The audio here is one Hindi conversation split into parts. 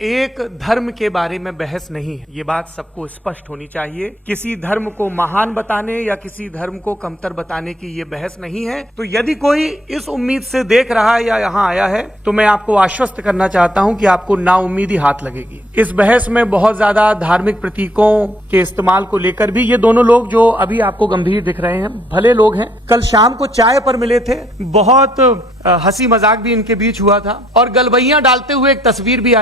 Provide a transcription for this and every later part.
एक धर्म के बारे में बहस नहीं है, ये बात सबको स्पष्ट होनी चाहिए। किसी धर्म को महान बताने या किसी धर्म को कमतर बताने की ये बहस नहीं है। तो यदि कोई इस उम्मीद से देख रहा है या यहाँ आया है तो मैं आपको आश्वस्त करना चाहता हूँ कि आपको नाउम्मीदी हाथ लगेगी। इस बहस में बहुत ज्यादा धार्मिक प्रतीकों के इस्तेमाल को लेकर भी ये दोनों लोग जो अभी आपको गंभीर दिख रहे हैं भले लोग हैं, कल शाम को चाय पर मिले थे, बहुत हंसी मजाक भी इनके बीच हुआ था और गलबैयां डालते हुए एक तस्वीर भी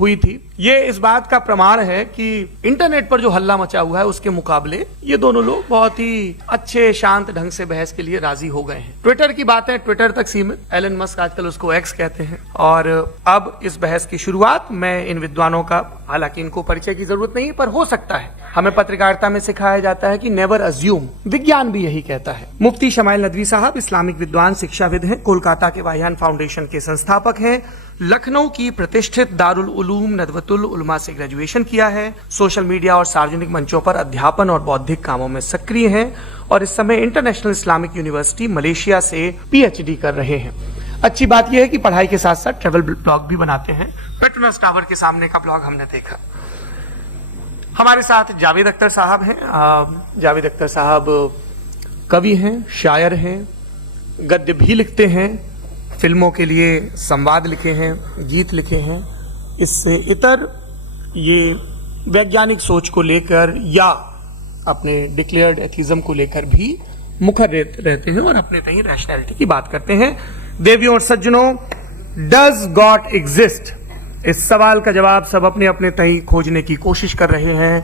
हुई थी। ये इस बात का प्रमाण है कि इंटरनेट पर जो हल्ला मचा हुआ है उसके मुकाबले ये दोनों लोग बहुत ही अच्छे शांत ढंग से बहस के लिए राजी हो गए हैं। ट्विटर की बात है ट्विटर तक सीमित, एलन मस्क आजकल उसको एक्स कहते हैं। और अब इस बहस की शुरुआत मैं इन विद्वानों का, हालांकि इनको परिचय की जरूरत नहीं पर हो सकता है, हमें पत्रकारिता में सिखाया जाता है कि नेवर अज्यूम, विज्ञान भी यही कहता है। मुफ्ती शमाइल नदवी साहब इस्लामिक विद्वान, शिक्षाविद हैं, कोलकाता के वाहियान फाउंडेशन के संस्थापक हैं, लखनऊ की प्रतिष्ठित दारुल उलूम नदवतुल उलमा से ग्रेजुएशन किया है, सोशल मीडिया और सार्वजनिक मंचों पर अध्यापन और बौद्धिक कामों में सक्रिय हैं और इस समय इंटरनेशनल इस्लामिक यूनिवर्सिटी मलेशिया से पीएचडी कर रहे हैं। अच्छी बात यह है कि पढ़ाई के साथ साथ ट्रेवल ब्लॉग भी बनाते हैं। पेट्रोनस टावर के सामने का ब्लॉग हमने देखा। हमारे साथ जावेद अख्तर साहब हैं। जावेद अख्तर साहब कवि हैं, शायर हैं, गद्य भी लिखते हैं, फिल्मों के लिए संवाद लिखे हैं, गीत लिखे हैं। इससे इतर ये वैज्ञानिक सोच को लेकर या अपने डिक्लेयर्ड एथिज्म को लेकर भी मुखर रहते हैं और अपने तहीं रैशनैलिटी की बात करते हैं। देवियों और सज्जनों, डज गॉड एग्जिस्ट? इस सवाल का जवाब सब अपने अपने तहीं खोजने की कोशिश कर रहे हैं।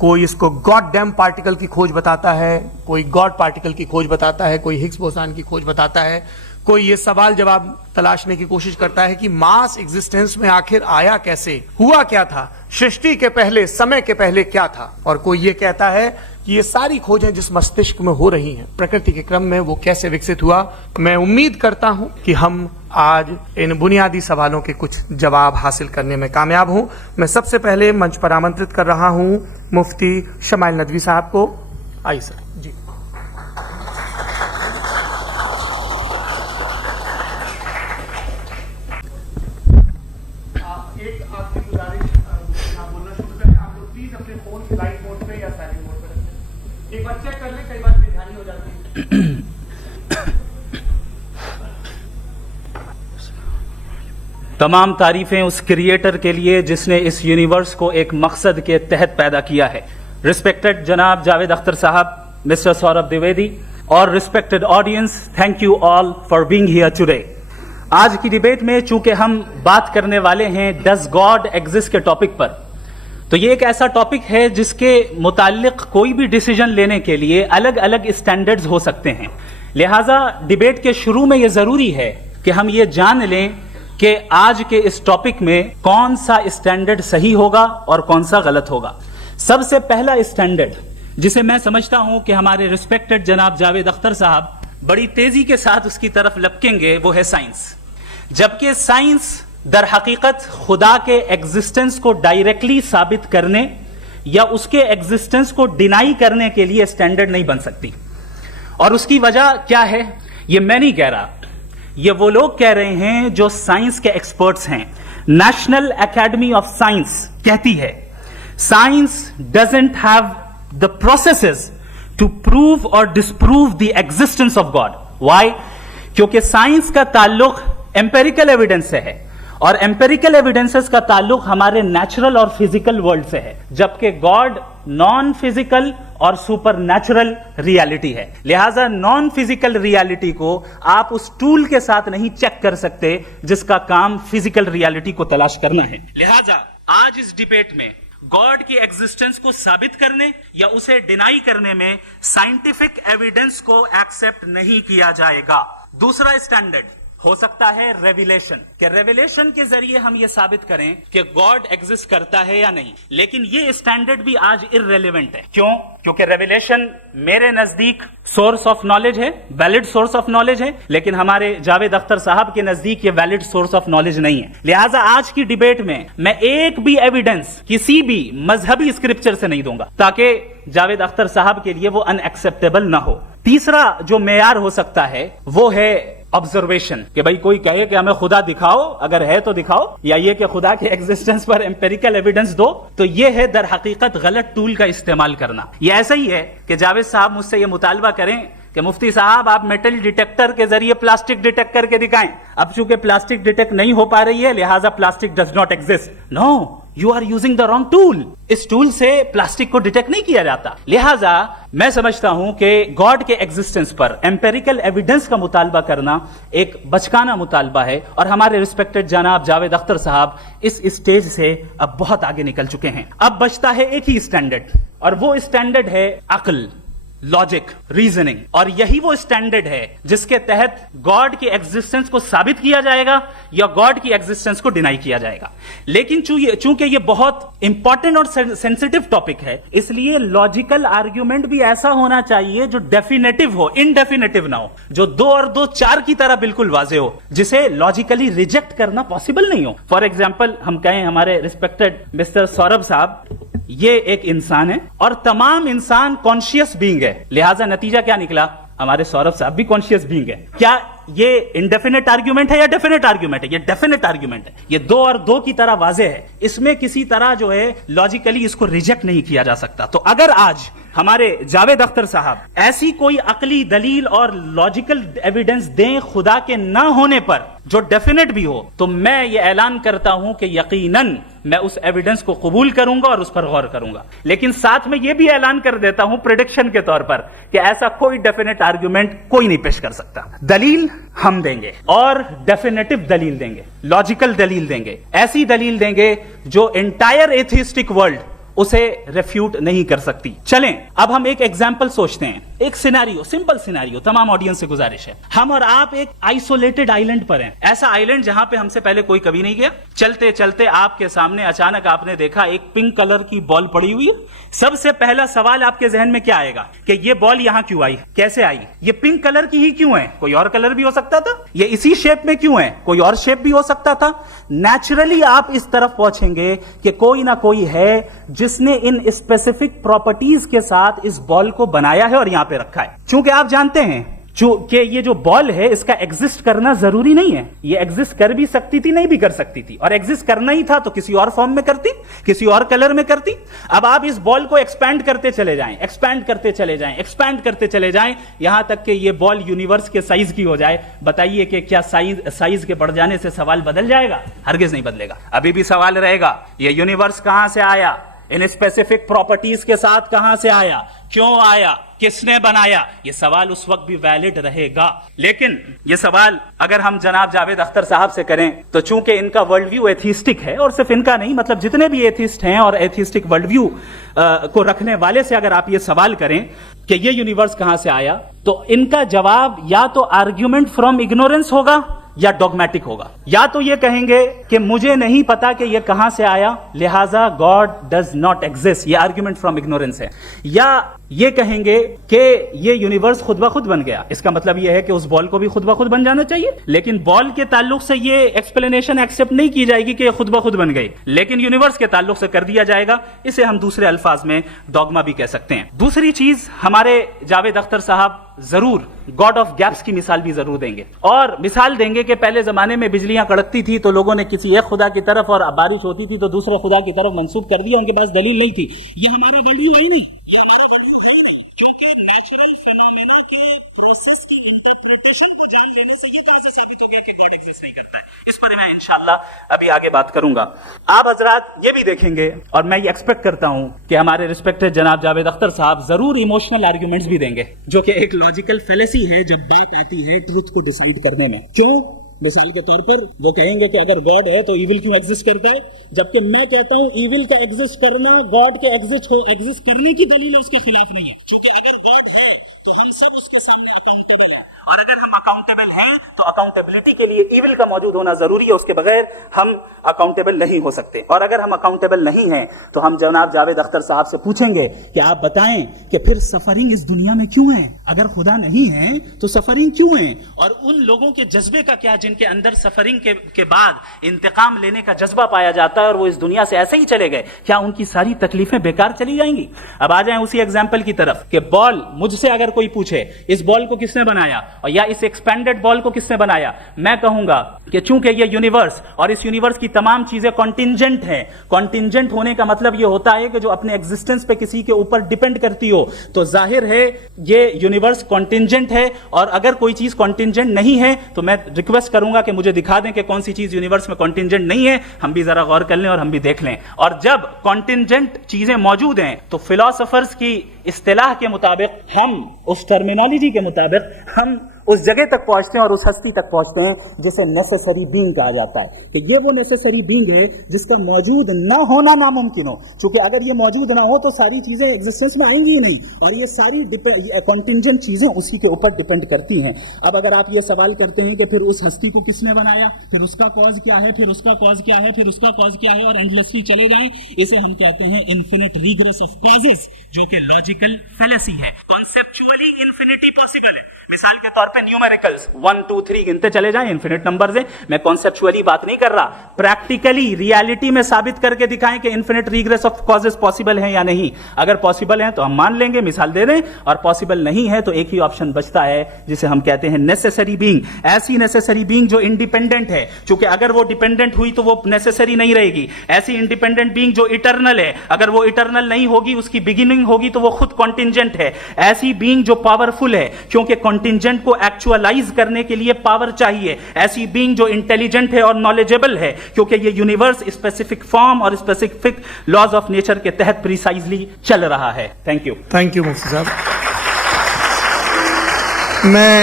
कोई इसको गॉड डैम पार्टिकल की खोज बताता है, कोई गॉड पार्टिकल की खोज बताता है, कोई हिग्स बोसान की खोज बताता है, कोई ये सवाल जवाब तलाशने की कोशिश करता है कि मास एग्जिस्टेंस में आखिर आया कैसे, हुआ क्या था, सृष्टि के पहले, समय के पहले क्या था, और कोई ये कहता है कि ये सारी खोजें जिस मस्तिष्क में हो रही हैं प्रकृति के क्रम में, वो कैसे विकसित हुआ। मैं उम्मीद करता हूं कि हम आज इन बुनियादी सवालों के कुछ जवाब हासिल करने में कामयाब हों। मैं सबसे पहले मंच पर आमंत्रित कर रहा हूं मुफ्ती शमाइल नदवी साहब को। आइए सर जी। एक आपकी गुजारिश, आप बोलना शुरू करें। आप लोग प्लीज अपने फोन फ्लाइट मोड पे या साइलेंट मोड पे रखें। एक बार चेक कर लें, कई बार बेध्यानी हो जाती है। तमाम तारीफें उस क्रिएटर के लिए जिसने इस यूनिवर्स को एक मकसद के तहत पैदा किया है। रिस्पेक्टेड जनाब जावेद अख्तर साहब, मिस्टर सौरभ द्विवेदी और respected audience, thank you all for being here today. आज की डिबेट में चूंकि हम बात करने वाले हैं डज गॉड एग्जिस्ट के टॉपिक पर, तो ये एक ऐसा टॉपिक है जिसके मुताल्लिक कोई भी डिसीजन लेने के लिए अलग अलग स्टैंडर्ड्स हो सकते हैं। लिहाजा डिबेट के शुरू में ये जरूरी है कि हम ये जान लें कि आज के इस टॉपिक में कौन सा स्टैंडर्ड सही होगा और कौन सा गलत होगा। सबसे पहला स्टैंडर्ड जिसे मैं समझता हूं कि हमारे रिस्पेक्टेड जनाब जावेद अख्तर साहब बड़ी तेजी के साथ उसकी तरफ लपकेंगे, वो है साइंस। जबकि साइंस दर हकीकत खुदा के एग्जिस्टेंस को डायरेक्टली साबित करने या उसके एग्जिस्टेंस को डिनाई करने के लिए स्टैंडर्ड नहीं बन सकती। और उसकी वजह क्या है ये मैं नहीं कह रहा, ये वो लोग कह रहे हैं जो साइंस के एक्सपर्ट्स हैं। नेशनल एकेडमी ऑफ साइंस कहती है science doesn't have the processes to prove और disprove the existence of God. Why? क्योंकि साइंस का ताल्लुक एम्पेरिकल एविडेंस से है और एम्पेरिकल एविडेंसेस का ताल्लुक हमारे नेचुरल और फिजिकल वर्ल्ड से है, जबकि गॉड नॉन फिजिकल और सुपर नेचुरल रियलिटी है। लिहाजा नॉन फिजिकल रियलिटी को आप उस टूल के साथ नहीं चेक कर सकते जिसका काम फिजिकल रियलिटी को तलाश करना है। लिहाजा आज इस डिबेट में गॉड की एग्जिस्टेंस को साबित करने या उसे डिनाई करने में साइंटिफिक एविडेंस को एक्सेप्ट नहीं किया जाएगा। दूसरा स्टैंडर्ड हो सकता है रेविलेशन, कि रेविलेशन के जरिए हम ये साबित करें कि गॉड एग्जिस्ट करता है या नहीं। लेकिन ये स्टैंडर्ड भी आज इररेलेवेंट है। क्यों? क्योंकि रेविलेशन मेरे नजदीक सोर्स ऑफ नॉलेज है, वैलिड सोर्स ऑफ नॉलेज है, लेकिन हमारे जावेद अख्तर साहब के नजदीक ये वैलिड सोर्स ऑफ नॉलेज नहीं है। लिहाजा आज की डिबेट में मैं एक भी एविडेंस किसी भी मजहबी स्क्रिप्चर से नहीं दूंगा, ताकि जावेद अख्तर साहब के लिए वो अनएक्सेप्टेबल ना हो। तीसरा जो मेयार हो सकता है वो है ऑब्जर्वेशन, कि भाई कोई कहे कि हमें खुदा दिखाओ, अगर है तो दिखाओ, या ये कि खुदा के एग्जिस्टेंस पर एम्पेरिकल एविडेंस दो, तो ये है दर हकीकत गलत टूल का इस्तेमाल करना। ये ऐसा ही है कि जावेद साहब मुझसे ये मुतालबा करें कि मुफ्ती साहब आप मेटल डिटेक्टर के जरिए प्लास्टिक डिटेक्ट करके दिखाएं। अब चूंकि प्लास्टिक डिटेक्ट नहीं हो पा रही है, लिहाजा plastic does not exist. No, you are using the wrong tool. इस टूल से प्लास्टिक को डिटेक्ट नहीं किया जाता। लिहाजा मैं समझता हूं कि गॉड के एग्जिस्टेंस पर एम्पेरिकल एविडेंस का मुतालबा करना एक बचकाना मुतालबा है, और हमारे रिस्पेक्टेड जनाब जावेद अख्तर साहब इस स्टेज से अब बहुत आगे निकल चुके हैं। अब बचता है एक ही स्टैंडर्ड, और वो स्टैंडर्ड है अक्ल, लॉजिक, रीजनिंग। और यही वो स्टैंडर्ड है जिसके तहत गॉड की एग्जिस्टेंस को साबित किया जाएगा या गॉड की एग्जिस्टेंस को डिनाई किया जाएगा। लेकिन चूंकि ये बहुत इंपॉर्टेंट और सेंसिटिव टॉपिक है, इसलिए लॉजिकल आर्ग्यूमेंट भी ऐसा होना चाहिए जो डेफिनेटिव हो, इनडेफिनेटिव ना हो, जो 2 और 2 4 की तरह बिल्कुल वाजे हो, जिसे लॉजिकली रिजेक्ट करना पॉसिबल नहीं हो। फॉर एग्जाम्पल हम कहें हमारे रिस्पेक्टेड मिस्टर सौरभ साहब ये एक इंसान है और तमाम इंसान कॉन्शियस बीइंग है, लिहाजा नतीजा क्या निकला? हमारे सौरभ साहब भी कॉन्शियस बीइंग है। क्या ये इनडेफिनेट आर्ग्यूमेंट है या डेफिनेट आर्ग्यूमेंट है? ये डेफिनेट आर्ग्यूमेंट है। ये 2 और 2 की तरह वाजे है, इसमें किसी तरह जो है लॉजिकली इसको रिजेक्ट नहीं किया जा सकता। तो अगर आज हमारे जावेद अख्तर साहब ऐसी कोई अकली दलील और लॉजिकल एविडेंस दें खुदा के ना होने पर जो डेफिनेट भी हो, तो मैं ये ऐलान करता हूं कि यकीनन मैं उस एविडेंस को कबूल करूंगा और उस पर गौर करूंगा। लेकिन साथ में यह भी ऐलान कर देता हूं प्रेडिक्शन के तौर पर कि ऐसा कोई डेफिनेट आर्ग्यूमेंट कोई नहीं पेश कर सकता। दलील हम देंगे और डेफिनेटिव दलील देंगे, लॉजिकल दलील देंगे, ऐसी दलील देंगे जो एंटायर एथिस्टिक वर्ल्ड उसे रेफ्यूट नहीं कर सकती। चलें अब हम एक एग्जाम्पल सोचते हैं, एक सिनेरियो, सिंपल सिनेरियो, तमाम ऑडियंस से गुजारिश है, हम और आप एक आइसोलेटेड आइलैंड पर हैं, ऐसा आइलैंड जहां पे हमसे पहले कोई कभी नहीं गया। चलते चलते आपके सामने अचानक आपने देखा एक पिंक कलर की बॉल पड़ी हुई। सबसे पहला सवाल आपके जहन में क्या आएगा कि ये बॉल यहां क्यों आई, कैसे आई, ये पिंक कलर की ही क्यों है, कोई और कलर भी हो सकता था, ये इसी शेप में क्यों है, कोई और शेप भी हो सकता था। नेचुरली आप इस तरफ पहुंचेंगे कि कोई ना कोई है जिसने इन स्पेसिफिक प्रॉपर्टीज के साथ इस बॉल को बनाया है और यहां पे रखा है। चूंकि आप जानते हैं कि ये जो बॉल है इसका एग्जिस्ट करना जरूरी नहीं है, ये एग्जिस्ट कर भी सकती थी, नहीं भी कर सकती थी, और एग्जिस्ट करना ही था तो किसी और फॉर्म में करती, किसी और कलर में करती। अब आप इस बॉल को एक्सपैंड करते चले जाएं, एक्सपैंड करते चले जाएं, एक्सपैंड करते चले जाएं, यहां तक कि ये बॉल यूनिवर्स के साइज की हो जाए। बताइए कि क्या साइज के बढ़ जाने से सवाल बदल जाएगा? हरगिज नहीं बदलेगा। अभी भी सवाल रहेगा ये यूनिवर्स कहां से आया, इन स्पेसिफिक प्रॉपर्टीज के साथ कहां से आया, क्यों आया, किसने बनाया, ये सवाल उस वक्त भी वैलिड रहेगा। लेकिन ये सवाल अगर हम जनाब जावेद अख्तर साहब से करें तो चूंकि इनका वर्ल्ड व्यू एथिस्टिक है, और सिर्फ इनका नहीं, मतलब जितने भी एथिस्ट हैं और एथिस्टिक वर्ल्ड व्यू को रखने वाले से अगर आप ये सवाल करें कि ये यूनिवर्स कहां से आया, तो इनका जवाब या तो आर्ग्यूमेंट फ्रॉम इग्नोरेंस होगा या डॉगमेटिक होगा। या तो ये कहेंगे कि मुझे नहीं पता कि ये कहां से आया, लिहाजा गॉड डज नॉट एग्जिस्ट, ये आर्ग्यूमेंट फ्रॉम इग्नोरेंस है। या ये कहेंगे कि ये यूनिवर्स खुद ब खुद बन गया, इसका मतलब ये है कि उस बॉल को भी खुद ब खुद बन जाना चाहिए। लेकिन बॉल के ताल्लुक से ये एक्सप्लेनेशन एक्सेप्ट नहीं की जाएगी कि ये खुद ब खुद बन गई, लेकिन यूनिवर्स के ताल्लुक से कर दिया जाएगा। इसे हम दूसरे अल्फाज में डॉगमा भी कह सकते हैं। दूसरी चीज, हमारे जावेद अख्तर साहब जरूर गॉड ऑफ गैप्स की मिसाल भी जरूर देंगे, और मिसाल देंगे कि पहले जमाने में बिजलियां कड़कती थी तो लोगों ने किसी एक खुदा की तरफ, और बारिश होती थी तो दूसरे खुदा की तरफ मंसूब कर दिया, उनके पास दलील नहीं थी। ये हमारा वर्ल्ड है ही नहीं, ये हमारा वर्ल्ड है ही नहीं, क्योंकि नेचुरल फेनोमेना के प्रोसेस की इंटरप्रिटेशन को जान लेने से ये तरह से साबित हो गया कि गॉड एग्जिस्ट नहीं करता है। इस पर मैं इंशाअल्लाह अभी आगे बात करूंगा। आप हजरात ये भी देखेंगे, और मैं ये एक्सपेक्ट करता हूं कि हमारे रिस्पेक्टेड जनाब जावेद अख्तर साहब जरूर इमोशनल आर्ग्यूमेंट्स भी देंगे, जो कि एक लॉजिकल फेलेसी है जब बात आती है ट्रुथ को डिसाइड करने में। क्यों? मिसाल के तौर पर वो कहेंगे कि अगर गॉड है तो इविल क्यों एग्जिस्ट करता है, जबकि मैं कहता हूं इविल का एग्जिस्ट करना गॉड के एग्जिस्ट करने की दलील उसके खिलाफ नहीं है। क्योंकि अगर गॉड है तो हम सब उसके सामने अकाउंटेबल हैं। और अगर हम अकाउंटेबल हैं तो अकाउंटेबिलिटी के लिए ईविल का मौजूद होना जरूरी है, उसके बगैर हम अकाउंटेबल नहीं हो सकते। और अगर हम अकाउंटेबल नहीं हैं तो हम जनाब जावेद अख्तर साहब से पूछेंगे कि आप बताएं कि फिर सफरिंग इस दुनिया में क्यों है? अगर खुदा नहीं है तो सफरिंग क्यों है? और उन लोगों के जज्बे का क्या जिनके अंदर सफरिंग के बाद इंतकाम लेने का जज्बा पाया जाता है और वो इस दुनिया से ऐसे ही चले गए, क्या उनकी सारी तकलीफें बेकार चली जाएंगी? अब आ जाएं उसी एग्जाम्पल की तरफ कि बॉल, मुझसे अगर कोई पूछे इस बॉल को किसने बनाया और या इस एक्सपेंडेड बॉल को किसने बनाया, मैं कहूंगा कि चूंकि ये यूनिवर्स और इस यूनिवर्स की तमाम चीजें कॉन्टिंजेंट हैं। कॉन्टिंजेंट होने का मतलब ये होता है कि जो अपने एग्जिस्टेंस पे किसी के ऊपर डिपेंड करती हो, तो जाहिर है ये यूनिवर्स कॉन्टिंजेंट है। और अगर कोई चीज कॉन्टिंजेंट नहीं है तो मैं रिक्वेस्ट करूंगा कि मुझे दिखा दें कि कौन सी चीज यूनिवर्स में कॉन्टिंजेंट नहीं है, हम भी जरा गौर कर लें और हम भी देख लें। और जब कॉन्टिंजेंट चीजें मौजूद हैं तो फिलोसोफर्स की इस्तिलाह के मुताबिक, हम उस टर्मिनोलॉजी के मुताबिक हम उस जगह तक पहुंचते हैं और उस हस्ती तक पहुंचते हैं जिसे नेसेसरी बीइंग कहा जाता है, कि ये वो नेसेसरी बीइंग है जिसका मौजूद ना होना नामुमकिन हो। क्योंकि अगर ये मौजूद ना हो तो सारी चीजें एग्जिस्टेंस में आएंगी ही नहीं, और ये सारी कॉन्टिंजेंट चीजें उसी के ऊपर डिपेंड करती हैं। अब अगर आप ये सवाल करते हैं कि फिर उस हस्ती को किसने बनाया, फिर उसका कॉज क्या है, फिर उसका कॉज क्या है, फिर उसका कॉज क्या है, और एंडलेसली चले जाएं, इसे हम कहते हैं इन्फिनिट रिग्रेस ऑफ कॉजेस, जो कि लॉजिकल फैलेसी है। कॉन्सेप्चुअली इन्फिनिटी पॉसिबल है। मिसाल के तौर पे न्यूमेरिकल्स 1 2 3 गिनते चले जाएं, इन्फिनिट नंबर्स हैं। मैं कॉन्सेप्चुअली बात नहीं कर रहा, प्रैक्टिकली रियलिटी में साबित करके दिखाएं कि infinite regress of causes possible है या नहीं। अगर पॉसिबल है तो हम मान लेंगे, मिसाल दे दें, और पॉसिबल नहीं है तो एक ही ऑप्शन बचता है जिसे हम कहते हैं नेसेसरी बीइंग। ऐसी नेसेसरी बीइंग जो इंडिपेंडेंट है, क्योंकि अगर वो डिपेंडेंट हुई तो वो नेसेसरी नहीं रहेगी। ऐसी इंडिपेंडेंट बीइंग जो इटर्नल है, अगर वो इटर्नल नहीं होगी, उसकी बिगिनिंग होगी तो वो खुद कॉन्टिंजेंट है। ऐसी बीइंग जो पावरफुल है, क्योंकि कॉन्टिंजेंट को एक्चुअलाइज करने के लिए पावर चाहिए। ऐसी बीइंग जो इंटेलिजेंट है और नॉलेजेबल है, क्योंकि ये यूनिवर्स स्पेसिफिक फॉर्म और स्पेसिफिक लॉज ऑफ नेचर के तहत प्रिसाइजली चल रहा है। थैंक यू मुफ्ती साहब। मैं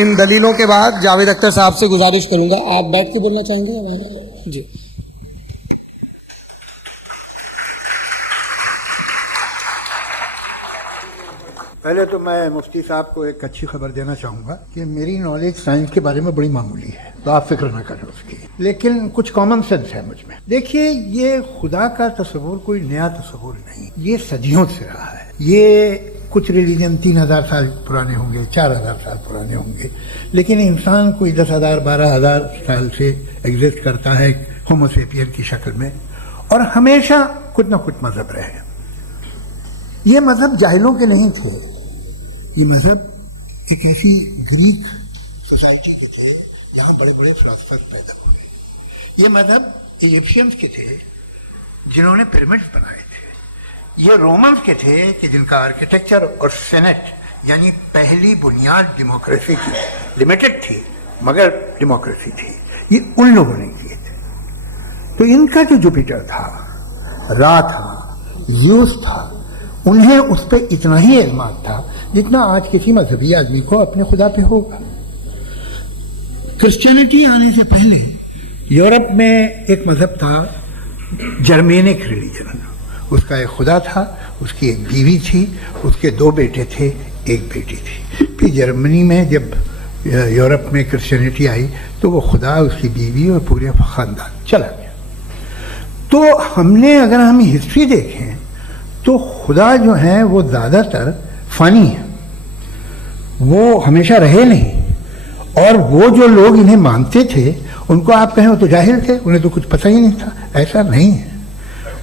इन दलीलों के बाद जावेद अख्तर साहब से गुजारिश करूंगा, आप बैठ के बोलना चाहेंगे? जी। पहले तो मैं मुफ्ती साहब को एक अच्छी खबर देना चाहूँगा कि मेरी नॉलेज साइंस के बारे में बड़ी मामूली है, तो आप फिक्र ना करें उसकी, लेकिन कुछ कॉमन सेंस है मुझ में। देखिए, ये खुदा का तस्वुर कोई नया तस्वुर नहीं, ये सदियों से रहा है। ये कुछ रिलीजन 3000 साल पुराने होंगे, 4000 साल पुराने होंगे, लेकिन इंसान कोई 10,000 12,000 साल से एग्जिस्ट करता है होमो सेपियन की शक्ल में, और हमेशा कुछ ना कुछ मजहब रहे। ये मजहब जाहिलों के नहीं थे, ये मजहब एक ऐसी ग्रीक सोसाइटी के थे जहाँ बड़े बड़े फिलोसफर पैदा हुए। ये मजहब इजिप्शियंस के थे जिन्होंने पिरामिड्स बनाए थे। ये रोमन्स के थे कि जिनका आर्किटेक्चर और सेनेट यानी पहली बुनियाद डेमोक्रेसी की, लिमिटेड थी मगर डेमोक्रेसी थी, ये उन लोगों ने किए थे। तो इनका जो जुपिटर था, रा था, ज़्यूस था, उन्हें उस पर इतना ही एतमाद था जितना आज किसी मजहबी आदमी को अपने खुदा पे होगा। क्रिश्चियनिटी आने से पहले यूरोप में एक मजहब था, जर्मेनिक रिलीजन। उसका एक खुदा था, उसकी एक बीवी थी, उसके 2 बेटे थे, एक बेटी थी। फिर जर्मनी में जब यूरोप में क्रिश्चियनिटी आई तो वो खुदा, उसकी बीवी और पूरे खानदान चला गया। तो हमने, अगर हम हिस्ट्री देखें तो खुदा जो है वो ज़्यादातर फ़नी है, वो हमेशा रहे नहीं। और वो जो लोग इन्हें मानते थे उनको आप कहें वो तो जाहिल थे, उन्हें तो कुछ पता ही नहीं था, ऐसा नहीं है।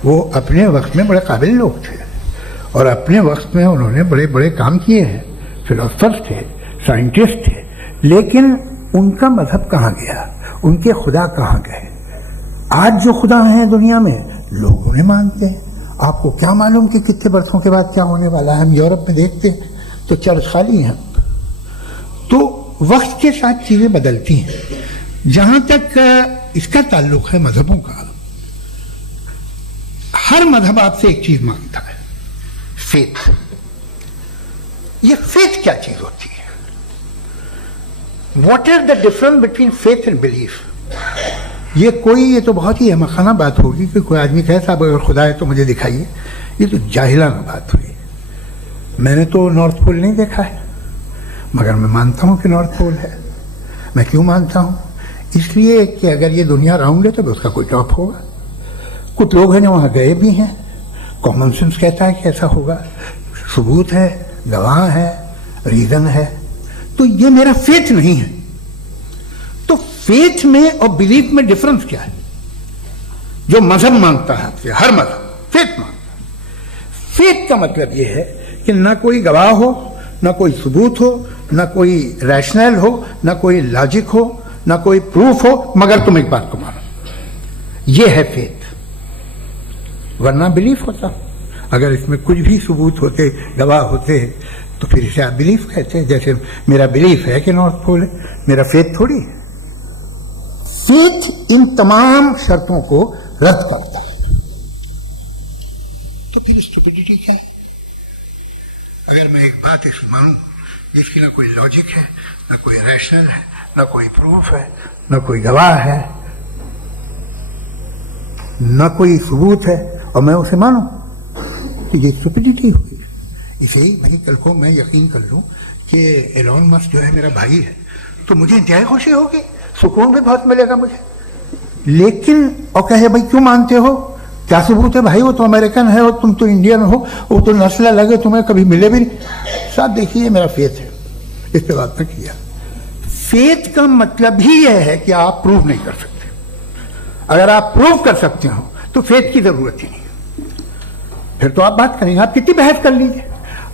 वो अपने वक्त में बड़े काबिल लोग थे और अपने वक्त में उन्होंने बड़े बड़े काम किए हैं, फिलोसफर्स थे, साइंटिस्ट थे, लेकिन उनका मजहब कहाँ गया, उनके खुदा कहाँ गए? आज जो खुदा हैं दुनिया में लोग उन्हें मानते हैं। आपको क्या मालूम कि कितने बरसों के बाद क्या होने वाला है? हम यूरोप में देखते हैं तो चर्च खाली हैं। तो वक्त के साथ चीज़ें बदलती हैं। जहाँ तक इसका ताल्लुक है मजहबों का, हर मजहब आपसे एक चीज़ मांगता है, फेथ। ये फेथ क्या चीज़ होती है? What is the difference between faith and belief? ये तो बहुत ही अहमखाना बात होगी कि कोई आदमी कहे साहब अगर खुदा है तो मुझे दिखाइए। ये तो जाहिलाना बात हुई। मैंने तो नॉर्थ पोल नहीं देखा है, मगर मैं मानता हूं कि नॉर्थ पोल है। मैं क्यों मानता हूं? इसलिए कि अगर ये दुनिया राउंड है तो उसका कोई टॉप होगा। कुछ लोग हैं जो वहां गए भी हैं, कॉमन सेंस कहता है कि ऐसा होगा, सबूत है, गवाह है, रीजन है। तो ये मेरा फेथ नहीं है। तो फेथ में और बिलीफ में डिफरेंस क्या है? जो मजहब मांगता है आपसे, हर मजहब फेथ मांगता है। फेथ का मतलब ये है कि ना कोई गवाह हो, ना कोई सबूत हो, ना कोई रैशनल हो, ना कोई लॉजिक हो, ना कोई प्रूफ हो, मगर तुम एक बात को मानो। ये है फेथ। वरना बिलीफ होता। अगर इसमें कुछ भी सबूत होते, गवाह होते, तो फिर इसे आप बिलीफ कहते। जैसे मेरा बिलीफ है कि नॉर्थ पोल है, मेरा फेथ थोड़ी है। फेथ इन तमाम शर्तों को रद्द करता है। तो फिर स्टुपिडिटी क्या है? अगर मैं एक बात इस मानूं जिसकी ना कोई लॉजिक है, ना कोई रैशनल है, ना कोई प्रूफ है, ना कोई गवाह है, ना कोई सबूत है, और मैं उसे मानूं, तो ये स्टुपिडिटी हुई। इसे ही वही कल को मैं यकीन कर लूं कि एलोन मस्क जो है मेरा भाई है, तो मुझे इंतहाई खुशी होगी, सुकून भी बहुत मिलेगा मुझे। लेकिन और कहे भाई क्यों मानते हो, क्या सबूत है भाई, वो तो अमेरिकन है और तुम तो इंडियन हो, वो तो नस्ल अलग है, तुम्हें कभी मिले भी नहीं। साथ देखिए मेरा फेथ है, इस पे बात नहीं किया। फेथ का मतलब ही यह है कि आप प्रूव नहीं कर सकते। अगर आप प्रूव कर सकते हो तो फेथ की जरूरत ही नहीं, फिर तो आप बात करेंगे, आप कितनी बहस कर लीजिए।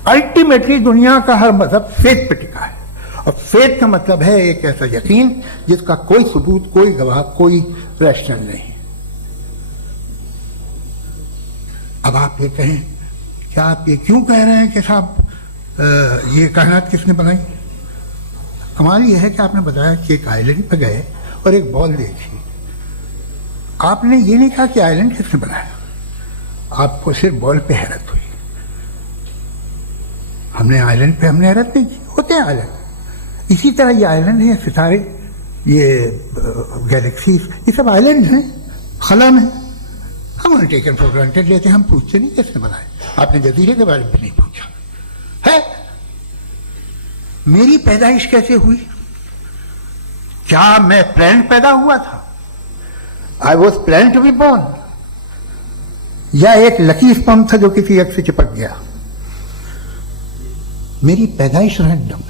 अल्टीमेटली दुनिया का हर मजहब फेथ पे टिका है, और फेथ का मतलब है एक ऐसा यकीन जिसका कोई सबूत, कोई गवाह, कोई रैशनल नहीं। अब आप ये कहें, क्या आप ये क्यों कह रहे हैं कि साहब ये कायनात किसने बनाई? कमाल ये है कि आपने बताया कि एक आइलैंड पे गए और एक बॉल देखी। आपने ये नहीं कहा कि आइलैंड किसने बनाया, आपको सिर्फ बॉल पे हैरत हुई। हमने आइलैंड पे हमने हैरत नहीं की, होते हैं आइलैंड। इसी तरह ये आइलैंड है, सितारे, ये गैलेक्सीज, ये सब आइलैंड हैं, खला में। हम उन्हें टेकन फॉर ग्रांटेड लेते हैं, हम पूछते नहीं किसने बनाए। आपने जजीरे के बारे में नहीं पूछा है। मेरी पैदाइश कैसे हुई? क्या मैं प्लान पैदा हुआ था? I was plan to be born, या एक लकी स्पर्म था जो किसी एग से चिपक गया? मेरी पैदाइश रैंडम।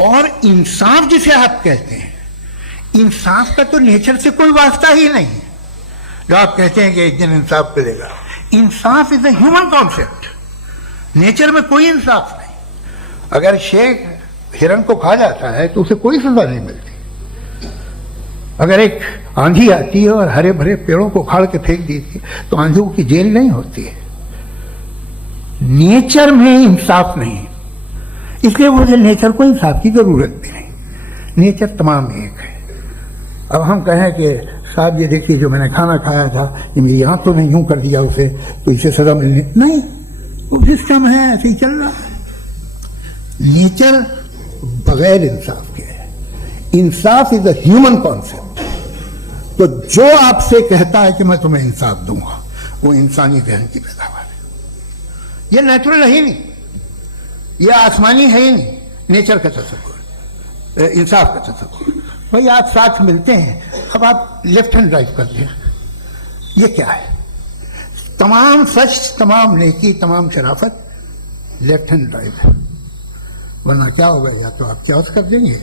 और इंसाफ जिसे आप कहते हैं, इंसाफ का तो नेचर से कोई वास्ता ही नहीं है। जो आप कहते हैं कि एक दिन इंसाफ मिलेगा, इंसाफ is a human concept. Nature में कोई इंसाफ नहीं। अगर शेर हिरन को खा जाता है तो उसे कोई सजा नहीं मिलती। अगर एक आंधी आती है और हरे भरे पेड़ों को उखाड़ के फेंक देती है तो आंधियों की जेल नहीं होती है। नेचर में इंसाफ नहीं, इसलिए मुझे नेचर को इंसाफ की जरूरत भी नहीं। नेचर तमाम एक है। अब हम कहें कि साहब ये देखिए जो मैंने खाना खाया था, ये मेरी आंख तो नहीं यूं कर दिया उसे, तो इसे सजा मिलनी नहीं। वो सिस्टम है, ऐसे ही चल रहा है। नेचर बगैर इंसाफ के है। इंसाफ इज अ ह्यूमन कॉन्सेप्ट। तो जो आपसे कहता है कि मैं तुम्हें इंसाफ दूंगा, वो इंसानी जहन की पैदावार है। ये नेचुरल है ही नहीं, ये आसमानी है ही नहीं। नेचर का तसव्वुर, इंसाफ का तसव्वुर। भाई आप साथ मिलते हैं, अब आप लेफ्ट हैंड ड्राइव करते हैं, ये क्या है? तमाम सच, तमाम नेकी, तमाम शराफत लेफ्ट हैंड ड्राइव है। वरना क्या होगा, या तो आप क्रॉस कर देंगे,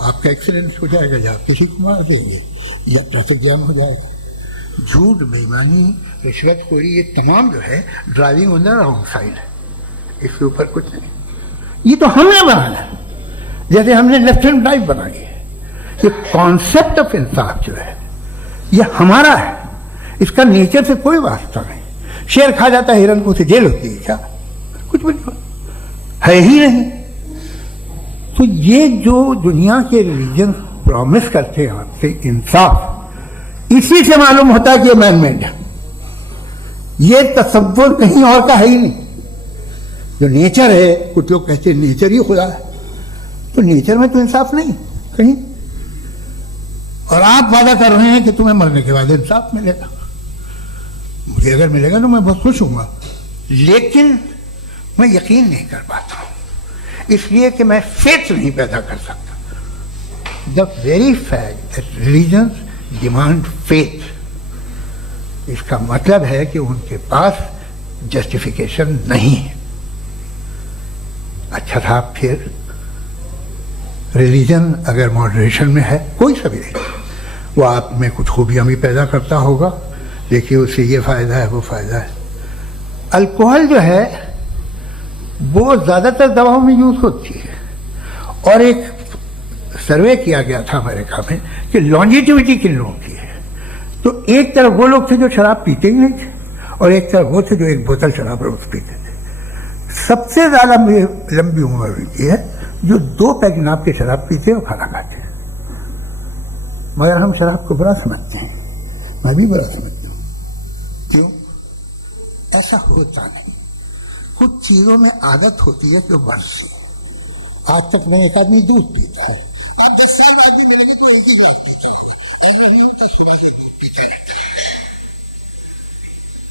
आपका एक्सीडेंट हो जाएगा, या आप किसी को मार देंगे, या ट्रैफिक जाम हो जाएगा। झूठ, बेईमानी, रिश्वतखोरी, ये तमाम जो है driving on the wrong side है। इसके ऊपर कुछ नहीं। ये तो हमने बनाया है, जैसे हमने लेफ्ट हैंड ड्राइव बनाई है। ये कॉन्सेप्ट ऑफ इंसाफ जो है ये हमारा है, इसका नेचर से कोई वास्ता नहीं। शेर खा जाता है हिरन को, उसे जेल होती है क्या? कुछ भी है ही नहीं। तो ये जो दुनिया के रिलीजन प्रॉमिस करते हैं आपसे इंसाफ, इसी से मालूम होता है कि ये मैनमेड है। ये तसव्वुर कहीं और का है ही नहीं। जो नेचर है, कुछ लोग कहते हैं नेचर ही खुदा है, तो नेचर में तो इंसाफ नहीं कहीं। और आप वादा कर रहे हैं कि तुम्हें मरने के बाद इंसाफ मिलेगा। मुझे अगर मिलेगा तो मैं बहुत खुश हूंगा, लेकिन मैं यकीन नहीं कर पाता हूं, इसलिए कि मैं फेथ नहीं पैदा कर सकता। The very fact that religions demand faith, इसका मतलब है कि उनके पास जस्टिफिकेशन नहीं है। अच्छा साहब, फिर रिलीजन अगर मॉडरेशन में है, कोई सा भी नहीं, वो आप में कुछ खूबियां भी पैदा करता होगा, देखिए उससे ये फायदा है वो फायदा है। अल्कोहल जो है वो ज़्यादातर दवाओं में यूज़ होती है, और एक सर्वे किया गया था अमेरिका में कि लॉन्जिटिविटी किन लोगों की है, तो एक तरफ वो लोग थे जो शराब पीते ही नहीं थे, और एक तरफ वो थे जो एक बोतल शराब रोज पीते थे। सबसे ज़्यादा लंबी उम्र उनकी है जो 2 पैक नाप के शराब पीते और खाना खाते हैं। मगर हम शराब को बुरा समझते हैं, मैं भी बुरा समझता हूँ। क्यों? ऐसा होता नहीं, कुछ चीजों में आदत होती है जो वर्ष से। आज तक में एक आदमी दूध पीता है, अब 10 साल आदमी मिलेगी तो एक ही ग्लास पीता है, अब नहीं होता हमारे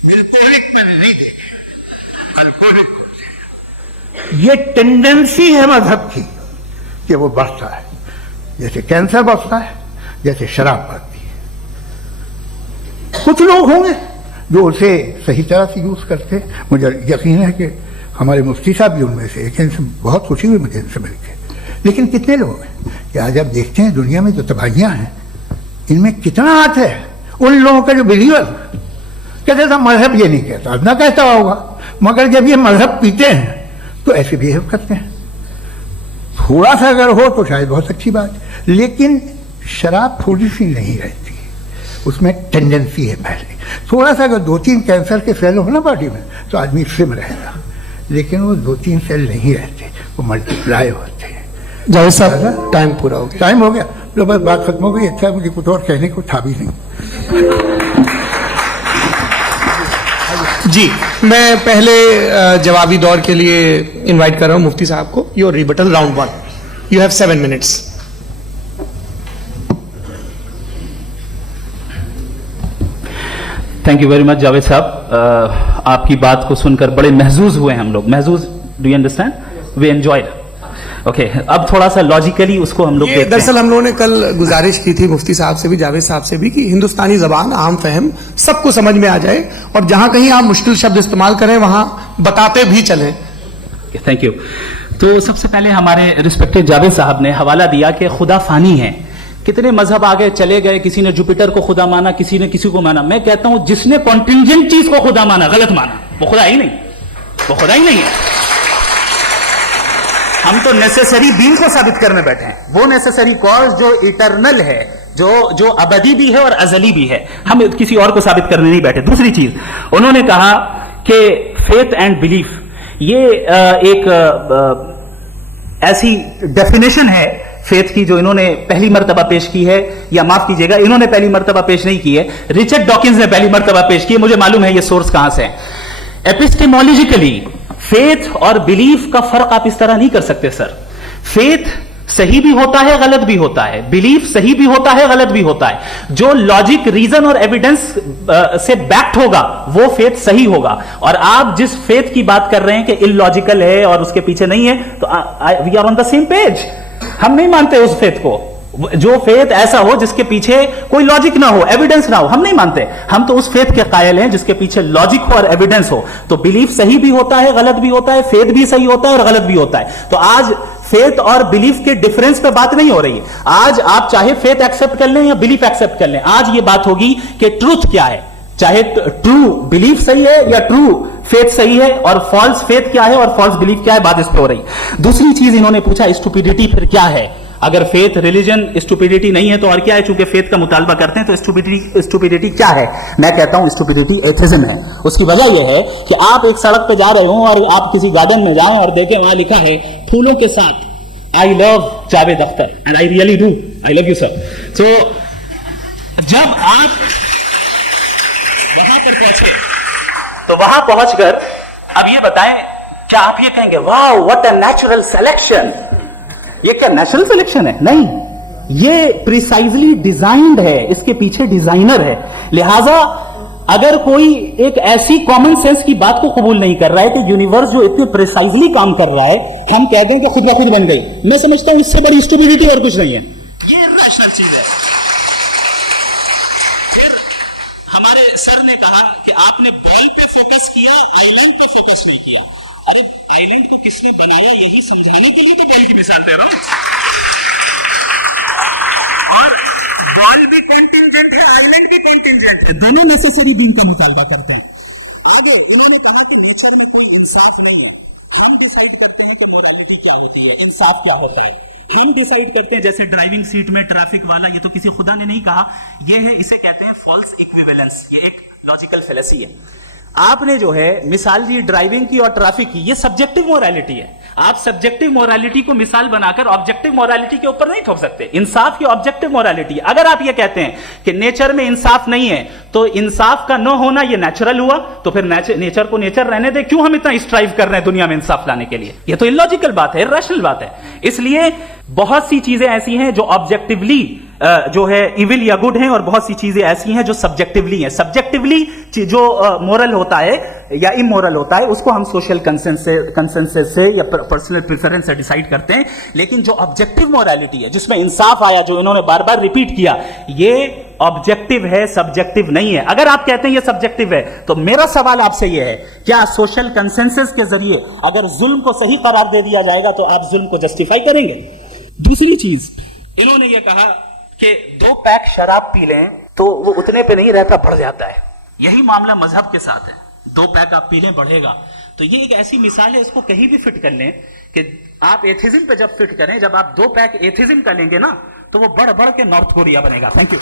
बिल्कुल मैंने नहीं देखे अल्कोहलिक। ये टेंडेंसी है मजहब की कि वो बढ़ता है, जैसे कैंसर बढ़ता है, जैसे शराब बढ़ती है। कुछ लोग होंगे जो उसे सही तरह से यूज करते हैं, मुझे यकीन है कि हमारे मुफ्ती साहब भी उनमें से एक, इनसे बहुत खुशी हुई मुझे इनसे मिलकर। लेकिन कितने लोग हैं कि आज आप देखते हैं दुनिया में जो तबाहियां हैं, इनमें कितना हाथ है उन लोगों का जो बिलीवर कहते था मजहब ये नहीं कहता, ना कहता होगा, मगर जब ये मजहब पीते हैं तो ऐसे बिहेव करते हैं। थोड़ा सा अगर हो तो शायद बहुत अच्छी बात, लेकिन शराब थोड़ी सी नहीं रहती, उसमें टेंडेंसी है पहले। थोड़ा सा अगर 2-3 कैंसर के सेल हो ना बॉडी में तो आदमी सिम रहेगा, लेकिन वो 2-3 सेल नहीं रहते, वो मल्टीप्लाई होते हैं। जावेद साहब, टाइम पूरा हो गया। टाइम हो गया, लो बस बात खत्म हो गई। अच्छा, मुझे कुछ और कहने को था भी नहीं। जी, मैं पहले जवाबी दौर के लिए इनवाइट कर रहा हूं मुफ्ती साहब को। Your rebuttal round 1, you have 7 minutes. Thank you very much Javed साहब, आपकी बात को सुनकर बड़े महजूज हुए हम लोग। महजूज, do you understand? We enjoyed. Okay, अब थोड़ा सा लॉजिकली उसको हम लोग देखते हैं। दरअसल हम लोगों ने कल गुजारिश की थी मुफ्ती साहब से भी, जावेद साहब से भी, कि हिंदुस्तानी जबान आम फहम सबको समझ में आ जाए, और जहां कहीं आप मुश्किल शब्द इस्तेमाल करें वहां बताते भी चलें। Thank you. तो सबसे पहले हमारे रिस्पेक्टेड जावेद साहब ने हवाला दिया कि खुदा फानी है। कितने मजहब आगे चले गए, किसी ने जुपिटर को खुदा माना, किसी ने किसी को माना। मैं कहता हूं जिसने कॉन्टिंजेंट चीज को खुदा माना, गलत माना, वो खुदा ही नहीं, वो खुदा ही नहीं है। हम तो नेसेसरी बीन को साबित करने बैठे हैं, वो नेसेसरी कॉज जो इटरनल है, जो अबदी भी है और अजली भी है। हम किसी और को साबित करने नहीं बैठे। दूसरी चीज उन्होंने कहा कि फेथ एंड बिलीफ, ये एक ऐसी डेफिनेशन है फेथ की जो इन्होंने पहली मर्तबा पेश की है, या माफ कीजिएगा, इन्होंने पहली मर्तबा पेश नहीं की है, रिचर्ड डॉकिंस ने पहली मर्तबा पेश की है। मुझे मालूम है ये सोर्स कहां से है। एपिस्टेमोलॉजिकली फेथ और बिलीफ का फर्क आप इस तरह नहीं कर सकते सर। फेथ सही भी होता है, गलत भी होता है, बिलीफ सही भी होता है, गलत भी होता है। जो लॉजिक, रीजन और एविडेंस से बैक्ड होगा वो फेथ सही होगा। और आप जिस फेथ की बात कर रहे हैं कि इलॉजिकल है और उसके पीछे नहीं है, तो we are on the same page. हम नहीं मानते उस फेथ को, जो फेथ ऐसा हो जिसके पीछे कोई लॉजिक ना हो, एविडेंस ना हो, हम नहीं मानते। हम तो उस फेथ के कायल हैं जिसके पीछे लॉजिक हो और एविडेंस हो। तो बिलीफ सही भी होता है, गलत भी होता है, फेथ भी सही होता है और गलत भी होता है। तो आज फेथ और बिलीफ के डिफरेंस पे बात नहीं हो रही है। आज आप चाहे फेथ एक्सेप्ट कर लें या बिलीफ एक्सेप्ट कर लें, आज ये बात होगी कि ट्रूथ क्या है, चाहे ट्रू बिलीफ सही है या ट्रू फेथ सही है, और फॉल्स फेथ क्या है और फॉल्स बिलीफ क्या है, बात इस पे हो रही। दूसरी चीज इन्होंने पूछा स्टुपिडिटी फिर क्या है। अगर फेथ रिलीजन स्टुपिडिटी नहीं है तो और क्या है? चूंकि फेथ का मुतालबा करते हैं तो स्टुपिडिटी क्या है? मैं कहता हूं स्टुपिडिटी एथिज्म है। उसकी वजह यह है कि आप एक सड़क पे जा रहे हो और आप किसी गार्डन में जाएं और देखें वहां लिखा है फूलों के साथ I love Javed Akhtar, and I really do, I love you sir. तो जब आप वहां पर पहुंचे तो वहां पहुंचकर अब ये बताएं, क्या आप ये कहेंगे वाह व्हाट अ नेचुरल सिलेक्शन? ये क्या नेचुरल सिलेक्शन है? नहीं, ये प्रिसाइजली डिजाइंड है, इसके पीछे डिजाइनर है। लिहाजा अगर कोई एक ऐसी कॉमन सेंस की बात को कबूल नहीं कर रहा है कि यूनिवर्स जो इतने प्रिसाइजली काम कर रहा है, हम कह दें कि खुद ब खुद बन गई, मैं समझता हूं इससे बड़ी स्टुपिडिटी और कुछ नहीं है। ये रैशनल चीज है। फिर हमारे सर ने कहा कि आपने बॉल पे फोकस किया, आइलैंड पे फोकस नहीं किया। अरे आइलैंड को किसने बनाया यही समझाने के लिए तो बॉल की मिसाल दे रहा हूं। और बॉल भी कॉन्टिंजेंट है, आइलैंड भी कॉन्टिंजेंट है, दोनों नेसेसरी बीइंग का मुतालबा करते हैं। आगे उन्होंने कहा कि नेचर में कोई इंसाफ नहीं है, हम डिसाइड करते हैं कि मोरालिटी क्या होती है, इंसाफ क्या होता है, हम डिसाइड करते हैं। जैसे ड्राइविंग सीट में ट्रैफिक वाला, ये तो किसी खुदा ने नहीं कहा, ये है, इसे कहते हैं फॉल्स इक्विवेलेंस, ये एक लॉजिकल फेलेसी है। आपने जो है मिसाल दी ड्राइविंग की और ट्रैफिक की, ये सब्जेक्टिव मोरालिटी है। आप सब्जेक्टिव मोरालिटी को मिसाल बनाकर ऑब्जेक्टिव मोरालिटी के ऊपर नहीं ठोक सकते। इंसाफ की ऑब्जेक्टिव मोरालिटी है। अगर आप ये कहते हैं कि नेचर में इंसाफ नहीं है, तो इंसाफ का न होना ये नेचुरल हुआ, तो फिर नेचर को नेचर रहने दे, क्यों हम इतना स्ट्राइव कर रहे हैं दुनिया में इंसाफ लाने के लिए? ये तो इलॉजिकल बात है, इरैशनल बात है। इसलिए बहुत सी चीजें ऐसी हैं जो ऑब्जेक्टिवली जो है इविल या गुड हैं, और बहुत सी चीजें ऐसी हैं जो सब्जेक्टिवली हैं। सब्जेक्टिवली जो मोरल होता है या इमोरल होता है, उसको हम सोशल कंसेंसस से या पर्सनल प्रेफरेंस से डिसाइड करते हैं। लेकिन जो ऑब्जेक्टिव मोरालिटी है, जिसमें इंसाफ आया, जो इन्होंने बार बार रिपीट किया, ये ऑब्जेक्टिव है, सब्जेक्टिव नहीं है। अगर आप कहते हैं ये सब्जेक्टिव है, तो मेरा सवाल आपसे ये है, क्या सोशल कंसेंसस के जरिए अगर जुल्म को सही करार दे दिया जाएगा तो आप जुल्म को जस्टिफाई करेंगे? दूसरी चीज, इन्होंने ये कहा कि 2 पैक शराब पी लें तो वो उतने पे नहीं रहता, बढ़ जाता है। यही मामला मजहब के साथ है। 2 पैक आप पी लें, बढ़ेगा। तो ये एक ऐसी मिसाल है, इसको कहीं भी फिट कर लें कि आप एथिज्म पे जब फिट करें, जब आप 2 पैक एथिज्म का लेंगे ना, तो वो बढ़ बढ़ के नॉर्थ कोरिया बनेगा। Thank you.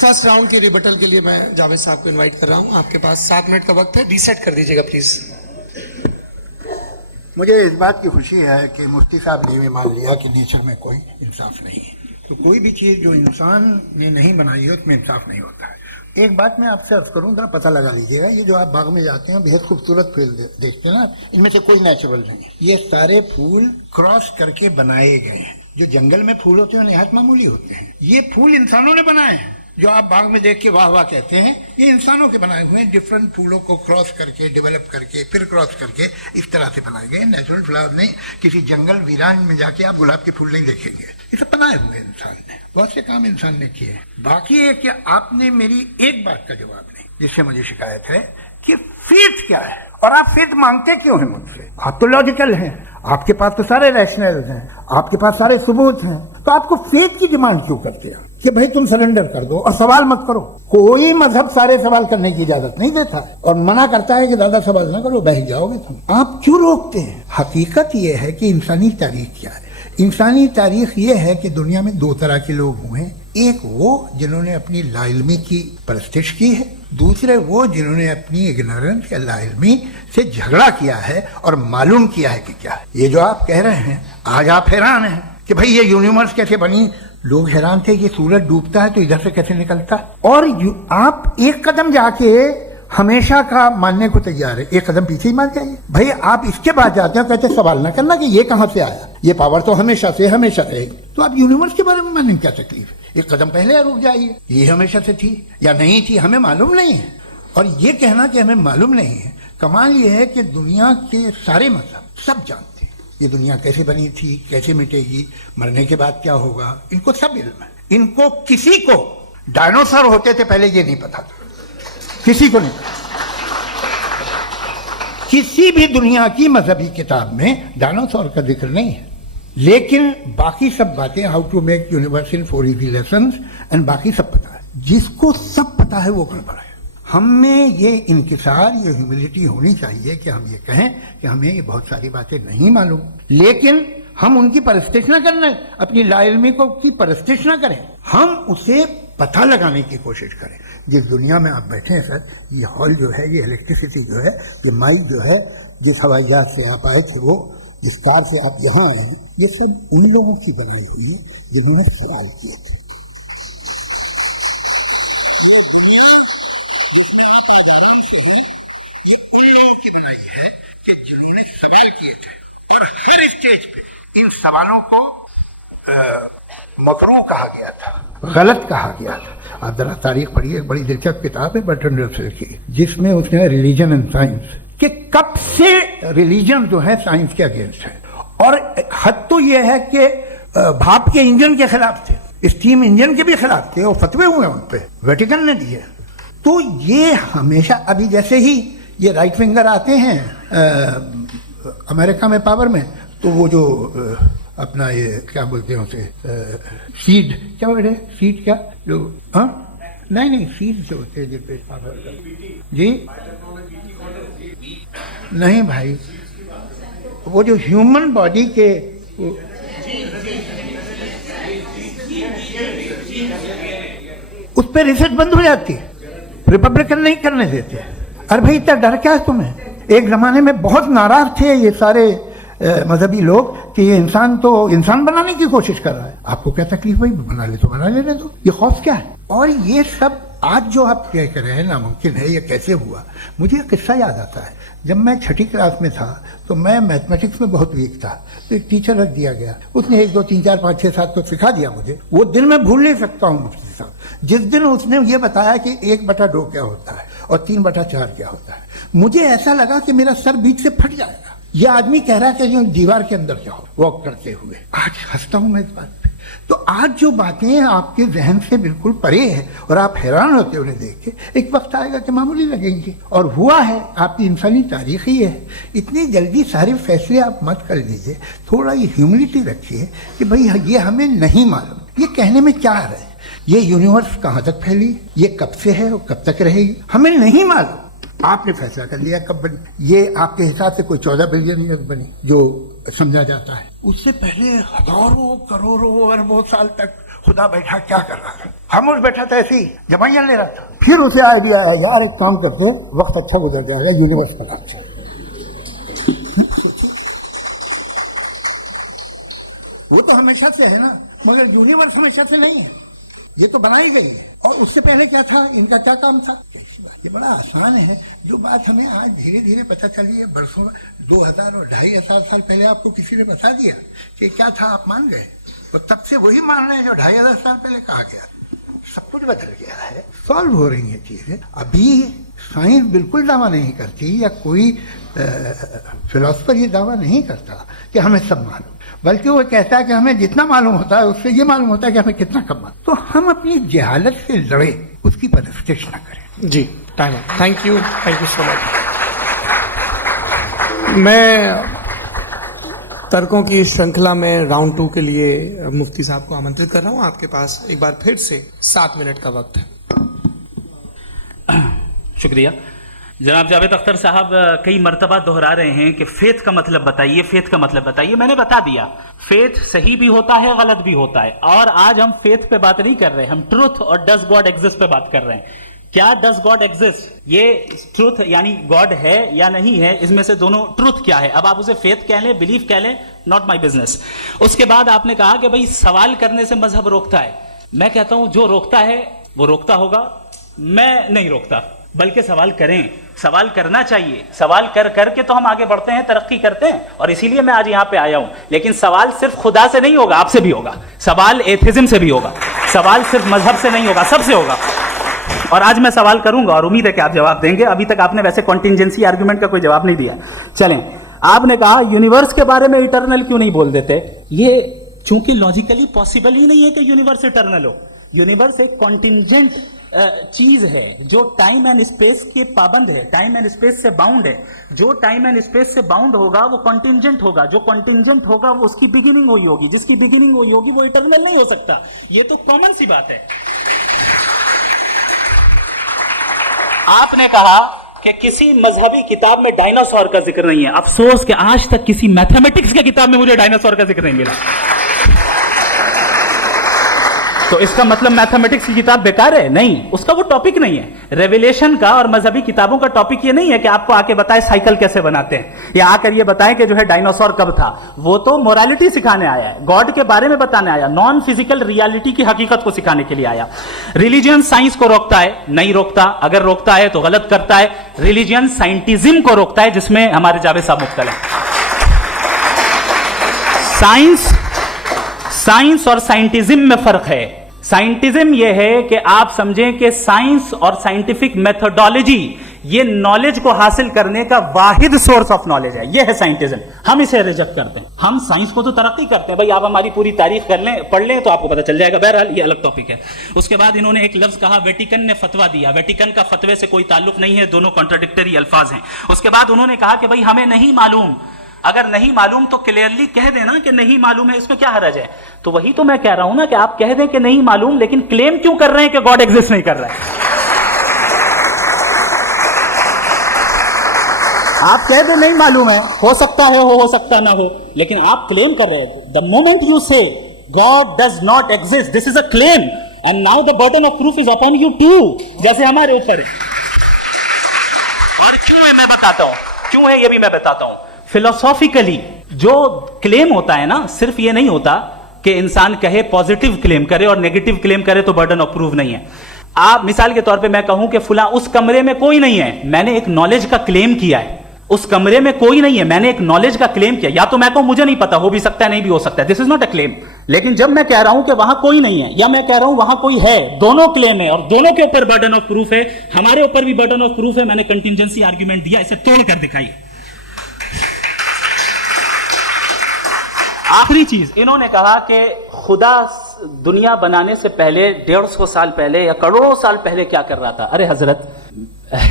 फर्स्ट राउंड की रिबटल के लिए मैं जावेद साहब को इनवाइट कर रहा हूं। आपके पास 7 मिनट का वक्त है, रीसेट कर दीजिएगा प्लीज। मुझे इस बात की खुशी है कि मुफ्ती साहब ने भी मान लिया कि नेचर में कोई इंसाफ नहीं है। तो कोई भी चीज़ जो इंसान ने नहीं बनाई है उसमें इंसाफ नहीं होता है। एक बात मैं आपसे अर्ज करूं, जरा पता लगा लीजिएगा, ये जो आप बाग में जाते हैं बेहद खूबसूरत फूल देखते हैं ना, इनमें से कोई नेचुरल नहीं है। ये सारे फूल क्रॉस करके बनाए गए हैं। जो जंगल में फूल होते हैं निहायत मामूली होते हैं, ये फूल इंसानों ने बनाए हैं। जो आप बाग में देख के वाह वाह कहते हैं, ये इंसानों के बनाए हुए हैं। डिफरेंट फूलों को क्रॉस करके, डेवलप करके, फिर क्रॉस करके इस तरह से बनाए गए। नेचुरल फ्लावर नहीं। किसी जंगल वीरान में जाके आप गुलाब के फूल नहीं देखेंगे। ये सब बनाए हुए इंसान ने, बहुत से काम इंसान ने किए। बाकी है कि आपने मेरी एक बात का जवाब नहीं, जिससे मुझे शिकायत है कि फेथ क्या है और आप फेथ मांगते क्यों हैं मुझसे? आप तो लॉजिकल हैं, आपके पास तो सारे रैशनल हैं, आपके पास सारे सबूत हैं, तो आपको फेथ की डिमांड क्यों करते हैं कि भाई तुम सरेंडर कर दो और सवाल मत करो? कोई मजहब सारे सवाल करने की इजाजत नहीं देता और मना करता है कि ज्यादा सवाल ना करो, बह जाओगे तुम। आप क्यों रोकते हैं? हकीकत यह है कि इंसानी तारीख क्या है। इंसानी तारीख ये है कि दुनिया में 2 तरह के लोग हुए। एक वो जिन्होंने अपनी लाइल्मी की परस्तिश की है, दूसरे वो जिन्होंने अपनी इग्नोरेंस या लाइल्मी से झगड़ा किया है और मालूम किया है कि क्या है। ये जो आप कह रहे हैं, आज आप हैरान हैं कि भाई ये यूनिवर्स कैसे बनी। लोग हैरान थे कि सूरज डूबता है तो इधर से कैसे निकलता, और आप एक कदम जाके हमेशा का मानने को तैयार है, एक कदम पीछे ही मान जाइए। भाई आप इसके बाद जाते हो, कहते सवाल ना करना कि ये कहां से आया, ये पावर तो हमेशा से हमेशा रहेगी। तो आप यूनिवर्स के बारे में मानने में क्या तकलीफ है? एक कदम पहले रुक जाइए, ये हमेशा से थी या नहीं थी, हमें मालूम नहीं है। और ये कहना कि हमें मालूम नहीं है, कमाल ये है कि दुनिया के सारे मजहब सब जानते हैं ये दुनिया कैसे बनी थी, कैसे मिटेगी, मरने के बाद क्या होगा, इनको सब इल्म है। इनको किसी को डायनासोर होते थे पहले ये नहीं पता था, किसी को नहीं। किसी भी दुनिया की मजहबी किताब में डायनासोर का जिक्र नहीं है, लेकिन बाकी सब बातें, how to make universe in 4 easy lessons and बाकी सब पता है। जिसको सब पता है वो गड़बड़ है। हमें ये इंकिसार, ये ह्यूमिलिटी होनी चाहिए कि हम ये कहें कि हमें ये बहुत सारी बातें नहीं मालूम, लेकिन हम उनकी परस्तिश न करना, अपनी लाइल्मी को की परस्तिश न करें, हम उसे पता लगाने की कोशिश करें। जिस दुनिया में आप बैठे हैं सर, ये हॉल जो है, ये इलेक्ट्रिसिटी जो है, ये माइक जो है, जिस हवाई जहाज से आप आए थे, वो जिस कार से आप यहाँ आए हैं, ये सब उन लोगों की बनाई हुई है जिन्होंने सवाल किए थे। ये उन लोगों की बनाई है कि जिन्होंने सवाल किए थे, और हर स्टेज पे इन सवालों को मकरूह कहा गया था, गलत कहा गया था। आप जरा तारीख पढ़िए, एक बड़ी दिलचस्प किताब है बर्ट्रैंड रसेल की, जिसमें उसने रिलीजन एंड साइंस कि कब से रिलीजन जो है साइंस के अगेंस्ट है, और हद तो यह है कि भाप के इंजन के खिलाफ थे, स्टीम इंजन के भी खिलाफ थे, और फतवे हुए उन पे, वेटिकन ने दिए। तो ये हमेशा, अभी जैसे ही ये राइट विंगर आते हैं अमेरिका में पावर में, तो वो जो अपना ये क्या बोलते हैं उसे, सीड क्या बोलते हैं, सीड क्या जो, हाँ नहीं सीड जो होते हैं जिन पे जी नहीं भाई, वो जो ह्यूमन बॉडी के उस पर रिसर्च बंद हो जाती है, रिपब्लिकन नहीं करने देते। अरे भाई इतना डर क्या है तुम्हें? एक जमाने में बहुत नाराज थे ये सारे मजहबी लोग कि ये इंसान तो इंसान बनाने की कोशिश कर रहा है, आपको क्या तकलीफ भाई, बना ले तो बना लेने दो, ये खौफ क्या है? और ये सब आज जो आप कह रहे हैं नामुमकिन है, ये कैसे हुआ? मुझे एक किस्सा याद आता है। जब मैं छठी क्लास में था तो मैं मैथमेटिक्स में बहुत वीक था, तो एक टीचर रख दिया गया, उसने 1 2 3 4 5 6 7 तो सिखा दिया मुझे। वो दिन मैं भूल नहीं सकता हूँ मुफ्ती साहब, जिस दिन उसने ये बताया कि 1/2 क्या होता है और 3/4 क्या होता है, मुझे ऐसा लगा कि मेरा सर बीच से फट जाएगा। ये आदमी कह रहा है कि जो दीवार के अंदर जाओ वॉक करते हुए। आज हंसता हूं मैं इस बात पे। तो आज जो बातें आपके जहन से बिल्कुल परे है और आप हैरान होते हो उन्हें देख के, एक वक्त आएगा कि मामूली लगेंगे, और हुआ है। आपकी इंसानी तारीख ही है। इतनी जल्दी सारे फैसले आप मत कर लीजिए, थोड़ा ये ह्यूमिलिटी रखिए कि भाई ये हमें नहीं मालूम। ये कहने में क्या है, ये यूनिवर्स कहाँ तक फैली, ये कब से है और कब तक रहेगी, हमें नहीं मालूम। आपने फैसला कर लिया कब बनी, ये आपके हिसाब से कोई 14 बिलियन ईयर बनी जो समझा जाता है। उससे पहले हजारों करोड़ों अरबों साल तक खुदा बैठा क्या कर रहा था? खामोश बैठा था, ऐसी जमाइयां ले रहा था। फिर उसे आइडिया आया, यार एक काम करते, वक्त अच्छा गुजर जाएगा, यूनिवर्स बना अच्छा। वो तो हमेशा से है ना, मगर यूनिवर्स हमेशा से नहीं है, ये तो बनाई गई है। और उससे पहले क्या था, इनका क्या काम था? ये बड़ा आसान है। जो बात हमें आज धीरे धीरे पता चली है, बरसों 2000 और 2500 साल पहले आपको किसी ने बता दिया कि क्या था, आप मान गए, और तब से वही मान रहे हैं जो 2500 साल पहले कहा गया। सब कुछ बदल गया है, सॉल्व हो रही है चीजें। अभी साइंस बिल्कुल दावा नहीं करती, या कोई फिलोसफर ये दावा नहीं करता कि हमें सब मालूम, बल्कि वो कहता है कि हमें जितना मालूम होता है उससे ये मालूम होता है कि हमें कितना कम मालूम। तो हम अपनी जहालत से लड़े, उसकी परस्तिश न करें। जी, time. Thank you so much. मैं तर्कों की श्रृंखला में राउंड 2 के लिए मुफ्ती साहब को आमंत्रित कर रहा हूं। आपके पास एक बार फिर से 7 मिनट का वक्त है। शुक्रिया। जनाब जावेद अख्तर साहब कई मर्तबा दोहरा रहे हैं कि फेथ का मतलब बताइए, फेथ का मतलब बताइए। मैंने बता दिया, फेथ सही भी होता है, गलत भी होता है। और आज हम फेथ पे बात नहीं कर रहे, हम ट्रुथ और डज गॉड एग्जिस्ट पे बात कर रहे हैं। क्या डज गॉड एग्जिस्ट, ये ट्रुथ यानी गॉड है या नहीं है, इसमें से दोनों ट्रुथ क्या है। अब आप उसे फेथ कह लें, बिलीफ कह लें, नॉट माई बिजनेस। उसके बाद आपने कहा कि भाई सवाल करने से मजहब रोकता है। मैं कहता हूं जो रोकता है वो रोकता होगा, मैं नहीं रोकता, बल्कि सवाल करें, सवाल करना चाहिए। सवाल कर करके तो हम आगे बढ़ते हैं, तरक्की करते हैं, और इसीलिए मैं आज यहां पे आया हूं। लेकिन सवाल सिर्फ खुदा से नहीं होगा, आपसे भी होगा। सवाल एथिज्म से भी होगा, सवाल सिर्फ मजहब से नहीं होगा, सबसे होगा। और आज मैं सवाल करूंगा और उम्मीद है कि आप जवाब देंगे। अभी तक आपने वैसे कॉन्टिंजेंसी आर्गुमेंट का कोई जवाब नहीं दिया। चलें, आपने कहा यूनिवर्स के बारे में इटर्नल क्यों नहीं बोल देते। ये चूंकि लॉजिकली पॉसिबल ही नहीं है कि यूनिवर्स इटर्नल हो। यूनिवर्स एक कॉन्टिंजेंट चीज है जो टाइम एंड स्पेस के पाबंद है, टाइम एंड स्पेस से बाउंड है। जो टाइम एंड स्पेस से बाउंड होगा वो कॉन्टिंजेंट होगा, जो कॉन्टिंजेंट होगा वो उसकी बिगिनिंग हुई होगी, जिसकी बिगिनिंग हुई होगी वो इटर्नल नहीं हो सकता। ये तो कॉमन सी बात है। आपने कहा कि किसी मजहबी किताब में डायनासोर का जिक्र नहीं है। अफसोस कि आज तक किसी मैथमेटिक्स की किताब में मुझे डायनासोर का जिक्र नहीं मिला। तो इसका मतलब मैथमेटिक्स की किताब बेकार है? नहीं, उसका वो टॉपिक नहीं है। रेवलेशन का और मजहबी किताबों का टॉपिक ये नहीं है कि आपको आके बताए साइकिल कैसे बनाते हैं, या आकर ये बताएं कि जो है डायनासोर कब था। वो तो मोरालिटी सिखाने आया है, गॉड के बारे में बताने आया, नॉन फिजिकल रियलिटी की हकीकत को सिखाने के लिए आया। रिलीजियन साइंस को रोकता है? नहीं रोकता। अगर रोकता है तो गलत करता है। रिलीजियन साइंटिज्म को रोकता है, जिसमें हमारे जावेद साहब मुब्तला है। साइंस और साइंटिज्म में फर्क है। साइंटिज्म यह है कि आप समझें कि साइंस और साइंटिफिक मेथोडोलॉजी ये नॉलेज को हासिल करने का वाहिद सोर्स ऑफ नॉलेज है, यह है साइंटिज्म। हम इसे रिजेक्ट करते हैं। हम साइंस को तो तरक्की करते हैं, भाई आप हमारी पूरी तारीख कर लें, पढ़ लें तो आपको पता चल जाएगा। बहरहाल ये अलग टॉपिक है। उसके बाद इन्होंने एक लफ्ज कहा, वेटिकन ने फतवा दिया। वेटिकन का फतवे से कोई ताल्लुक नहीं है, दोनों कॉन्ट्राडिक्टरी अल्फाज हैं। उसके बाद उन्होंने कहा कि भाई हमें नहीं मालूम। अगर नहीं मालूम तो क्लियरली कह देना कि नहीं मालूम है, इसमें क्या हरज है। तो वही तो मैं कह रहा हूं ना कि आप कह दें कि नहीं मालूम, लेकिन क्लेम क्यों कर रहे हैं कि गॉड एग्जिस्ट नहीं कर रहा है। आप कह दे नहीं मालूम है, हो सकता है हो सकता ना हो, लेकिन आप क्लेम कर रहे हैं। The moment you say God does not exist, this is a claim and now the burden of proof is upon you too, जैसे हमारे ऊपर है। और क्यों है मैं बताता हूं, क्यों है ये भी मैं बताता हूं। फिलोसॉफिकली जो क्लेम होता है ना, सिर्फ ये नहीं होता कि इंसान कहे पॉजिटिव क्लेम करे और नेगेटिव क्लेम करे तो बर्डन ऑफ प्रूफ नहीं है। आप मिसाल के तौर पे मैं कहूं कि फुला उस कमरे में कोई नहीं है, मैंने एक नॉलेज का क्लेम किया है। उस कमरे में कोई नहीं है, मैंने एक नॉलेज का क्लेम किया। या तो मैं कहूं मुझे नहीं पता, हो भी सकता है नहीं भी हो सकता है, this is not a claim. लेकिन जब मैं कह रहा हूं कि वहां कोई नहीं है या मैं कह रहा हूं वहां कोई है, दोनों क्लेम है और दोनों के ऊपर बर्डन ऑफ प्रूफ है। हमारे ऊपर भी बर्डन ऑफ प्रूफ है। मैंने कंटिजेंसी आर्ग्यूमेंट दिया, इसे तोड़कर दिखाई। आखिरी चीज, इन्होंने कहा कि खुदा दुनिया बनाने से पहले 150 साल पहले या करोड़ों साल पहले क्या कर रहा था। अरे हजरत,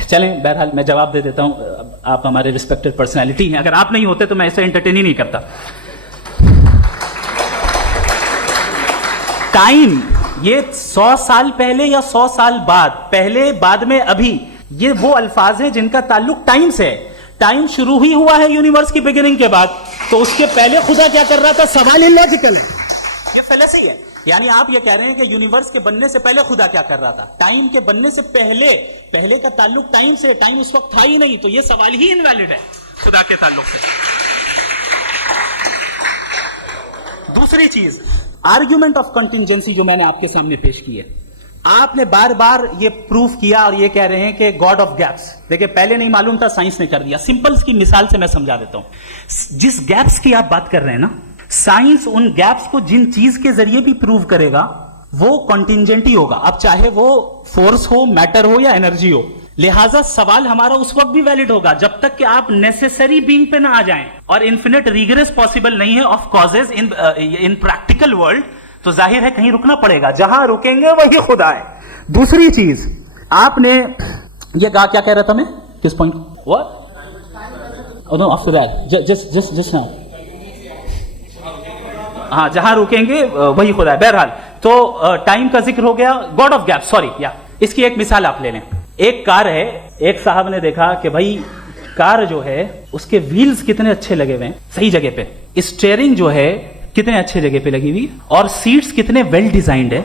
चलें बहरहाल मैं जवाब दे देता हूं। आप हमारे रिस्पेक्टेड पर्सनालिटी हैं, अगर आप नहीं होते तो मैं इसे एंटरटेन ही नहीं करता। टाइम, ये 100 साल पहले या 100 साल बाद, पहले बाद में अभी, ये वो अल्फाज हैं जिनका ताल्लुक टाइम से है। टाइम शुरू ही हुआ है यूनिवर्स की बिगिनिंग के बाद, तो उसके पहले खुदा क्या कर रहा था। सवाल इलॉजिकल है, ये फैलेसी है। यानी आप ये कह रहे हैं कि यूनिवर्स के बनने से पहले खुदा क्या कर रहा था। टाइम के बनने से पहले, पहले का ताल्लुक टाइम से, टाइम उस वक्त था ही नहीं, तो ये सवाल ही इनवैलिड है खुदा के ताल्लुक से। दूसरी चीज, आर्ग्यूमेंट ऑफ कंटिजेंसी जो मैंने आपके सामने पेश की है, आपने बार बार ये प्रूफ किया और ये कह रहे हैं कि गॉड ऑफ गैप्स। देखिए पहले नहीं मालूम था, साइंस ने कर दिया। सिंपल की मिसाल से मैं समझा देता हूं। जिस गैप्स की आप बात कर रहे हैं ना, साइंस उन गैप्स को जिन चीज के जरिए भी प्रूव करेगा वो कॉन्टिजेंट ही होगा। अब चाहे वो फोर्स हो, मैटर हो या एनर्जी हो। लिहाजा सवाल हमारा उस वक्त भी वैलिड होगा जब तक कि आप नेसेसरी बीइंग पे ना आ जाएं। और इन्फिनिट रिग्रेस पॉसिबल नहीं है of causes in practical world, तो जाहिर है कहीं रुकना पड़ेगा। जहां रुकेंगे वही खुदा है। दूसरी चीज, आपने ये कहा, क्या कह रहा था मैं, किस point, what, know after that, just now, हाँ, जहां रुकेंगे वही खुदा है। बहरहाल तो टाइम का जिक्र हो गया, गॉड ऑफ गैप, सॉरी या इसकी एक मिसाल आप ले लें। एक कार है, एक साहब ने देखा कि भाई कार जो है उसके व्हील्स कितने अच्छे लगे हुए हैं सही जगह पे, स्टीयरिंग जो है कितने अच्छे जगह पे लगी हुई, और सीट्स कितने वेल डिजाइंड है,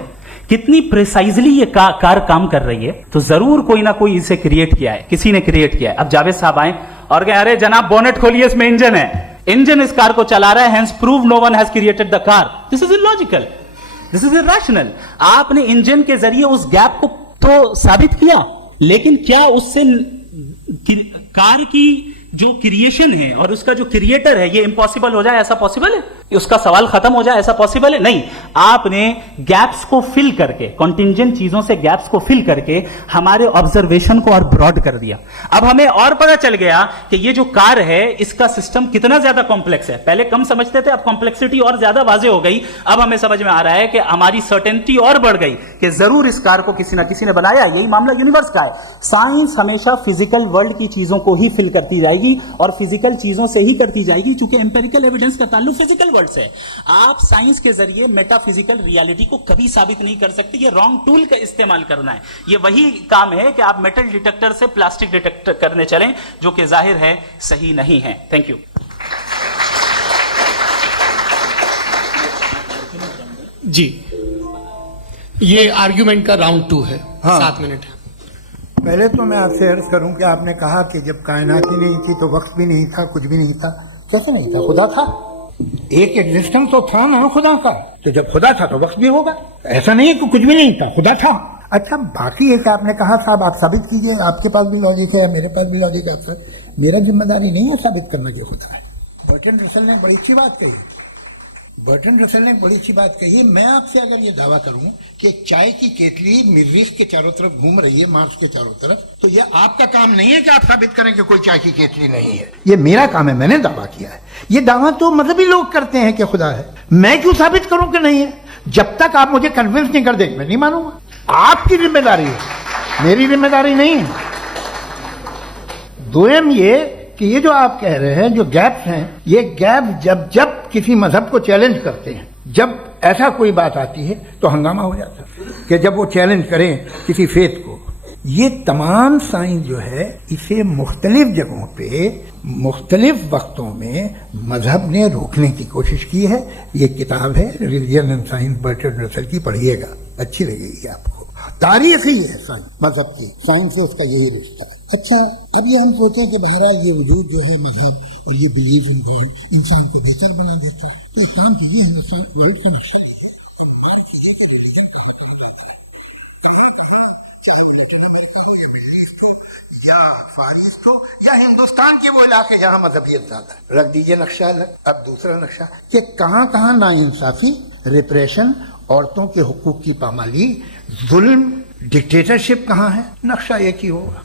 कितनी प्रिसाइजली ये कार काम कर रही है। तो जरूर कोई ना कोई इसे क्रिएट किया है, किसी ने क्रिएट किया है। अब जावेद साहब आए और कहे अरे जनाब बोनेट खोलिए, इसमें इंजन है, इंजन इस कार को चला रहा है, hence prove no one has created the car. This is illogical, this is irrational. आपने इंजन के जरिए उस गैप को तो साबित किया, लेकिन क्या उससे कार की जो क्रिएशन है और उसका जो क्रिएटर है ये इम्पॉसिबल हो जाए, ऐसा पॉसिबल है? उसका सवाल खत्म हो जाए, ऐसा पॉसिबल है? नहीं। आपने गैप्स को फिल करके, कॉन्टिंजेंट चीजों से गैप्स को फिल करके हमारे ऑब्जर्वेशन को और ब्रॉड कर दिया। अब हमें और पता चल गया कि ये जो कार है इसका सिस्टम कितना ज्यादा कॉम्प्लेक्स है। पहले कम समझते थे, अब कॉम्प्लेक्सिटी और ज्यादा वाजे हो गई। अब हमें समझ में आ रहा है कि हमारी सर्टेनिटी और बढ़ गई कि जरूर इस कार को किसी ना किसी ने बनाया। यही मामला यूनिवर्स का है। साइंस हमेशा फिजिकल वर्ल्ड की चीजों को ही फिल करती जाएगी और फिजिकल चीजों से ही करती जाएगी, क्योंकि एम्पिरिकल एविडेंस का ताल्लुक फिजिकल वर्ल्ड से है। आप साइंस के जरिए मेटाफिजिकल रियलिटी को कभी साबित नहीं कर सकते। ये रॉन्ग टूल का इस्तेमाल करना है। ये वही काम है कि आप मेटल डिटेक्टर से प्लास्टिक डिटेक्टर करने चलें, जो कि जाहिर है सही नहीं है। Thank you. जी, ये आर्ग्यूमेंट का राउंड 2 है। हाँ। 7 मिनट है। पहले तो मैं आपसे अर्ज करूं कि आपने कहा कि जब कायनात ही नहीं थी तो वक्त भी नहीं था, कुछ भी नहीं था। कैसे नहीं था? खुदा था, एक एग्जिस्टेंस तो था ना खुदा का। तो जब खुदा था तो वक्त भी होगा। ऐसा नहीं है कि कुछ भी नहीं था, खुदा था। अच्छा, बाकी एक आपने कहा साहब आप साबित कीजिए, आपके पास भी लॉजिक है, मेरे पास भी लॉजिक है। सर मेरा जिम्मेदारी नहीं है साबित करना कि खुदा है। बर्टन रसल ने बड़ी अच्छी बात कही, बर्टन रसल ने बड़ी अच्छी बात कही है। मैं आपसे अगर ये दावा करूं कि एक चाय की केतली मरीख के चारों तरफ घूम रही है, मार्स के चारों तरफ, तो ये आपका काम नहीं है कि आप साबित करें कि कोई चाय की केतली नहीं है। ये मेरा काम है, मैंने दावा किया है। ये दावा तो मजहबी लोग करते हैं कि खुदा है, मैं क्यों साबित करूं कि नहीं है? जब तक आप मुझे कन्विंस नहीं कर देंगे मैं नहीं मानूंगा। आपकी जिम्मेदारी है, मेरी जिम्मेदारी नहीं है। दोयम ये कि ये जो आप कह रहे हैं जो गैप्स हैं, ये गैप जब जब किसी मजहब को चैलेंज करते हैं, जब ऐसा कोई बात आती है तो हंगामा हो जाता है कि जब वो चैलेंज करें किसी फेथ को। ये तमाम साइंस जो है इसे मुख्तलिफ जगहों पे मुख्तलिफ वक्तों में मजहब ने रोकने की कोशिश की है। ये किताब है religion and science Burton Russell की, पढ़िएगा, अच्छी लगेगी आपको। तारीख ही है साइंस, मजहब की साइंस से उसका यही रिश्ता है। अच्छा, अब ये हम सोचें कि बहरहाल ये वजूद जो है मजहब और ये बिलीफ इन गॉड इंसान को बेहतर बना देता है, तो काम कीजिए हिंदुस्तान वर्ल्ड का नक्शा या फारिस तो या हिंदुस्तान के वो इलाके जहाँ मजहबियत ज्यादा है, रख दीजिए नक्शा अलग। अब दूसरा नक्शा कि कहाँ कहाँ नाइंसाफी, रिप्रेशन, औरतों के हुकूक की पामाली, जुल्म, डिक्टेटरशिप कहाँ है, नक्शा एक ही होगा।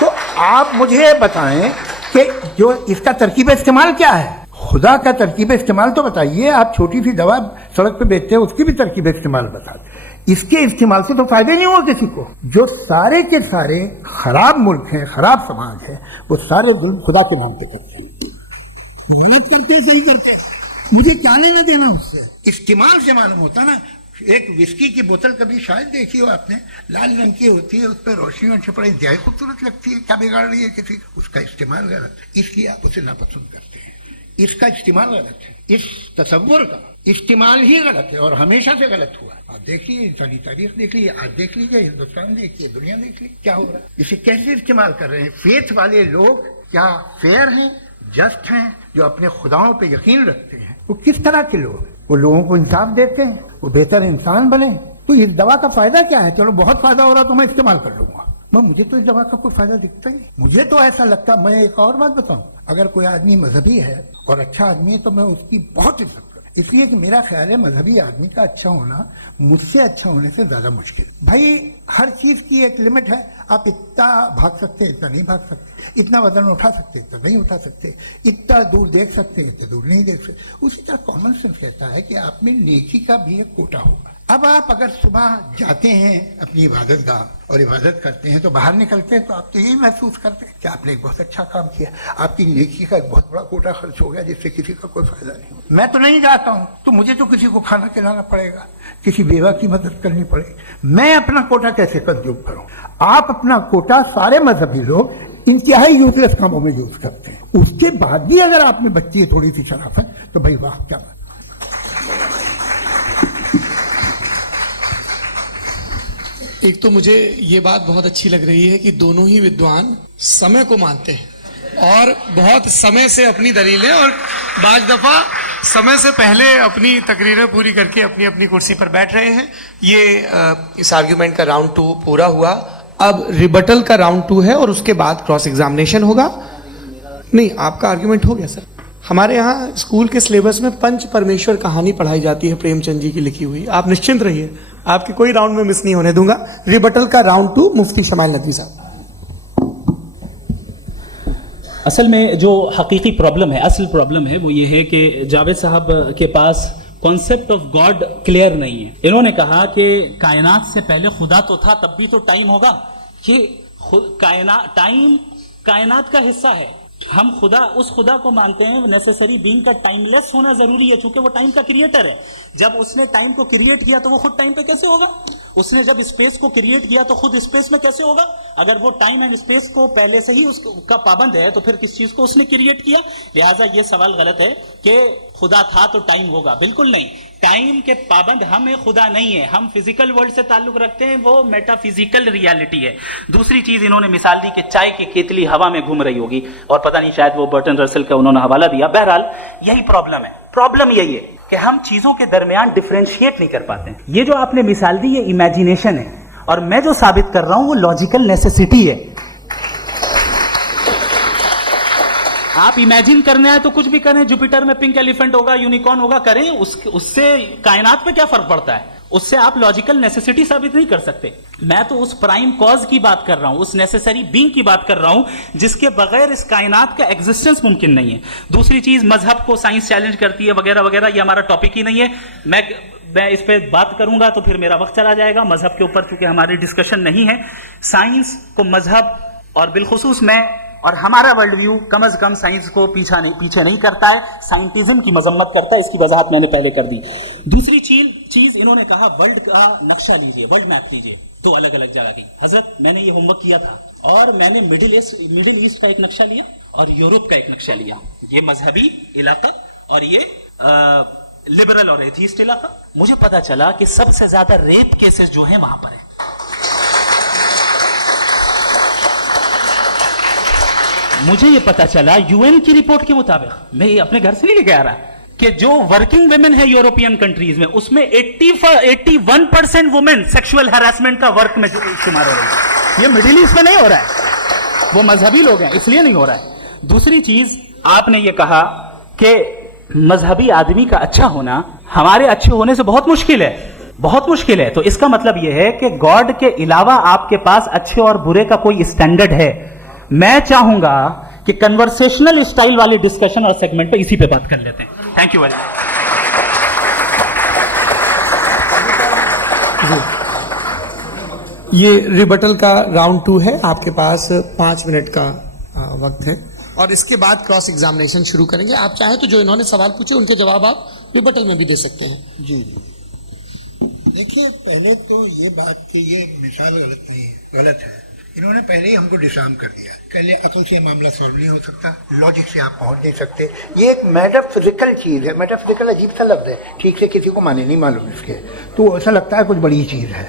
तो आप मुझे बताएं कि जो इसका तरकीब इस्तेमाल क्या है, खुदा का तरकीब इस्तेमाल तो बताइए। आप छोटी सी दवा सड़क पे बेचते हैं उसकी भी तरकीब इस्तेमाल बता दें। इसके इस्तेमाल से तो फायदे नहीं हुआ किसी को। जो सारे के सारे खराब मुल्क हैं, खराब समाज है, वो सारे जुल्म खुदा के नाम पे करते हैं। बात करते सही करते, मुझे क्या लेना देना उससे। इस्तेमाल से मालूम होता ना। एक विस्की की बोतल कभी शायद देखी हो आपने, लाल रंग की होती है, उस पर रोशनी और छपड़ाई इंतहाई खूबसूरत लगती है, क्या बिगाड़ रही है किसी? उसका इस्तेमाल गलत है, इसलिए आप उसे नापसंद करते हैं। इसका इस्तेमाल गलत है, इस तसव्वुर का इस्तेमाल ही गलत है और हमेशा से गलत हुआ। आप देखिए इंसानी तारीख देख लीजिए, आज देख लीजिए, हिंदुस्तान देखिए, दुनिया देख लीजिए क्या हो रहा है। इसे कैसे इस्तेमाल कर रहे हैं फेथ वाले लोग? क्या फेयर हैं, जस्ट हैं, जो अपने खुदाओं पे यकीन रखते हैं? वो किस तरह के लोग? वो लोगों को इंसाफ देते हैं, वो बेहतर इंसान बने। तो इस दवा का फायदा क्या है? चलो बहुत फायदा हो रहा तो मैं इस्तेमाल कर लूंगा, मैं मुझे तो इस दवा का कोई फायदा दिखता ही नहीं। मुझे तो ऐसा लगता, मैं एक और बात बताऊं, अगर कोई आदमी मजहबी है और अच्छा आदमी है तो मैं उसकी बहुत इज्जत करूं, इसलिए कि मेरा ख्याल है मजहबी आदमी का अच्छा होना मुझसे अच्छा होने से ज्यादा मुश्किल। भाई हर चीज की एक लिमिट है। आप इतना भाग सकते हैं, इतना नहीं भाग सकते, इतना वजन उठा सकते, इतना नहीं उठा सकते, इतना दूर देख सकते, इतना दूर नहीं देख सकते। उसी तरह कॉमन सेंस कहता है कि आप में नेकी का भी एक कोटा होगा। अब आप अगर सुबह जाते हैं अपनी इबादत गाह और इबादत करते हैं तो बाहर निकलते हैं तो आप तो यही महसूस करते हैं कि आपने एक बहुत अच्छा काम किया, आपकी नेकी का एक बहुत बड़ा कोटा खर्च हो गया जिससे किसी का कोई फायदा नहीं हो। मैं तो नहीं जाता हूँ तो मुझे तो किसी को खाना खिलाना पड़ेगा, किसी बेवा की मदद करनी पड़ेगी। मैं अपना कोटा कैसे कंज्यूम करूँ? आप अपना कोटा सारे मजहबी लोग इंतहाई यूजलेस कामों में यूज करते हैं। उसके बाद भी अगर आप में बच्ची है थोड़ी सी शराफत तो भाई वाह क्या बात। एक तो मुझे ये बात बहुत अच्छी लग रही है कि दोनों ही विद्वान समय को मानते हैं और बहुत समय से अपनी दलीलें और बाज दफा समय से पहले अपनी तकरीरें पूरी करके अपनी अपनी कुर्सी पर बैठ रहे हैं। ये इस आर्ग्यूमेंट का राउंड 2 पूरा हुआ। अब रिबटल का राउंड 2 है और उसके बाद क्रॉस एग्जामिनेशन होगा। नहीं, आपका आर्ग्यूमेंट हो गया सर। हमारे यहाँ स्कूल के सिलेबस में पंच परमेश्वर कहानी पढ़ाई जाती है, प्रेमचंद जी की लिखी हुई। आप निश्चिंत रहिए, आपके कोई राउंड में मिस नहीं होने दूंगा। रिबटल का राउंड 2 मुफ्ती शमाइल नदवी साहब। असल में जो हकीकी प्रॉब्लम है, असल प्रॉब्लम है वो ये है कि जावेद साहब के पास कॉन्सेप्ट ऑफ गॉड क्लियर नहीं है। इन्होंने कहा कि कायनात से पहले खुदा तो था, तब भी तो टाइम होगा। ये टाइम कायनात का हिस्सा है। हम खुदा उस खुदा को मानते हैं, नेसेसरी बीइंग का टाइमलेस होना जरूरी है, चूंकि वो टाइम का क्रिएटर है। जब उसने टाइम को क्रिएट किया तो वो खुद टाइम पे कैसे होगा? उसने जब स्पेस को क्रिएट किया तो खुद स्पेस में कैसे होगा? अगर वो टाइम एंड स्पेस को पहले से ही उसका पाबंद है तो फिर किस चीज को उसने क्रिएट किया? लिहाजा ये सवाल गलत है कि खुदा था तो टाइम होगा। बिल्कुल नहीं, टाइम के पाबंद हम है, खुदा नहीं है। हम फिजिकल वर्ल्ड से ताल्लुक रखते हैं, वो मेटाफिजिकल रियलिटी है। दूसरी चीज इन्होंने मिसाल दी कि चाय की केतली हवा में घूम रही होगी और पता नहीं शायद वो बर्टन रसल का उन्होंने हवाला दिया। बहरहाल यही प्रॉब्लम है। प्रॉब्लम यही है कि हम चीजों के दरमियान डिफरेंशिएट नहीं कर पाते। ये जो आपने मिसाल दी ये इमेजिनेशन है और मैं जो साबित कर रहा हूं वो लॉजिकल नेसेसिटी है। आप इमेजिन करने आए तो कुछ भी करें, जुपिटर में पिंक एलिफेंट होगा, यूनिकॉर्न होगा, करें, उससे कायनात पे क्या फर्क पड़ता है? उससे आप लॉजिकल नेसेसिटी साबित नहीं कर सकते। मैं तो उस प्राइम कॉज की बात कर रहा हूं, उस नेसेसरी बीइंग की बात कर रहा हूं जिसके बगैर इस कायनात का एग्जिस्टेंस मुमकिन नहीं है। दूसरी चीज, मजहब को साइंस चैलेंज करती है वगैरह वगैरह, ये हमारा टॉपिक ही नहीं है। मैं इस पे बात करूंगा तो फिर मेरा वक्त चला जाएगा। मजहब के ऊपर चूंकि हमारी डिस्कशन नहीं है, साइंस को मजहब और बिलखुसूस मैं और हमारा वर्ल्ड व्यू कम से कम साइंस को पीछे नहीं करता है, साइंटिज्म की मजम्मत करता है। इसकी वजाहत मैंने पहले कर दी। दूसरी चीज इन्होंने कहा वर्ल्ड का नक्शा लीजिए, वर्ल्ड मैप कीजिए, दो अलग अलग जगह की। हजरत, मैंने ये होमवर्क किया था और मैंने मिडिल ईस्ट का एक नक्शा लिया और यूरोप का एक नक्शा लिया। ये मजहबी इलाका और ये लिबरल और एथीस्ट इलाका। मुझे पता चला कि सबसे ज्यादा रेप केसेस जो है वहां पर है। मुझे ये पता चला यूएन की रिपोर्ट के मुताबिक, मैं ये अपने घर से नहीं लेके आ रहा, कि जो वर्किंग वुमेन है यूरोपियन कंट्रीज में, उसमें 81% वुमेन सेक्सुअल हैरेसमेंट का वर्क में शुमार हो रही है। ये मिडिल ईस्ट में नहीं हो रहा है, वो मजहबी लोग हैं इसलिए नहीं हो रहा है। दूसरी चीज, आपने ये कहा कि मजहबी आदमी का अच्छा होना हमारे अच्छे होने से बहुत मुश्किल है, बहुत मुश्किल है। तो इसका मतलब यह है कि गॉड के अलावा आपके पास अच्छे और बुरे का कोई स्टैंडर्ड है। मैं चाहूंगा कि कन्वर्सेशनल स्टाइल वाली डिस्कशन और सेगमेंट पे इसी पे बात कर लेते हैं। Thank you very much. ये रिबटल का राउंड 2 है, आपके पास 5 मिनट का वक्त है और इसके बाद क्रॉस एग्जामिनेशन शुरू करेंगे। आप चाहें तो जो इन्होंने सवाल पूछे उनके जवाब आप रिबटल में भी दे सकते हैं। जी देखिए, पहले तो ये बात कि ये मिसाल गलत है। इन्होंने पहले ही हमको डिसार्म कर दिया। पहले अकल से मामला सॉल्व नहीं हो सकता, लॉजिक से आप पहुंच नहीं सकते। ये एक मेटाफिजिकल चीज़ है। मेटाफिजिकल अजीब सा लफ्ज़ है, ठीक से किसी को माने नहीं मालूम इसके, तो ऐसा लगता है कुछ बड़ी चीज़ है।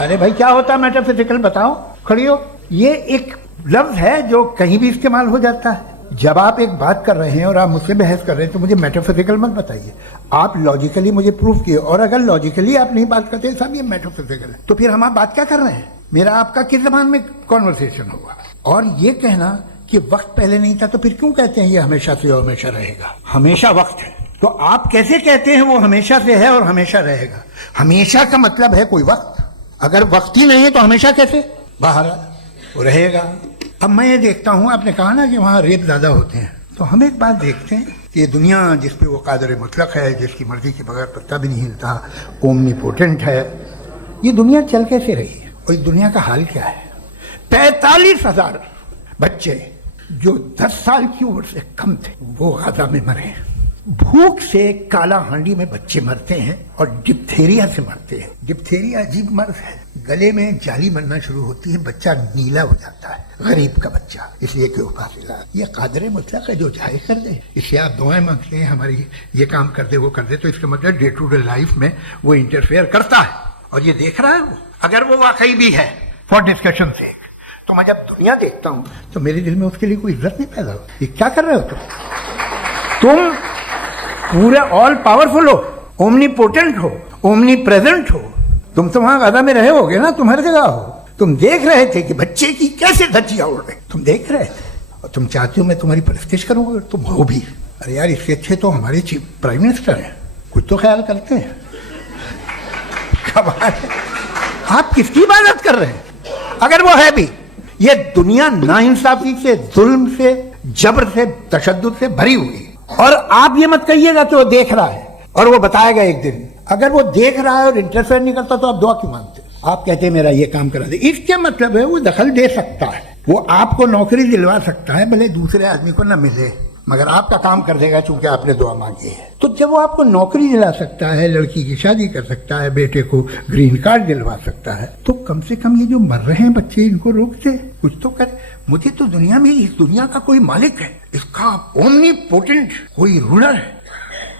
अरे भाई, क्या होता है मेटाफिजिकल, बताओ, खड़ी हो। ये एक लफ्ज़ है जो कहीं भी इस्तेमाल हो जाता है। जब आप एक बात कर रहे हैं और आप मुझसे बहस कर रहे हैं तो मुझे मेटाफिजिकल मत बताइए, आप लॉजिकली मुझे प्रूफ किए। और अगर लॉजिकली आप नहीं बात करते साहब ये मेटाफिजिकल है, तो फिर हम आप बात क्या कर रहे हैं? मेरा आपका किस जबान में कॉन्वर्सेशन होगा? और ये कहना कि वक्त पहले नहीं था, तो फिर क्यों कहते हैं ये हमेशा से और हमेशा रहेगा? हमेशा वक्त है, तो आप कैसे कहते हैं वो हमेशा से है और हमेशा रहेगा? हमेशा का मतलब है कोई वक्त, अगर वक्त ही नहीं है तो हमेशा कैसे? बाहर वो रहेगा। अब मैं ये देखता हूं, आपने कहा ना कि वहां रेप ज्यादा होते हैं, तो हम एक बात देखते हैं कि ये दुनिया जिसपे वो कादर मुतलक है, जिसकी मर्जी के बगैर पत्ता भी नहीं हिलता, ओमनीपोटेंट है, ये दुनिया चल कैसे रही है? और इस दुनिया का हाल क्या है? 45,000 बच्चे जो 10 साल की उम्र से कम थे वो गाजा में मरे। भूख से काला हांडी में बच्चे मरते हैं और डिप्थेरिया से मरते हैं। डिप्थेरिया अजीब मर्ज है, गले में जाली बनना शुरू होती है, बच्चा नीला हो जाता है, गरीब का बच्चा, इसलिए कि उपासिला। ये कादर मुतलक है जो चाहे कर दे। इससे आप दुआएं मांगते हैं हमारी ये काम कर दे वो कर दे, तो इसका मतलब डे टू डे लाइफ में वो इंटरफेयर करता है और ये देख रहा है वो। अगर वो वाकई भी है फॉर डिस्कशन से, तो मैं जब दुनिया देखता हूं तो मेरे दिल में उसके लिए कोई इज्जत नहीं पैदा होती। क्या कर रहे हो तुम पूरे ऑल पावरफुल हो, ओमनीपोटेंट हो, ओमनी प्रेजेंट हो। तुम तो वहां गाजा में रहे होगे ना, तुम हर जगह हो। तुम देख रहे थे कि बच्चे की कैसे धज्जियां उड़ रही, तुम देख रहे थे और तुम चाहते हो मैं तुम्हारी परस्तिश करूंगा, तुम हो भी। अरे यार, इससे अच्छे तो हमारे चीफ प्राइम मिनिस्टर हैं, कुछ तो ख्याल करते हैं। कमाल है, आप किसकी इबादत कर रहे हैं? अगर वो है भी, ये दुनिया नाइंसाफी से, जुल्म से, जबर से, तशद्दुद से भरी हुई। और आप ये मत कहिएगा कि वो देख रहा है और वो बताएगा एक दिन। अगर वो देख रहा है और इंटरफेयर नहीं करता तो आप दुआ क्यों मांगते? आप कहते हैं मेरा ये काम करा दे, इसके मतलब है वो दखल दे सकता है, वो आपको नौकरी दिलवा सकता है, भले दूसरे आदमी को ना मिले, मगर आपका काम कर देगा चूंकि आपने दुआ मांगी है। तो जब वो आपको नौकरी दिला सकता है, लड़की की शादी कर सकता है, बेटे को ग्रीन कार्ड दिलवा सकता है, तो कम से कम ये जो मर रहे हैं बच्चे, इनको रोक दे, कुछ तो कर। मुझे तो दुनिया में, इस दुनिया का कोई मालिक है, इसका ओमनीपोटेंट कोई रूलर है,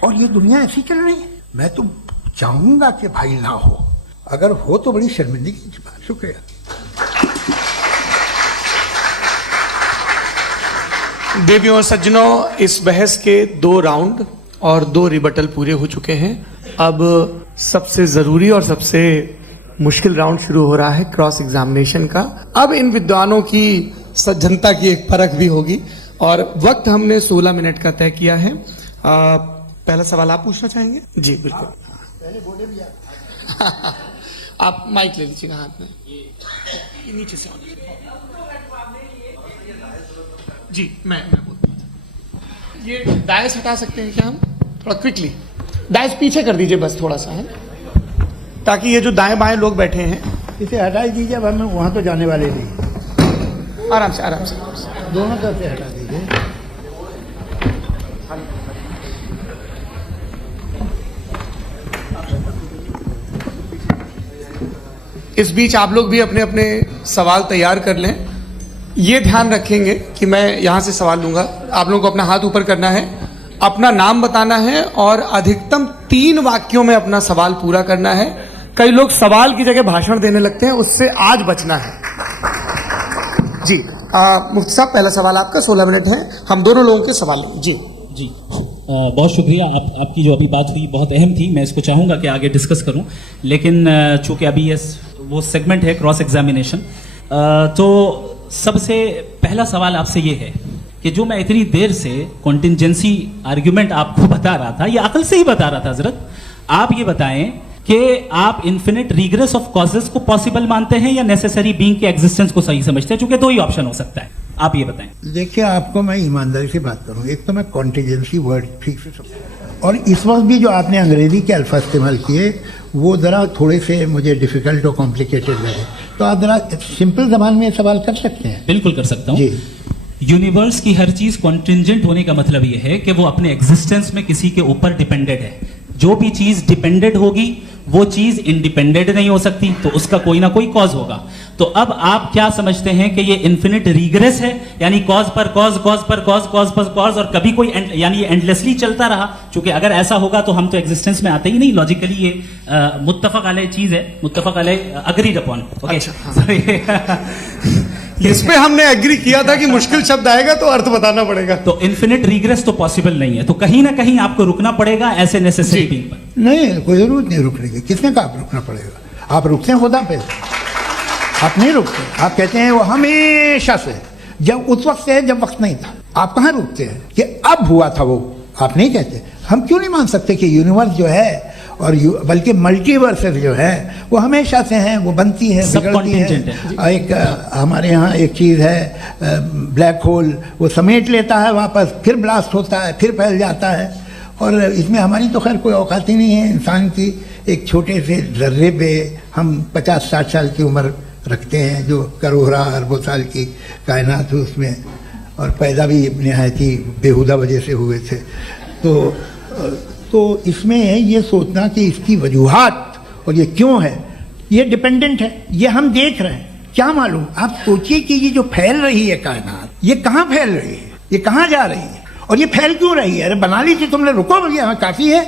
और ये दुनिया ऐसी चल रही है। मैं तो चाहूंगा कि भाई ना हो, अगर हो तो बड़ी शर्मिंदगी की बात। शुक्रिया। देवियों और सज्जनों, इस बहस के 2 राउंड और 2 रिबटल पूरे हो चुके हैं। अब सबसे जरूरी और सबसे मुश्किल राउंड शुरू हो रहा है, क्रॉस एग्जामिनेशन का। अब इन विद्वानों की सज्जनता की एक परख भी होगी और वक्त हमने 16 मिनट का तय किया है। पहला सवाल आप पूछना चाहेंगे? जी बिल्कुल। आप माइक ले लीजिएगा हाथ में, ये नीचे से जी। मैं बोलता हूँ, ये डायस हटा सकते हैं क्या हम थोड़ा क्विकली? डायस पीछे कर दीजिए बस थोड़ा सा, है, ताकि ये जो दाएं बाएं लोग बैठे हैं इसे हटा दीजिए। अब हम वहाँ तो जाने वाले नहीं। आराम से आराम से दोनों तरफ से हटा दीजिए। इस बीच आप लोग भी अपने अपने सवाल तैयार कर लें। ये ध्यान रखेंगे कि मैं यहाँ से सवाल लूंगा, आप लोगों को अपना हाथ ऊपर करना है, अपना नाम बताना है और अधिकतम 3 वाक्यों में अपना सवाल पूरा करना है। कई लोग सवाल की जगह भाषण देने लगते हैं, उससे आज बचना है। जी मुफ्ती साहब, पहला सवाल आपका, 16 मिनट है, हम दोनों लोगों के सवाल जी। बहुत शुक्रिया। आपकी जो अभी बात हुई बहुत अहम थी, मैं इसको चाहूँगा कि आगे डिस्कस करूँ, लेकिन चूँकि अभी ये वो सेगमेंट है क्रॉस एग्जामिनेशन, तो सबसे पहला सवाल आपसे ये है कि जो मैं इतनी देर से कॉन्टिंजेंसी आर्ग्यूमेंट आपको बता रहा था, ये अकल से ही बता रहा था हजरत, आप ये बताएं कि आप इन्फिनिट रिग्रेस ऑफ कॉजेस को पॉसिबल मानते हैं या नेसेसरी बीइंग के एग्जिस्टेंस को सही समझते हैं? चूंकि 2 ही ऑप्शन हो सकता है, आप ये बताएं। देखिए, आपको मैं ईमानदारी से बात करूं, एक तो मैं कॉन्टिजेंसी वर्ड ठीक से समझ, और इस वक्त भी जो आपने अंग्रेजी के अल्फाज इस्तेमाल किए वो ज़रा थोड़े से मुझे डिफ़िकल्ट और कॉम्प्लिकेटेड लगे, तो आप ज़रा सिंपल ज़बान में सवाल कर सकते हैं? बिल्कुल कर सकता हूँ जी। यूनिवर्स की हर चीज कॉन्टिंजेंट होने का मतलब यह है कि वो अपने एग्जिस्टेंस में किसी के ऊपर डिपेंडेंट है। जो भी चीज डिपेंडेंट होगी वो चीज इंडिपेंडेंट नहीं हो सकती, तो उसका कोई ना कोई कॉज होगा। तो अब आप क्या समझते हैं कि ये इन्फिनिट रिग्रेस है, यानी कॉज पर कॉज, कॉज पर कॉज, कॉज पर कॉज, और कभी कोई यानी ये एंडलेसली चलता रहा? क्योंकि अगर ऐसा होगा तो हम तो एग्जिस्टेंस में आते ही नहीं। लॉजिकली ये मुत्तफक अलैह चीज है, मुत्तफक अलैह अग्रीड अपॉन। इस पे हमने एग्री किया था कि मुश्किल शब्द आएगा तो अर्थ बताना पड़ेगा। तो इन्फिनिट रिग्रेस तो पॉसिबल नहीं है, तो कहीं ना कहीं आपको रुकना पड़ेगा ऐसे नेसेसरी बीइंग पर। नहीं, कोई जरूरत नहीं रुकने की। किसने कहा आप रुकना पड़ेगा? आप रुकते हैं खुदा पे, आप नहीं रुकते। आप कहते हैं वो हमेशा से, जब उस वक्त से जब वक्त नहीं था। आप कहाँ रुकते हैं कि अब हुआ था वो? आप नहीं कहते। हम क्यों नहीं मान सकते कि यूनिवर्स जो है और बल्कि मल्टीवर्सेस जो है वो हमेशा से हैं, वो बनती है, बिगड़ती है। एक हमारे यहाँ एक चीज़ है ब्लैक होल, वो समेट लेता है वापस, फिर ब्लास्ट होता है, फिर फैल जाता है। और इसमें हमारी तो खैर कोई औकात ही नहीं है इंसान की। एक छोटे से जर्रे पे हम 50-60 साल की उम्र रखते हैं, जो करोड़ों अरबों साल की कायनात है उसमें, और पैदा भी नहायत ही बेहुदा वजह से हुए थे। तो इसमें ये सोचना कि इसकी वजूहात और ये क्यों है, ये डिपेंडेंट है, ये हम देख रहे हैं, क्या मालूम। आप सोचिए कि ये जो फैल रही है कायनात, ये कहाँ फैल रही है, ये कहाँ जा रही है, और ये फैल क्यों रही है? अरे बना ली थी तुमने, रुको भैया, काफ़ी है।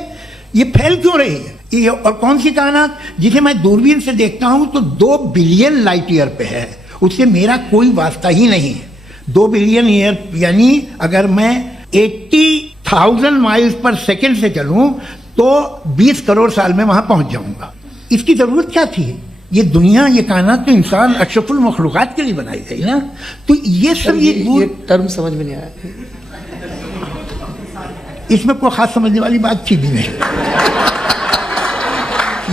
ये फैल क्यों रही है? ये और कौन सी कायनात जिसे मैं दूरबीन से देखता हूँ तो 2 बिलियन लाइट ईयर पे है, उससे मेरा कोई वास्ता ही नहीं है। 2 बिलियन ईयर यानी अगर मैं 80,000 माइल्स पर सेकेंड से चलूं तो 20 करोड़ साल में वहां पहुंच जाऊंगा। इसकी जरूरत क्या थी? ये दुनिया, ये कायनात तो इंसान अशरफुल मखलूकात के लिए बनाई गई ना। तो ये सब ये टर्म समझ में नहीं आया, इसमें कोई खास समझने वाली बात थी भी नहीं।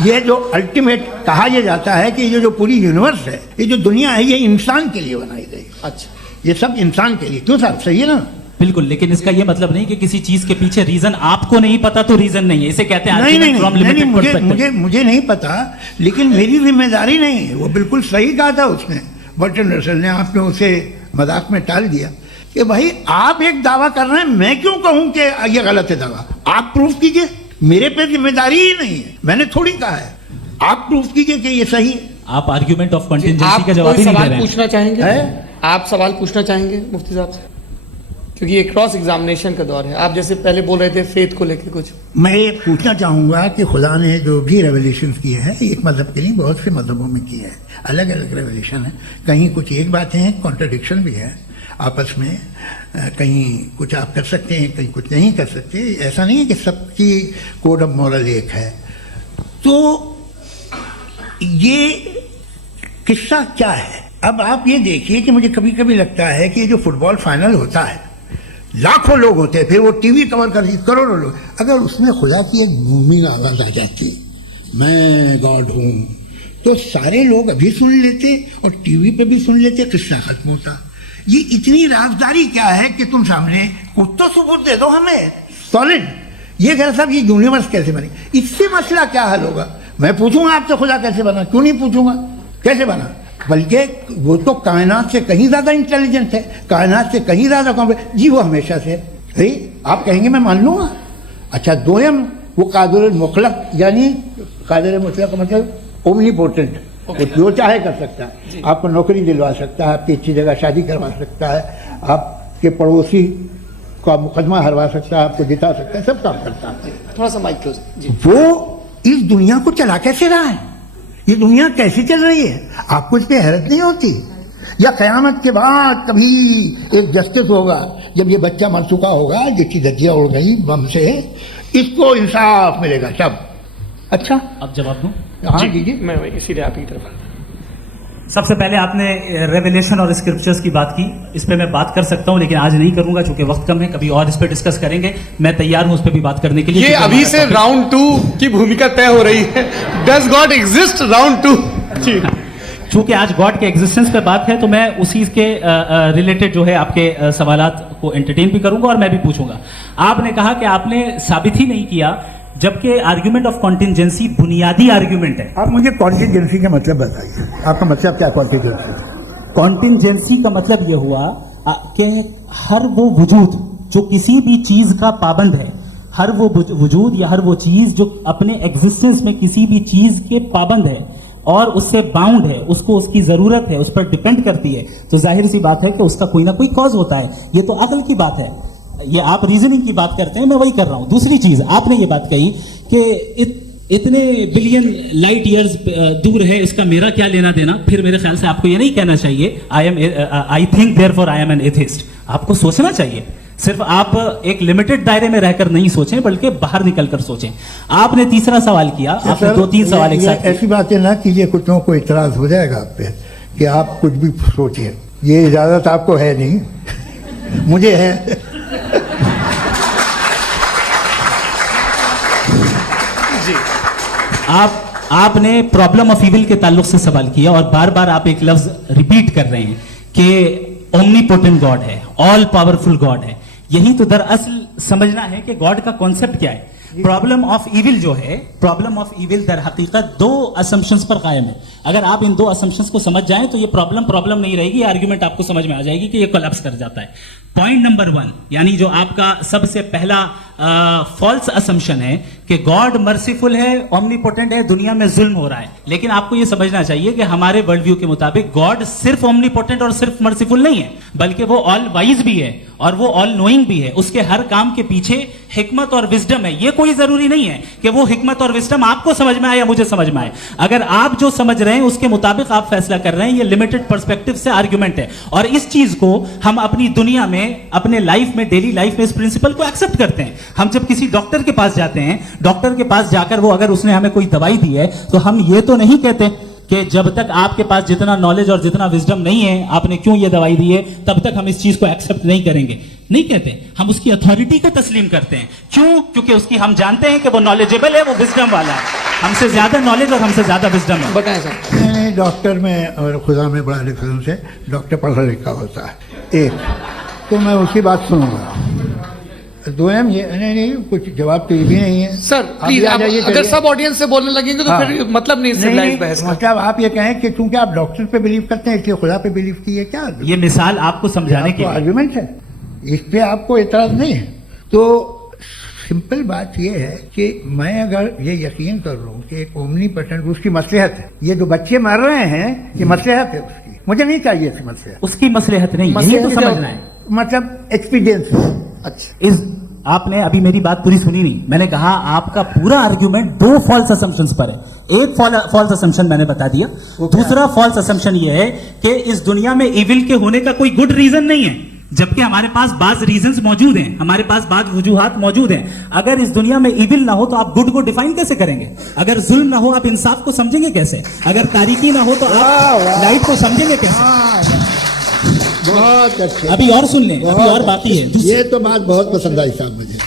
ये जो अल्टीमेट कहा यह जाता है कि ये जो पूरी यूनिवर्स है, ये जो दुनिया है, ये इंसान के लिए बनाई गई। अच्छा, ये सब इंसान के लिए। क्यों साहब, सही है ना? बिल्कुल, लेकिन इसका ये मतलब नहीं कि किसी चीज के पीछे रीजन आपको नहीं पता तो रीजन नहीं है, इसे कहते हैं नहीं, मुझे नहीं पता, लेकिन मेरी जिम्मेदारी नहीं है। वो बिल्कुल सही कहा था उसने, बर्टन रसल ने। आपने उसे मजाक में टाल दिया कि भाई आप एक दावा कर रहे हैं, मैं क्यों कहूं कि ये गलत है दावा? आप प्रूफ कीजिए, मेरे पे जिम्मेदारी ही नहीं है, मैंने थोड़ी कहा है। आप प्रूफ कीजिए कि ये सही है। आप आर्ग्यूमेंट ऑफ कंटिजेंसी का जवाब ही नहीं दे रहे हैं। पूछना चाहेंगे? आप सवाल पूछना चाहेंगे मुफ्ती साहब से? क्योंकि ये क्रॉस एग्जामिनेशन का दौर है। आप जैसे पहले बोल रहे थे फेथ को लेकर कुछ, मैं ये पूछना चाहूँगा कि खुदा ने जो भी रेवल्यूशन किए हैं, एक मज़हब के नहीं बहुत से मज़हबों में किए हैं, अलग अलग रेवल्यूशन है। कहीं कुछ एक बातें हैं, कॉन्ट्रडिक्शन भी है आपस में, कहीं कुछ आप कर सकते हैं, कहीं कुछ नहीं कर सकते। ऐसा नहीं है कि सबकी कोड ऑफ मॉरल एक है। तो ये किस्सा क्या है? अब आप ये देखिए कि मुझे कभी कभी लगता है कि ये जो फुटबॉल फाइनल होता है, लाखों लोग होते, फिर वो टीवी कवर करती करोड़ों लोग। अगर उसमें खुदा की एक भूमि आवाज आ जाती, मैं गॉड हूं, तो सारे लोग अभी सुन लेते और टीवी पे भी सुन लेते, किस्सा खत्म होता। ये इतनी राजदारी क्या है कि तुम सामने कुछ तो सबूत दे दो हमें सॉलिड। ये कह साहब ये यूनिवर्स कैसे बनी, इससे मसला क्या हल होगा? मैं पूछूंगा आपसे खुदा कैसे बना, क्यों नहीं पूछूंगा कैसे बना? बल्कि वो तो कायनात से कहीं ज्यादा इंटेलिजेंट है, कायनात से कहीं ज्यादा कॉम्प्लेक्स। जी वो हमेशा से है, आप कहेंगे मैं मान लूंगा। अच्छा दोयम वो कादिर मुतलक, यानी कादिर मुतलक का मतलब ओमनीपोटेंट, वो जो चाहे कर सकता है। आपको नौकरी दिलवा सकता है, आपकी अच्छी जगह शादी करवा सकता है, आपके पड़ोसी का मुकदमा हरवा सकता है, आपको जिता सकता है, सब काम करता है। थोड़ा सा माइक क्लोज जी। वो इस दुनिया को चला कैसे रहा है, ये दुनिया कैसी चल रही है, आपको इस पर हैरत नहीं होती? या कयामत के बाद कभी एक जस्टिस होगा, जब ये बच्चा मर चुका होगा जिसकी धज्जियां उड़ गई बम से, इसको इंसाफ मिलेगा तब। अच्छा अब जवाब दूं? हाँ जी मैं इसीलिए आप ही की तरफ सबसे पहले आपने रेवलेशन और स्क्रिप्चर्स की बात की, इस पे मैं बात कर सकता हूं लेकिन आज नहीं करूंगा क्योंकि वक्त कम है, कभी और इस पे डिस्कस करेंगे। मैं तैयार हूं उस पे भी बात करने के लिए। ये अभी से राउंड 2 की भूमिका तय हो रही है। Does God exist round 2? जी चूंकि आज गॉड के एग्जिस्टेंस पे बात है तो मैं उसी के रिलेटेड जो है आपके सवालात को एंटरटेन भी करूंगा और मैं भी पूछूंगा। आपने कहा कि आपने साबित ही नहीं किया, जबकि आर्ग्यूमेंट ऑफ कॉन्टिजेंसी बुनियादी आर्ग्यूमेंट है। आप मुझे कॉन्टिजेंसी का मतलब बताइए, आपका मतलब क्या कॉन्टिजेंसी? कॉन्टिजेंसी का मतलब यह हुआ कि हर वो वजूद जो किसी भी चीज का पाबंद है, हर वो वजूद या हर वो चीज जो अपने एग्जिस्टेंस में किसी भी चीज के पाबंद है और उससे बाउंड है, उसको उसकी जरूरत है, उस पर डिपेंड करती है, तो जाहिर सी बात है कि उसका कोई ना कोई कॉज होता है। ये तो अकल की बात है, ये आप रीजनिंग की बात करते हैं, मैं वही कर रहा हूं। दूसरी चीज आपने ये बात कही कि इतने बिलियन लाइट ईयर्स दूर है, इसका मेरा क्या लेना देना। फिर मेरे ख्याल से आपको ये नहीं कहना चाहिए I think therefore I am an atheist. आपको सोचना चाहिए, सिर्फ आप एक लिमिटेड दायरे में रहकर नहीं सोचें बल्कि बाहर निकलकर सोचें। आपने तीसरा सवाल किया, आपने 2-3 सवाल एक साथ। ऐसी बातें ना कीजिए, कुछ लोगों को इतराज हो जाएगा आप पे कि आप कुछ भी सोचिए, ये इजाजत आपको है नहीं, मुझे है। आपने प्रॉब्लम ऑफ इविल के ताल्लुक से सवाल किया और बार बार आप एक लफ्ज रिपीट कर रहे हैं कि ओमनीपोटेंट गॉड है, ऑल पावरफुल गॉड है। यही तो दरअसल समझना है कि गॉड का कॉन्सेप्ट क्या है। प्रॉब्लम ऑफ इविल जो है, प्रॉब्लम ऑफ इविल दर हकीकत 2 असम्पशंस पर कायम है। अगर आप इन 2 असम्पशंस को समझ जाएं तो ये प्रॉब्लम नहीं रहेगी, आर्ग्यूमेंट आपको समझ में आ जाएगी कि ये कोलैप्स कर जाता है। पॉइंट नंबर 1, यानी जो आपका सबसे पहला फॉल्स असम्पशन है कि गॉड मर्सीफुल है, ओमनीपोटेंट है, दुनिया में जुल्म हो रहा है। लेकिन आपको यह समझना चाहिए कि हमारे वर्ल्ड व्यू के मुताबिक गॉड सिर्फ ओमनीपोटेंट और सिर्फ मर्सीफुल नहीं है, बल्कि वो ऑल वाइज भी है और वो ऑल नोइंग भी है। उसके हर काम के पीछे हिकमत और विजडम है। ये कोई जरूरी नहीं है कि वो हिकमत और विजडम आपको समझ में आए या मुझे समझ में आए। अगर आप जो समझ रहे हैं उसके मुताबिक आप फैसला कर रहे हैं, ये लिमिटेड पर्सपेक्टिव से आर्ग्यूमेंट है। और इस चीज को हम अपनी दुनिया में, अपने लाइफ में, डेली लाइफ में इस प्रिंसिपल को एक्सेप्ट करते हैं। हम जब किसी डॉक्टर के पास जाते हैं, डॉक्टर के पास जाकर वो अगर उसने हमें कोई दवाई दी है तो हम ये तो नहीं कहते कि जब तक आपके पास जितना नॉलेज और जितना विजडम नहीं है, आपने क्यों ये दवाई दी है, तब तक हम इस चीज को एक्सेप्ट नहीं करेंगे। नहीं कहते, हम उसकी अथॉरिटी को तस्लीम करते हैं। क्यों? क्योंकि उसकी हम जानते हैं कि वो नॉलेजेबल है, वो विजडम वाला है, हमसे ज्यादा नॉलेज और हमसे ज्यादा विजडम है। बताएं सर। नहीं, डॉक्टर में और खुदा में बड़ा डिफरेंस है। डॉक्टर पढ़ा लिखा होता है, एक तो मैं उसकी बात सुनूंगा। दोयम ये नहीं कुछ जवाब तो ये भी नहीं है सर। प्लीज अगर सब ऑडियंस से बोलने लगेंगे तो फिर मतलब नहीं सिविलाइज्ड बहस का। मतलब आप ये कहें कि चूंकि आप डॉक्टर पे बिलीव करते हैं इसलिए खुदा पे बिलीव कीजिए, क्या ये मिसाल आपको समझाने के आर्गुमेंट है, इस पे आपको एतराज नहीं है। तो सिंपल बात ये है कि मैं अगर ये यकीन कर लूं कि एक ओमनीपोटेंट उसकी मसलहत है, ये जो बच्चे मर रहे हैं ये मसलहत है उसकी, मुझे नहीं चाहिए इसकी मसलहत। उसकी मसलहत नहीं, यही तो समझना है, मतलब एक्सपीरियंस। अच्छा, इस आपने अभी मेरी बात पूरी सुनी नहीं। मैंने कहा आपका पूरा आर्ग्यूमेंट 2 फॉल्स असम्पशंस पर है। एक फॉल्स असम्पशन मैंने बता दिया, दूसरा फॉल्स असम्पशन ये है कि इस दुनिया में इविल के होने का कोई गुड रीजन नहीं है, जबकि हमारे पास बाज रीजंस मौजूद हैं, हमारे पास बाज वजूहात मौजूद हैं। अगर इस दुनिया में इविल ना हो तो आप गुड को डिफाइन कैसे करेंगे? अगर जुल्म ना हो आप इंसाफ को समझेंगे कैसे? अगर तारीकी ना हो तो आप लाइट को समझेंगे कैसे? बहुत अच्छे। अभी और सुन लें, अभी और बाकी है। ये तो बात बहुत पसंद आई साहब मुझे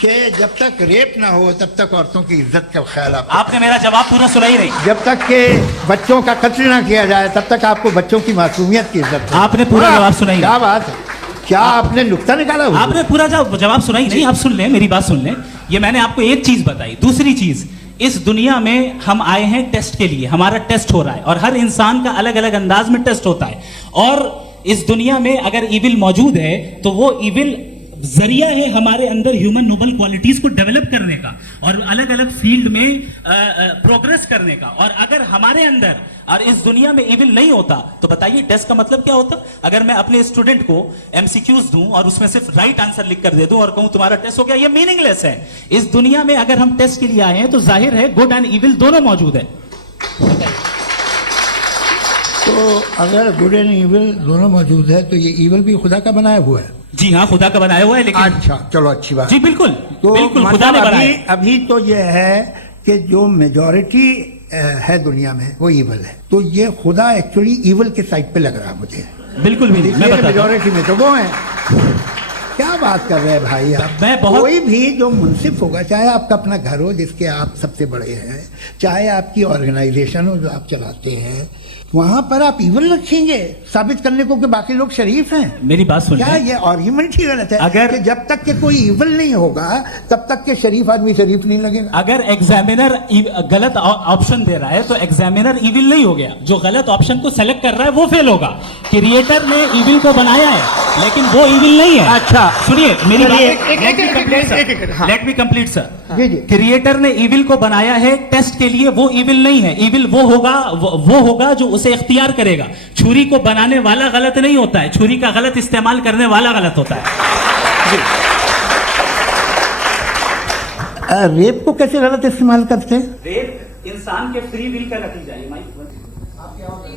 कि जब तक रेप ना हो तब तक औरतों की इज्जत का ख्याल आपने मेरा जवाब पूरा सुना ही नहीं। जब तक के बच्चों का कत्ल ना किया जाए तब तक आपको बच्चों की मासूमियत की इज्जत है। आपने पूरा जवाब सुना ही नहीं। क्या बात है, क्या आपने नुक्ता निकाला हुआ? आपने पूरा जवाब सुना ही नहीं। आप सुन लें, मेरी बात सुन लें। ये मैंने आपको एक चीज बताई। दूसरी चीज, इस दुनिया में हम आए हैं टेस्ट के लिए, हमारा टेस्ट हो रहा है और हर इंसान का अलग अलग अंदाज में टेस्ट होता है। और इस दुनिया में अगर इविल मौजूद है तो वो इविल जरिया है हमारे अंदर ह्यूमन नोबल क्वालिटीज को डेवलप करने का और अलग अलग फील्ड में प्रोग्रेस करने का। और अगर हमारे अंदर और इस दुनिया में इविल नहीं होता तो बताइए टेस्ट का मतलब क्या होता? अगर मैं अपने स्टूडेंट को एमसीक्यूज दूं और उसमें सिर्फ राइट आंसर लिख कर दे दूं और कहूं तुम्हारा टेस्ट हो गया, ये मीनिंगलेस है। इस दुनिया में अगर हम टेस्ट के लिए आए हैं तो जाहिर है गुड एंड इविल दोनों मौजूद है। तो अगर गुड एंड इविल दोनों मौजूद है तो ये इविल भी खुदा का बनाया हुआ है? जी हाँ, खुदा का बनाया हुआ है। लेकिन अच्छा, चलो अच्छी बात। जी बिल्कुल, तो बिल्कुल खुदा मतलब ने बनाया। अभी तो ये है कि जो मेजॉरिटी है दुनिया में वो इविल है, तो ये खुदा एक्चुअली इविल के साइड पे लग रहा है मुझे। बिल्कुल भी नहीं, मैं बताता हूं। मेजॉरिटी में तो वो है। क्या बात कर रहे हैं भाई आप? मैं बहुत- कोई भी जो मुंसिफ होगा, चाहे आपका अपना घर हो जिसके आप सबसे बड़े हैं, चाहे आपकी ऑर्गेनाइजेशन हो जो आप चलाते हैं, वहां पर आप इविल रखेंगे साबित करने को कि बाकी लोग शरीफ हैं। मेरी बात सुन क्या ये आर्ग्यूमेंट ही गलत है? अगर- कि जब तक के कोई इविल नहीं होगा तब तक के शरीफ आदमी शरीफ नहीं लगेगा। अगर एग्जामिनर गलत ऑप्शन दे रहा है तो एग्जामिनर इविल नहीं हो गया। जो गलत ऑप्शन को सेलेक्ट कर रहा है वो फेल होगा। क्रिएटर ने इविल को बनाया है लेकिन वो इविल नहीं है। अच्छा, सुनिए मेरी बात, एक- लेट मी कंप्लीट सर। जी जी। क्रिएटर ने इविल को बनाया है टेस्ट के लिए, वो इविल नहीं है। इविल वो होगा जो उसे इख्तियार करेगा। छुरी को बनाने वाला गलत नहीं होता है, छुरी का गलत इस्तेमाल करने वाला गलत होता है। रेप को कैसे गलत इस्तेमाल करते हैं? रेप इंसान के फ्री विल का नतीजा है।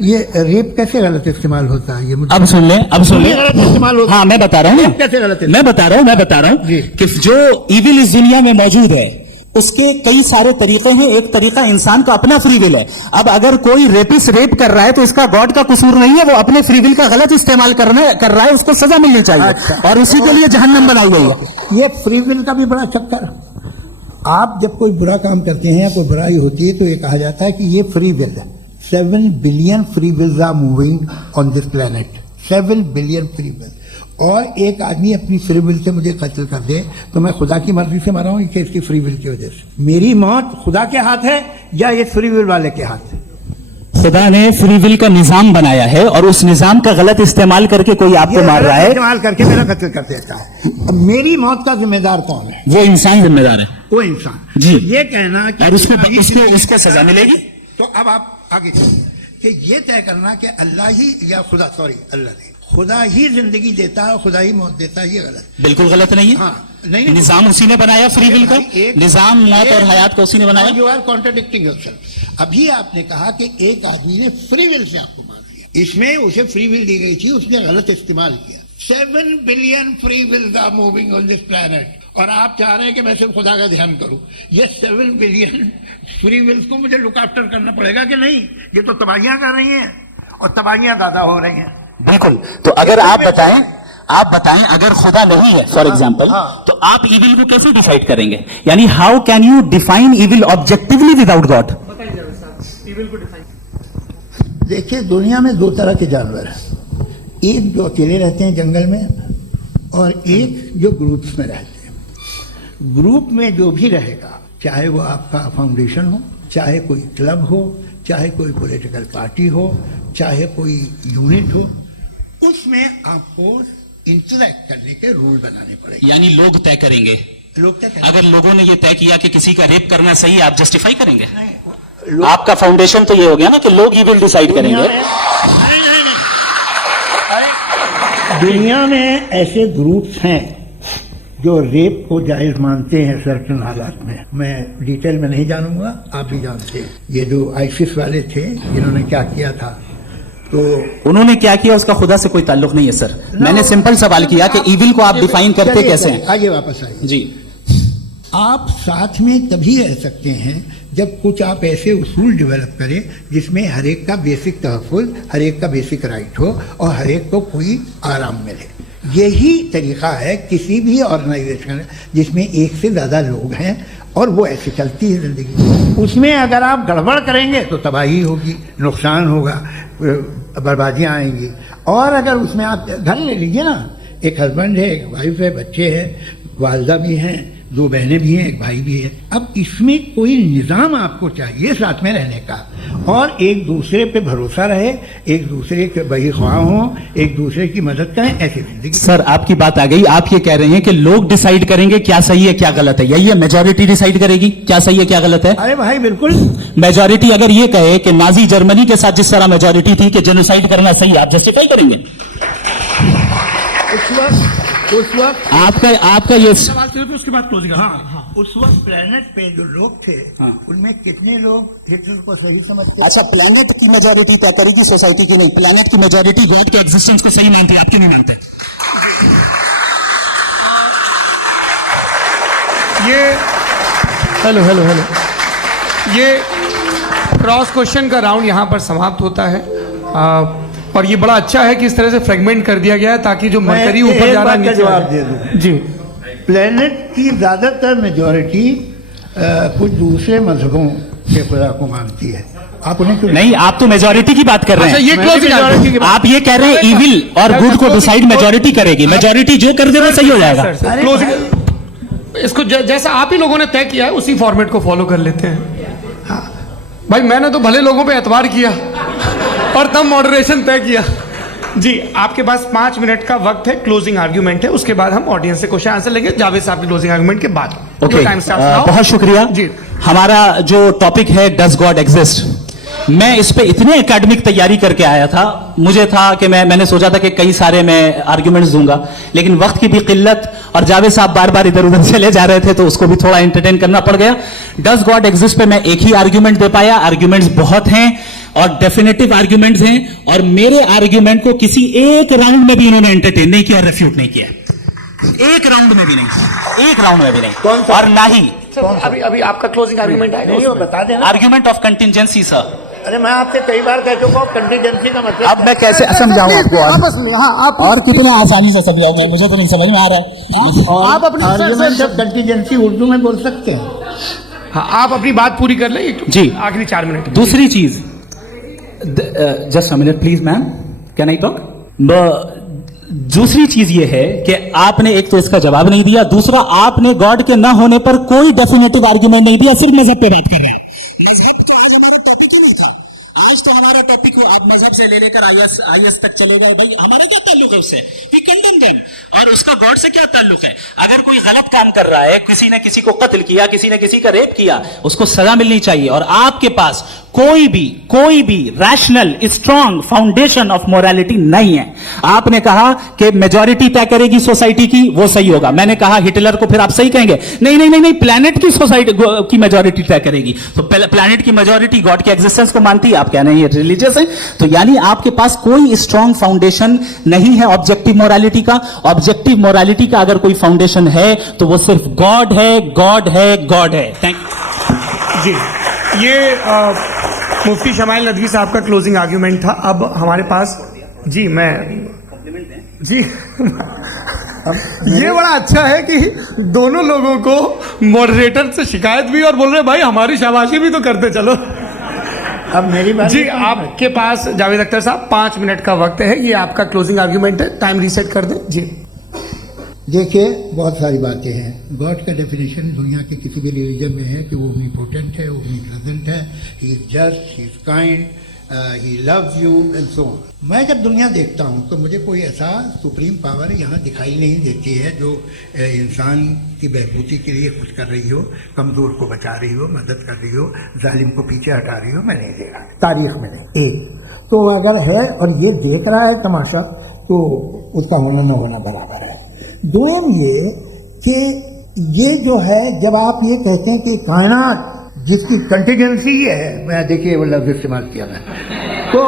ये रेप कैसे गलत इस्तेमाल होता है? ये मुझे अब सुन लें, अब सुन लें। गलत इस्तेमाल होता है। हाँ मैं बता रहा हूँ, कैसे गलत मैं बता रहा हूँ जी। कि जो इविल इस दुनिया में मौजूद है उसके कई सारे तरीके हैं। एक तरीका इंसान का अपना फ्री विल है। अब अगर कोई रेपिस्ट रेप कर रहा है तो इसका गॉड का कसूर नहीं है, वो अपने फ्री विल का गलत इस्तेमाल कर रहा है, उसको सजा मिलनी चाहिए। अच्छा। और उसी के लिए जहन्नम बनाई गई है। ये फ्री विल का भी बड़ा चक्कर। आप जब कोई बुरा काम करते हैं या कोई बुराई होती है तो ये कहा जाता है कि ये फ्री विल है। 7 billion free wills are moving on this planet. 7 billion free will. और एक आदमी अपनी फ्री विल से मुझे कत्ल कर दे तो मैं खुदा की मर्जी से मरा हूं कि इसकी फ्री विल की वजह से? मेरी मौत खुदा के हाथ है या ये फ्री विल वाले के हाथ है? खुदा ने फ्री विल का निजाम बनाया है और उस निजाम का गलत इस्तेमाल करके कोई आपको मार रहा है, इस्तेमाल करके मेरा कत्ल कर देता है। अब मेरी मौत का जिम्मेदार कौन है? वो इंसान जिम्मेदार है। वो इंसान। जी। ये कहना कि और उसको सजा मिलेगी। तो अब आप आगे चलिए कि ये तय करना कि अल्लाह ही या अल्लाह ने खुदा ही जिंदगी देता है, खुदा ही मौत देता है, ये गलत। बिल्कुल गलत नहीं है। हाँ, नहीं निजाम उसी ने बनाया फ्री विल का। निजाम मौत और हयात को उसी ने बनाया। You are contradicting yourself. अभी आपने कहा कि एक आदमी ने फ्री विल से आपको मार दिया, इसमें उसे फ्री विल दी गई थी, उसने गलत इस्तेमाल किया। 7 billion free wills are moving on this planet और आप चाह रहे हैं कि मैं सिर्फ खुदा का ध्यान करूं। ये 7 बिलियन फ्री विल्स को मुझे लुक आफ्टर करना पड़ेगा कि नहीं? ये तो तबाहियां कर रही हैं और तबाहियां ज्यादा हो रही हैं। बिल्कुल। तो अगर आप बताएं अगर खुदा नहीं है फॉर एग्जाम्पल, तो आप इविल को कैसे डिसाइड करेंगे? यानी how can you define evil objectively without God? देखिए, दुनिया में 2 तरह के जानवर हैं। एक जो अकेले रहते हैं जंगल में और एक जो ग्रुप्स में रहते हैं। ग्रुप में जो भी रहेगा, चाहे वो आपका फाउंडेशन हो, चाहे कोई क्लब हो, चाहे कोई पॉलिटिकल पार्टी हो, चाहे कोई यूनिट हो, उसमें आपको इंटरेक्ट करने के रूल बनाने पड़ेंगे। यानी लोग तय करेंगे। लोग तय करेंगे। अगर लोगों ने ये तय किया कि किसी का रेप करना सही है, आप जस्टिफाई करेंगे? आपका फाउंडेशन तो ये हो गया ना कि लोग ही विल डिसाइड करेंगे। दुनिया में ऐसे ग्रुप्स हैं जो रेप को जायज मानते हैं सर्टन हालात में। मैं डिटेल में नहीं जानूंगा, आप भी जानते हैं। ये जो आईसिस वाले थे जिन्होंने क्या किया था, तो उन्होंने क्या किया उसका खुदा से कोई ताल्लुक नहीं है सर। मैंने सिंपल सवाल किया कि इविल को आप डिफाइन करते कैसे हैं? आइए वापस आइए जी। आप साथ में तभी रह सकते हैं जब कुछ आप ऐसे उसूल डेवलप करें जिसमें हर एक का बेसिक तहफ़्फ़ुज़, हर एक का बेसिक राइट हो और हर एक को कोई आराम मिले। यही तरीक़ा है किसी भी ऑर्गेनाइजेशन जिसमें एक से ज़्यादा लोग हैं और वो ऐसे चलती है ज़िंदगी। उसमें अगर आप गड़बड़ करेंगे तो तबाही होगी, नुकसान होगा, बर्बादियाँ आएंगी। और अगर उसमें आप घर ले लीजिए ना, एक हस्बैंड है, एक वाइफ है, बच्चे हैं, वालदा भी हैं, 2 बहनें भी हैं, एक भाई भी है। अब इसमें कोई निज़ाम आपको चाहिए साथ में रहने का, और एक दूसरे पे भरोसा रहे, एक दूसरे के बहीख्वाह हों, एक दूसरे की मदद करें, ऐसी जिंदगी। सर आपकी बात आ गई, आप ये कह रहे हैं कि लोग डिसाइड करेंगे क्या सही है क्या गलत है, यही है मेजॉरिटी डिसाइड करेगी क्या सही है क्या गलत है? अरे भाई बिल्कुल। मेजॉरिटी अगर ये कहे कि नाजी जर्मनी के साथ जिस तरह मेजॉरिटी थी कि जेनोसाइड करना सही, आप जस्टिफाई करेंगे? उस वक्त आपका ये उसके बाद क्लोजिंग। हाँ, उस वक्त प्लेनेट पे जो लोग थे, उनमें कितने लोग हिटलर को सही समझते? अच्छा, प्लेनेट की मेजॉरिटी तय करेगी सोसाइटी की नहीं, प्लेनेट की मेजॉरिटी गॉड के एग्जिस्टेंस को सही मानते हैं, आप क्यों नहीं मानते? ये हेलो ये क्रॉस क्वेश्चन का राउंड यहाँ पर समाप्त होता है। और ये बड़ा अच्छा है कि इस तरह से फ्रेगमेंट कर दिया गया है ताकि जो मरकरी ऊपर जा रहा है नीचे जवाब दे दूं जी। प्लेनेट की ज्यादातर मेजॉरिटी कुछ दूसरे मजहबों के खुदा को मानती है। आप उन्हें क्यों नहीं, आप तो मेजॉरिटी की बात कर रहे हैं। अच्छा, ये क्लोजिंग आप ये कह रहे हैं इविल और गुड को डिसाइड मेजॉरिटी करेगी, मेजॉरिटी जो कर दे वो सही हो जाएगा। क्लोजिंग इसको जैसा आप ही लोगों ने तय किया है उसी फॉर्मेट को फॉलो कर लेते हैं। हाँ भाई, मैंने तो भले लोगों पे एतबार किया और तब मॉडरेशन तय किया। जी, आपके पास 5 मिनट का वक्त है, क्लोजिंग आर्ग्यूमेंट है, उसके बाद हम ऑडियंस से क्वेश्चन आंसर लेंगे जावेद साहब के क्लोजिंग आर्ग्यूमेंट के बाद। ओके, बहुत शुक्रिया जी। हमारा जो टॉपिक है डज गॉड एग्जिस्ट, मैं इस पे इतने एकेडमिक तैयारी करके आया था, मुझे था कि मैंने सोचा था कि कई सारे मैं आर्ग्यूमेंट्स दूंगा, लेकिन वक्त की भी किल्लत और जावेद साहब बार बार इधर उधर चले जा रहे थे तो उसको भी थोड़ा एंटरटेन करना पड़ गया। डज गॉड एग्जिस्ट पे मैं एक ही आर्ग्यूमेंट दे पाया, आर्ग्यूमेंट्स बहुत हैं और डेफिनेटिव आर्ग्यूमेंट्स हैं, और मेरे आर्ग्यूमेंट को किसी एक राउंड में भी इन्होंने एंटरटेन नहीं किया, रेफ्यूट नहीं किया, एक राउंड में भी नहीं, एक राउंड में भी नहीं। और ना ही अभी आपका क्लोजिंग आर्ग्यूमेंट आएगा, नहीं, वो बता देना। Argument of contingency sir. अरे मैं आपसे कई बार कह चुका हूँ कंटीजेंसी का मतलब। अब मैं कैसे समझाऊं आपको? आप और कितने आसानी से समझाऊंगा, मुझे तो नहीं समझ में आ रहा है। आप अपनी कंटीजेंसी उर्दू में बोल सकते हैं। हाँ, आप अपनी बात पूरी कर लें जी, आखिरी 4 मिनट। दूसरी चीज, just a minute please ma'am, can I talk? दूसरी चीज ये है कि आपने एक तो इसका जवाब नहीं दिया, दूसरा आपने गॉड के ना होने पर कोई डेफिनेटिव आर्ग्यूमेंट नहीं दिया, सिर्फ मजहब पे बात कर रहे हैं। मजहब तो आज हमारा टॉपिक ही नहीं था, आज तो हमारा टॉपिक आप मजहब से ले लेकर आईएस तक चले गए। भाई हमारा क्या ताल्लुक है उससे? We condemn them. और उसका गॉड से क्या ताल्लुक है? अगर कोई गलत काम कर रहा है, किसी ने किसी को कत्ल किया, किसी ने किसी का रेप किया, उसको सजा मिलनी चाहिए। और आपके पास कोई भी rational strong foundation of morality नहीं है। आपने कहा कि मेजॉरिटी तय करेगी सोसाइटी की, वो सही होगा। मैंने कहा हिटलर को फिर आप सही कहेंगे, नहीं, प्लैनेट की सोसाइटी की मेजॉरिटी तय करेगी। तो प्लैनेट की मेजॉरिटी गॉड के एग्जिस्टेंस को मानती है, आप कह रहे हैं ये रिलीजियस है। तो यानी आपके पास कोई स्ट्रॉन्ग फाउंडेशन नहीं है ऑब्जेक्टिव मोरालिटी का। ऑब्जेक्टिव मोरालिटी का अगर कोई फाउंडेशन है तो वो सिर्फ गॉड है, गॉड है, गॉड है। थैंक यू जी। ये मुफ्ती शमाइल नदवी साहब का क्लोजिंग आर्ग्यूमेंट था। अब हमारे पास जी ये बड़ा अच्छा है कि दोनों लोगों को मॉडरेटर से शिकायत भी और बोल रहे भाई हमारी शाबाशी भी तो करते चलो। अब मेरी बात जी, आपके पास जावेद अख्तर साहब 5 मिनट का वक्त है, ये आपका क्लोजिंग आर्ग्यूमेंट है, टाइम रीसेट कर दें जी। देखिए, बहुत सारी बातें हैं। गॉड का डेफिनेशन दुनिया के किसी भी रिलीजन में है कि वो ओमनीपोटेंट है, ओमनीप्रेजेंट है, he is just, he is kind, he loves you and so on. मैं जब दुनिया देखता हूँ तो मुझे कोई ऐसा सुप्रीम पावर यहाँ दिखाई नहीं देती है जो इंसान की बहबूदी के लिए कुछ कर रही हो, कमज़ोर को बचा रही हो, मदद कर रही हो, जालिम को पीछे हटा रही हो। मैं नहीं देखा, तारीख में नहीं। एक तो अगर है और ये देख रहा है तमाशा, तो उसका होना न होना बराबर है। दोयम ये कि ये जो है, जब आप ये कहते हैं कि कायनात जिसकी कंटीजेंसी है, मैं देखिए वो लफ्ज़ इस्तेमाल किया मैं, तो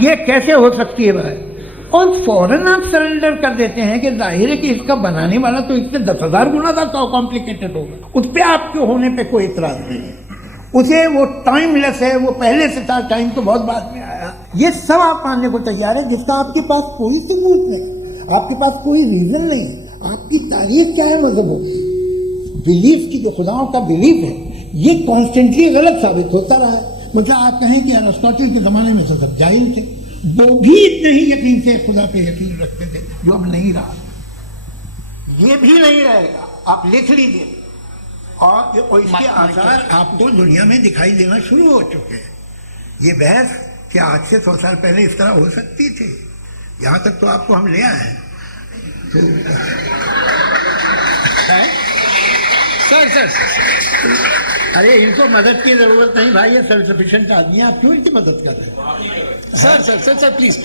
ये कैसे हो सकती है भाई? और फौरन आप सरेंडर कर देते हैं कि जाहिर है कि इसका बनाने वाला तो इससे 10,000 गुना ज़्यादा कॉम्प्लिकेटेड होगा, उस पर आपके होने पे कोई इतराज नहीं है। उसे वो टाइमलेस है, वो पहले से था, टाइम तो बहुत बाद में आया। ये सब आप मानने को तैयार है जिसका आपके पास कोई सबूत नहीं, आपके पास कोई रीजन नहीं। आपकी तारीफ क्या है मजहबों की, बिलीफ की, जो खुदाओं का बिलीफ है, ये कॉन्स्टेंटली गलत साबित होता रहा है। मतलब आप कहें कि अरिस्टोटल के ज़माने में तो सब जाहिल थे, वो भी इतने ही यकीन से खुदा पे यकीन रखते थे, जो अब नहीं रहा, ये भी नहीं रहेगा। आप लिख लीजिए, और इसके आसार आपको दुनिया में दिखाई देना शुरू हो चुके हैं। ये बहस कि आज से 100 साल पहले इस तरह हो सकती थी, यहाँ तक तो आपको हम ले आए हैं। तो सर अरे इनको मदद की जरूरत नहीं भाई, ये सेल्फ सफिशिएंट आदमी है, आप क्यों इनकी मदद कर रहे हैं? Sir please.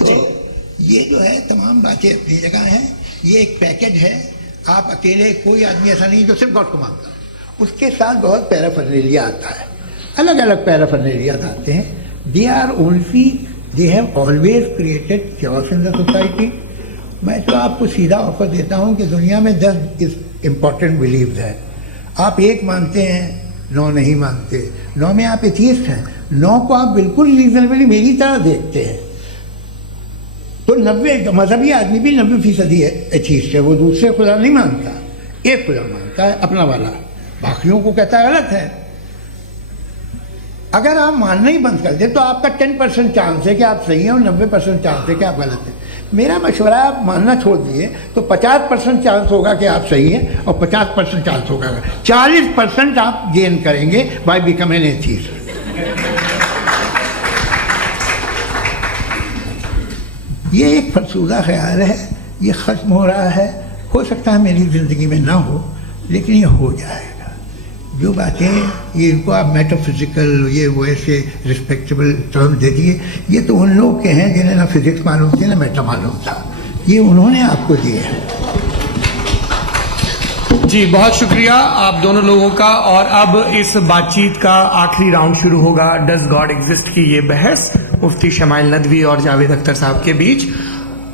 तो ये जो है तमाम बातें अपनी जगह हैं, ये एक पैकेज है। आप अकेले, कोई आदमी ऐसा नहीं जो सिर्फ गॉड को मानता, उसके साथ बहुत पैराफर्नेलिया आता है, अलग अलग पैराफर्नेलिया आते हैं। They have always created chaos in the society. मैं तो आपको सीधा ऑफर देता हूँ कि दुनिया में 10 इम्पॉर्टेंट बिलीव्स हैं, आप एक मानते हैं, 9 नहीं मानते, 9 में आप एथियस्ट हैं, 9 को आप बिल्कुल रीजनेबली मेरी तरह देखते हैं। तो 90 मजहबी आदमी भी 90% एथियस्ट है, वो दूसरे खुदा नहीं मानता, एक खुदा मानता है अपना वाला, बाकियों को कहता है गलत है। अगर आप मानना ही बंद कर दे तो आपका 10% चांस है कि आप सही हैं और 90% चांस है कि आप गलत हैं। मेरा मशवरा है, आप मानना छोड़ दिए तो 50% चांस होगा कि आप सही हैं और 50% चांस होगा, 40% आप गेन करेंगे बाय बिकमिंग एन एथियस्ट। ये एक फरसूदा ख्याल है, ये ख़त्म हो रहा है, हो सकता है मेरी ज़िंदगी में ना हो, लेकिन ये हो जाएगा। जो बातें ये इनको आप मेटाफिजिकल, ये वो ऐसे रिस्पेक्टेबल टर्म दे दिए, ये तो उन लोग के हैं जिन्हें ना फिजिक्स मालूम थी ना मेटा मालूम था, ये उन्होंने आपको दिए हैं। जी बहुत शुक्रिया आप दोनों लोगों का। और अब इस बातचीत का आखिरी राउंड शुरू होगा, डज गॉड एग्जिस्ट की ये बहस मुफ्ती शमाइल नदवी और जावेद अख्तर साहब के बीच।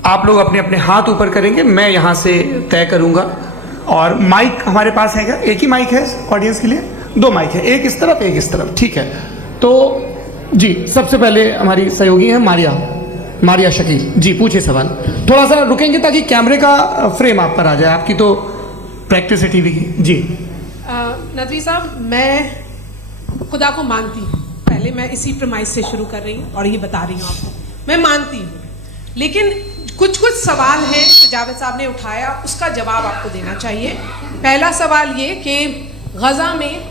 आप लोग अपने अपने हाथ ऊपर करेंगे, मैं यहाँ से तय करूँगा। और माइक हमारे पास है क्या? एक ही माइक है ऑडियंस के लिए? 2 माइक है, एक इस तरफ एक इस तरफ, ठीक है। तो जी सबसे पहले हमारी सहयोगी है मारिया शकील जी, पूछे सवाल। थोड़ा सा रुकेंगे ताकि कैमरे का फ्रेम आप पर आ जाए, आपकी तो प्रैक्टिस है टीवी की। जी नदवी साहब, मैं खुदा को मानती हूँ, पहले मैं इसी प्रमाइस से शुरू कर रही हूँ और ये बता रही हूँ आपको, मैं मानती हूँ, लेकिन कुछ सवाल हैं जो जावेद साहब ने उठाया, उसका जवाब आपको देना चाहिए। पहला सवाल ये कि गजा में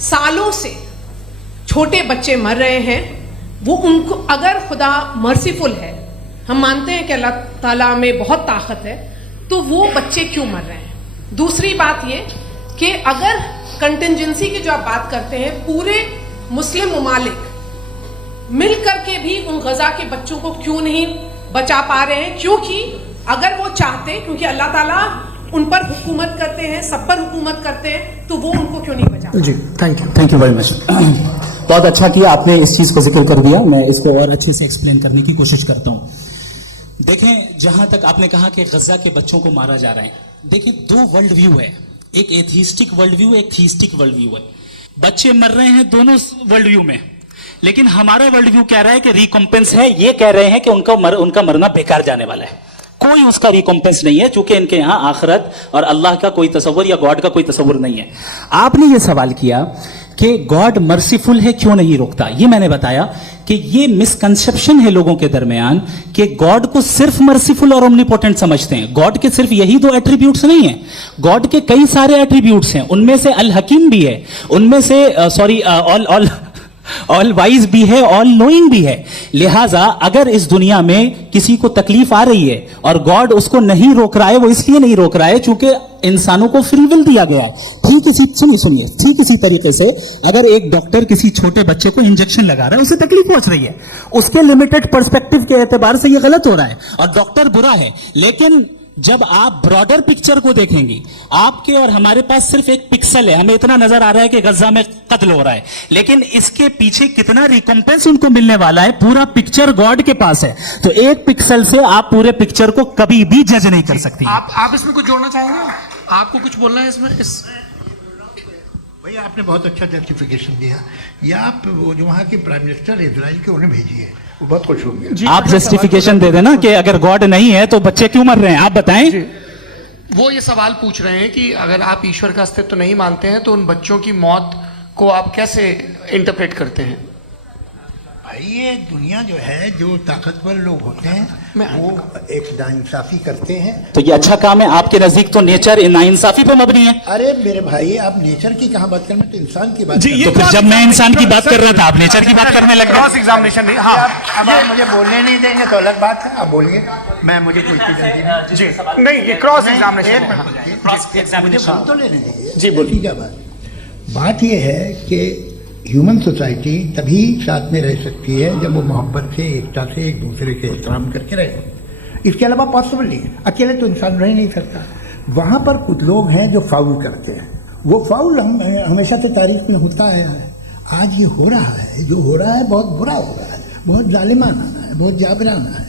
सालों से छोटे बच्चे मर रहे हैं, वो उनको, अगर खुदा मर्सीफुल है, हम मानते हैं कि अल्लाह ताला में बहुत ताकत है, तो वो बच्चे क्यों मर रहे हैं? दूसरी बात ये कि अगर कंटिजेंसी की जो आप बात करते हैं, पूरे मुस्लिम ममालिक मिल करके भी उन गजा के बच्चों को क्यों नहीं बचा पा रहे हैं? क्योंकि अगर वो चाहते, क्योंकि अल्लाह ताला उन पर हुकूमत करते हैं, सब पर हुकूमत करते हैं, तो वो उनको क्यों नहीं बचा? जी थैंक यू वेरी मच। बहुत अच्छा किया आपने इस चीज को जिक्र कर दिया, मैं इसको और अच्छे से एक्सप्लेन करने की कोशिश करता हूं। देखें, जहां तक आपने कहा कि गजा के बच्चों को मारा जा रहा है, देखें 2 वर्ल्ड व्यू है, एक एथिस्टिक वर्ल्ड व्यू, एक थीस्टिक वर्ल्ड व्यू है। बच्चे मर रहे हैं दोनों वर्ल्ड व्यू में, लेकिन हमारा वर्ल्ड व्यू कह रहा है कि रिकॉम्पेंस है, ये कह रहे हैं कि उनका मरना बेकार जाने वाला है, कोई उसका रिकॉम्पेंस नहीं है, चूंकि इनके यहां आखिरत और अल्लाह का कोई तसव्वुर या गॉड का कोई तसव्वुर नहीं है। आपने ये सवाल किया कि गॉड मर्सीफुल है, क्यों नहीं रोकता? ये मैंने बताया कि ये मिसकंसेप्शन है लोगों के दरमियान कि गॉड को सिर्फ मर्सीफुल और ओमनीपोटेंट समझते हैं। गॉड के सिर्फ यही 2 एट्रीब्यूट्स नहीं है, गॉड के कई सारे एट्रीब्यूट्स हैं, उनमें से अल हकीम भी है, उनमें से ऑल वाइज भी है, ऑल नोइंग भी है। लिहाजा अगर इस दुनिया में किसी को तकलीफ आ रही है और गॉड उसको नहीं रोक रहा है, वो इसलिए नहीं रोक रहा है क्योंकि इंसानों को फ्री विल दिया गया है। ठीक इसी तरीके से अगर एक डॉक्टर किसी छोटे बच्चे को इंजेक्शन लगा रहा है, उसे तकलीफ पहुंच रही है, उसके लिमिटेड पर्सपेक्टिव के एतबार से ये गलत हो रहा है और डॉक्टर बुरा है, लेकिन जब आप ब्रॉडर पिक्चर को देखेंगे, आपके और हमारे पास सिर्फ एक पिक्सल है, हमें इतना नजर आ रहा है कि गजा में कत्ल हो रहा है, लेकिन इसके पीछे कितना रिकॉम्पेंस उनको मिलने वाला है, पूरा पिक्चर गॉड के पास है। तो एक पिक्सल से आप पूरे पिक्चर को कभी भी जज नहीं कर सकती। आप इसमें कुछ जोड़ना चाहेंगे? आपको कुछ बोलना है इसमें? भैया आपने बहुत अच्छा जस्टिफिकेशन दिया। या आप वो जो वहाँ के प्राइम मिनिस्टर इजराइल के उन्हें भेजिए, वो बहुत खुश होंगे। आप जस्टिफिकेशन दे देना कि अगर गॉड नहीं है तो बच्चे क्यों मर रहे हैं, आप बताएं। वो ये सवाल पूछ रहे हैं कि अगर आप ईश्वर का अस्तित्व नहीं मानते हैं तो उन बच्चों की मौत को आप कैसे इंटरप्रेट करते हैं? भाई ये दुनिया जो है, जो ताकतवर लोग होते हैं वो एक नाइंसाफी करते हैं। तो ये अच्छा काम है आपके नजदीक, तो नेचर नाइंसाफी पे मबनी है। अरे मेरे भाई, आप नेचर की कहाँ बात कर रहे हैं, तो इंसान की बात कर रहे हैं। तो फिर जब मैं इंसान की बात कर रहा था आप नेचर की बात करने लगे। क्रॉस एग्जामिनेशन नहीं। हाँ, अब आप मुझे बोलने नहीं देंगे तो अलग बात है, आप बोलिए, मैं मुझे कोई चीज नहीं। जी नहीं, ये क्रॉस एग्जामिनेशन। हम तो लेने दीजिए। जी बोलिए। ठीक है। बात ये है कि ह्यूमन सोसाइटी तभी साथ में रह सकती है जब वो मोहब्बत से, एकता से, एक दूसरे के एहतराम करके रहे। इसके अलावा पॉसिबल नहीं है, अकेले तो इंसान रह नहीं सकता। वहाँ पर कुछ लोग हैं जो फाउल करते हैं, वो फाउल हमेशा से तारीख में होता आया है। आज ये हो रहा है, जो हो रहा है बहुत बुरा हो रहा है, बहुत जालिमाना है, बहुत जाबराना है।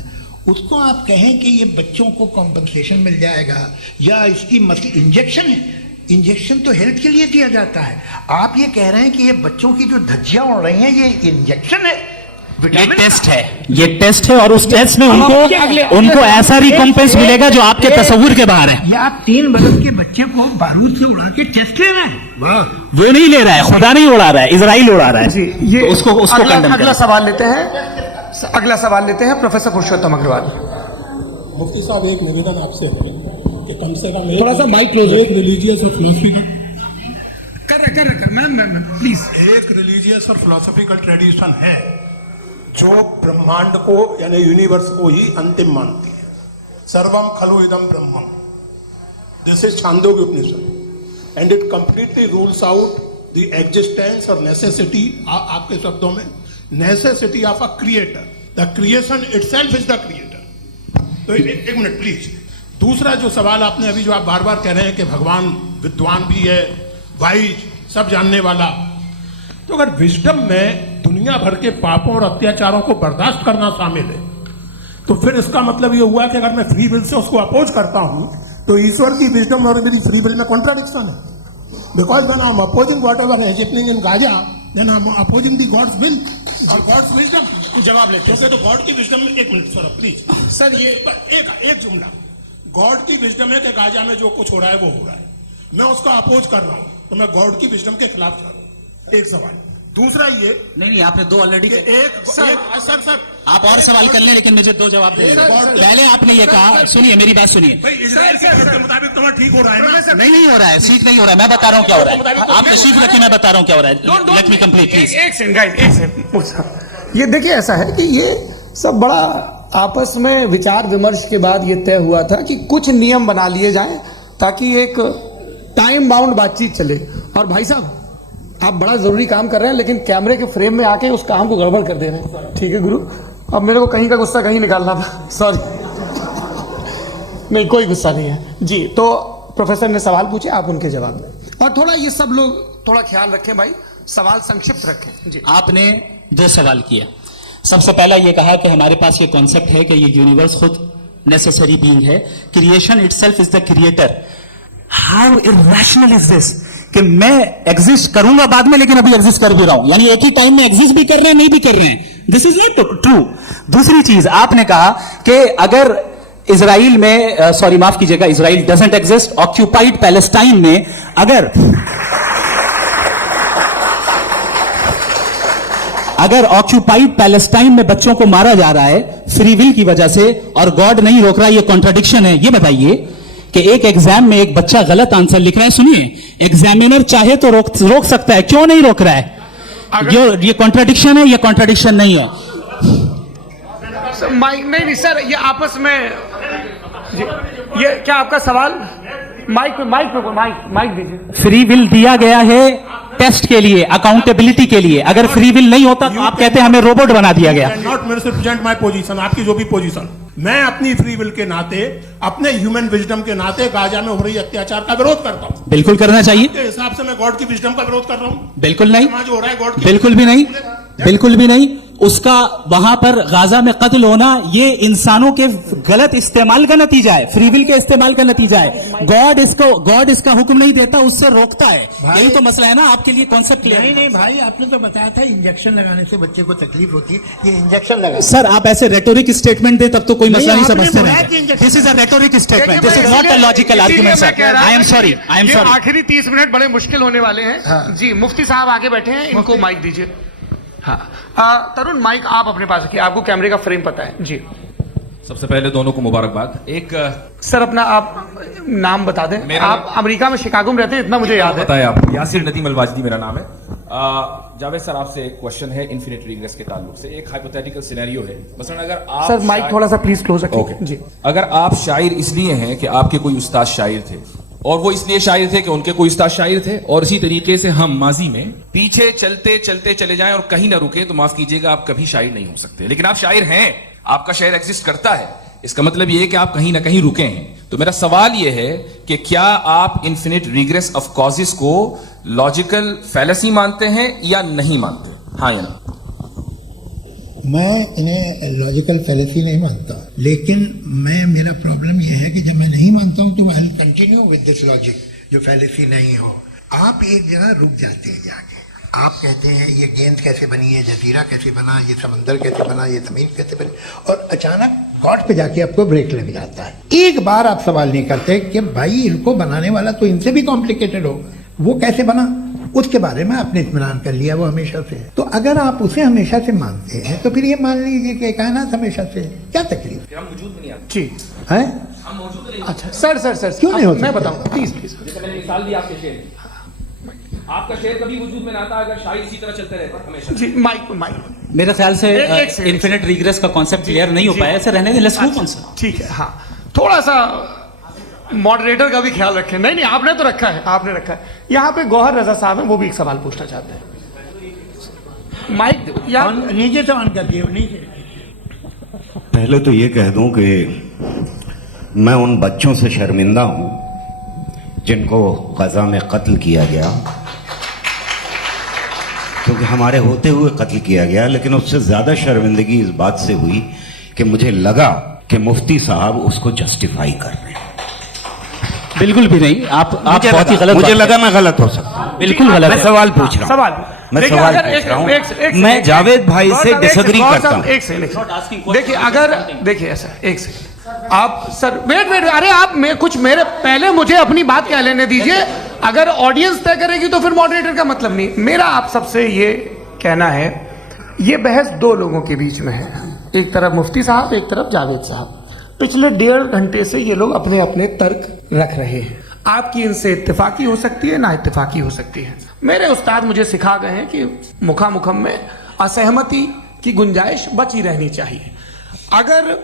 उसको आप कहें कि ये बच्चों को कॉम्पनसेशन मिल जाएगा या इसकी इंजेक्शन है, इंजेक्शन तो हेल्थ के लिए दिया जाता है। आप ये कह रहे हैं कि ये बच्चों की जो धज्जियां उड़ रही हैं ये इंजेक्शन है, ये टेस्ट है, ये टेस्ट है, और उस टेस्ट में उनको ऐसा रिकॉम्पेंस मिलेगा जो आपके तस्वुर के बाहर है। या आप 3 बरस के बच्चे को बारूद से उड़ा के टेस्ट ले रहे हैं? वो नहीं ले रहा है, खुदा नहीं उड़ा रहा है, इजराइल उड़ा रहा है। जी, ये तो उसको अगला सवाल लेते हैं। अगला सवाल लेते हैं प्रोफेसर पुरुषोत्तम अग्रवाल। मुफ्ती साहब, एक निवेदन आपसे है कि कम से कम थोड़ा सा माइक क्लोज, एक रिलीजियस और फिलोसफिकल मैम प्लीज। एक रिलीजियस और फिलोसफिकल ट्रेडिशन है जो ब्रह्मांड को यानी यूनिवर्स को ही अंतिम मानती है। सर्वम खलु इदम ब्रह्मम, this is Chandogya Upanishad, and it completely rules out the existence और नेसेसिटी, आपके शब्दों में necessity of a creator. The creation itself is the creator. तो एक मिनट प्लीज। दूसरा जो सवाल आपने अभी, जो आप बार बार कह रहे हैं कि भगवान विद्वान भी है, वाइज, सब जानने वाला, तो अगर विजडम में दुनिया भर के पापों और अत्याचारों को बर्दाश्त करना शामिल है, तो फिर इसका मतलब ये हुआ कि अगर मैं फ्री विल से उसको अपोज करता हूं तो ईश्वर की विजडम और मेरी फ्री विल में कॉन्ट्राडिक्शन है। Because when I am opposing whatever is happening in Gaza, then I am opposing the God's will और गॉड्स विजडम। जवाब लेते हैं तो गॉड की विजडम में, एक मिनट सर प्लीज सर, ये एक जुमला, गॉड की विजडम है कि गाजा में जो कुछ हो रहा है वो हो रहा है, मैं उसका अपोज कर रहा हूं, तो मैं गॉड की विजडम के खिलाफ जा रहा हूं। एक सवाल। दूसरा ये, नहीं आपने 2 ऑलरेडी, सर आप और सवाल कर लें, लेकिन मुझे 2 जवाब दें। पहले आपने ये कहा, सुनिए मेरी बात सुनिए। इजराइल के मुताबिक तो ठीक हो रहा है ना? नहीं हो रहा है, ठीक नहीं हो रहा है, मैं बता रहा हूँ क्या हो रहा है। आप तशरीफ रखिए, मैं बता रहा हूँ क्या हो रहा है। Let me complete please. एक सेकंड। ये देखिए, ऐसा है कि ये सब बड़ा आपस में विचार विमर्श के बाद ये तय हुआ था कि कुछ नियम बना लिए जाएं ताकि एक टाइम बाउंड बातचीत चले। और भाई साहब, आप बड़ा जरूरी काम कर रहे हैं, लेकिन कैमरे के फ्रेम में आके उस काम को गड़बड़ कर दे रहे हैं। ठीक है गुरु, अब मेरे को कहीं का गुस्सा कहीं निकालना था, सॉरी। नहीं, कोई गुस्सा नहीं है जी। तो प्रोफेसर ने सवाल पूछे, आप उनके जवाब दें, और थोड़ा ये सब लोग थोड़ा ख्याल रखें भाई, सवाल संक्षिप्त रखें जी। आपने 2 सवाल किया। सबसे पहला ये कहा कि हमारे पास ये कॉन्सेप्ट है कि ये यूनिवर्स खुद नेसेसरी बीइंग है, creation itself is the creator. How irrational is this कि मैं एग्जिस्ट करूंगा बाद में, लेकिन अभी एग्जिस्ट कर भी रहा हूं, यानी एक ही टाइम में एग्जिस्ट भी कर रहे हैं, नहीं भी कर रहे हैं। This is not true. दूसरी चीज, आपने कहा कि अगर इजराइल में, सॉरी माफ कीजिएगा, Israel doesn't exist, occupied Palestine में अगर ऑक्यूपाइड पैलेस्टाइन में बच्चों को मारा जा रहा है फ्री विल की वजह से और गॉड नहीं रोक रहा, ये कॉन्ट्राडिक्शन है। ये बताइए कि एक एग्जाम में एक बच्चा गलत आंसर लिख रहा है, सुनिए, एग्जामिनर चाहे तो रोक सकता है, क्यों नहीं रोक रहा है? ये कॉन्ट्राडिक्शन है, ये कॉन्ट्राडिक्शन नहीं है। नहीं सर, ये आपस में ये क्या आपका सवाल? माइक दीजिए। फ्री विल दिया गया है टेस्ट के लिए, अकाउंटेबिलिटी के लिए। अगर फ्री विल नहीं होता तो आप कहते हैं हमें रोबोट बना दिया गया। नॉट मिसरिप्रेजेंट माय पोजीशन, आपकी जो भी पोजीशन। मैं अपनी फ्री विल के नाते, अपने ह्यूमन विजडम के नाते गाजा में हो रही अत्याचार का विरोध करता हूँ। बिल्कुल करना चाहिए। के हिसाब से मैं गॉड की विजडम का विरोध कर रहा हूँ? बिल्कुल नहीं, जो हो रहा है गॉड की, बिल्कुल भी नहीं, बिल्कुल भी नहीं। उसका वहां पर गाजा में कत्ल होना ये इंसानों के गलत इस्तेमाल का नतीजा है, फ्री विल के इस्तेमाल का नतीजा है। गॉड इसका हुक्म नहीं देता, उससे रोकता है। यही तो मसला है ना, आपके लिए कॉन्सेप्ट क्लियर नहीं नहीं भाई, आपने तो बताया था इंजेक्शन लगाने से बच्चे को तकलीफ होती है, ये इंजेक्शन लगा। सर आप ऐसे रेटोरिक स्टेटमेंट दे तब तो कोई मसला नहीं आपने समझते बोला कि नहीं। Injection- this is a rhetoric statement, this is not a logical argument sir. I am sorry, I am sorry. आखिरी 30 मिनट बड़े मुश्किल होने वाले हैं। जी मुफ्ती साहब आगे बैठे हैं, इनको माइक दीजिए। हाँ तरुण, माइक आप अपने पास रखिए, आपको कैमरे का फ्रेम पता है जी। सबसे पहले दोनों को मुबारकबाद। एक सर अपना आप नाम बता दें। आप अमेरिका में शिकागो में रहते हैं, इतना मुझे याद है। बताया आपको, यासिर नदीम अलवाजदी मेरा नाम है। जावेद सर आपसे एक क्वेश्चन है इन्फिनिट रिग्रेस के ताल्लुक से। एक हाइपोथेटिकल सिनेरियो है, मसलन अगर आप सर माइक थोड़ा सा प्लीज क्लोज रखिए। ओके जी। अगर आप शायर इसलिए हैं कि आपके कोई उस्ताद शायर थे, और वो इसलिए शायर थे कि उनके कोई उस्ताद शायर थे, और इसी तरीके से हम माजी में पीछे चलते चलते चले जाएं और कहीं ना रुके, तो माफ कीजिएगा आप कभी शायर नहीं हो सकते। लेकिन आप शायर हैं, आपका शायर एग्जिस्ट करता है, इसका मतलब ये है कि आप कहीं ना कहीं रुके हैं। तो मेरा सवाल ये है कि क्या आप इन्फिनिट रिग्रेस ऑफ कॉजेस को लॉजिकल फैलेसी मानते हैं या नहीं मानते? हाँ या ना? मैं इन्हें लॉजिकल फैलेसी नहीं मानता, लेकिन मेरा प्रॉब्लम यह है कि जब मैं नहीं मानता हूं तो I continue with this logic जो फैलेसी नहीं हो। आप एक जगह रुक जाते हैं जाके, आप कहते हैं ये गेंद कैसे बनी, ये जजीरा कैसे बना, ये समंदर कैसे बना, ये जमीन कैसे बनी, और अचानक गॉड पे जाके आपको ब्रेक लग जाता है। एक बार आप सवाल नहीं करते कि भाई इनको बनाने वाला तो इनसे भी कॉम्प्लिकेटेड होगा, वो कैसे बना, उसके बारे में आपने इत्मीनान कर लिया वो हमेशा से। तो अगर आप उसे हमेशा से मानते हैं तो फिर ये मान लीजिए कि कायनात हमेशा से, क्या तकलीफ हम वजूद में नहीं आते जी है? हम मौजूद नहीं। अच्छा सर क्यों नहीं हो मैं सकता? बताऊंगा प्लीज प्लीज। जैसे मैंने मिसाल दी आपके शेर की, आपका शेर कभी वजूद में ना आता अगर शायर इसी तरह चलते रहते हमेशा। जी माइक मेरे ख्याल से एक सेकंड। इन्फिनिट रिग्रेस का कॉन्सेप्ट क्लियर नहीं हो जी। पाया, ऐसे रहने दें, लेट्स मूव ऑन सर। ठीक है। हाँ थोड़ा सा मॉडरेटर का भी ख्याल रखें। नहीं आपने तो रखा है, आपने रखा है। यहाँ पे गौहर रजा साहब हैं, वो भी एक सवाल पूछना चाहते हैं। माइक यहाँ नीचे से ऑन कर दिए नीचे। पहले तो ये कह दूं कि मैं उन बच्चों से शर्मिंदा हूं जिनको गजा में कत्ल किया गया, क्योंकि हमारे होते हुए कत्ल किया गया। लेकिन उससे ज्यादा शर्मिंदगी इस बात से हुई कि मुझे लगा कि मुफ्ती साहब उसको जस्टिफाई कर रहे हैं। बिल्कुल भी नहीं, आप बहुत ही गलत, मुझे लगा मैं गलत हो सकता हूं। बिल्कुल गलत मैं है। सवाल पूछ रहा हूं, मैं देखिए, सवाल अगर पूछ रहा हूं। एक मैं जावेद भाई से डिसएग्री करता हूं। एक सेकंड देखिए, अगर देखिए ऐसा एक सेकंड आप सर वेट अरे आप कुछ मेरे पहले मुझे अपनी बात कह लेने दीजिए। अगर ऑडियंस तय करेगी तो फिर मॉडरेटर का मतलब नहीं। मेरा आप सबसे ये कहना है, ये बहस दो लोगों के बीच में है, एक तरफ मुफ्ती साहब, एक तरफ जावेद साहब। पिछले 1.5 घंटे से ये लोग अपने अपने तर्क रख रहे हैं। आपकी इनसे इत्तेफाकी हो सकती है, ना इत्तेफाकी हो सकती है। मेरे उस्ताद मुझे सिखा गए हैं कि मुखामुखम में असहमति की गुंजाइश बची रहनी चाहिए। अगर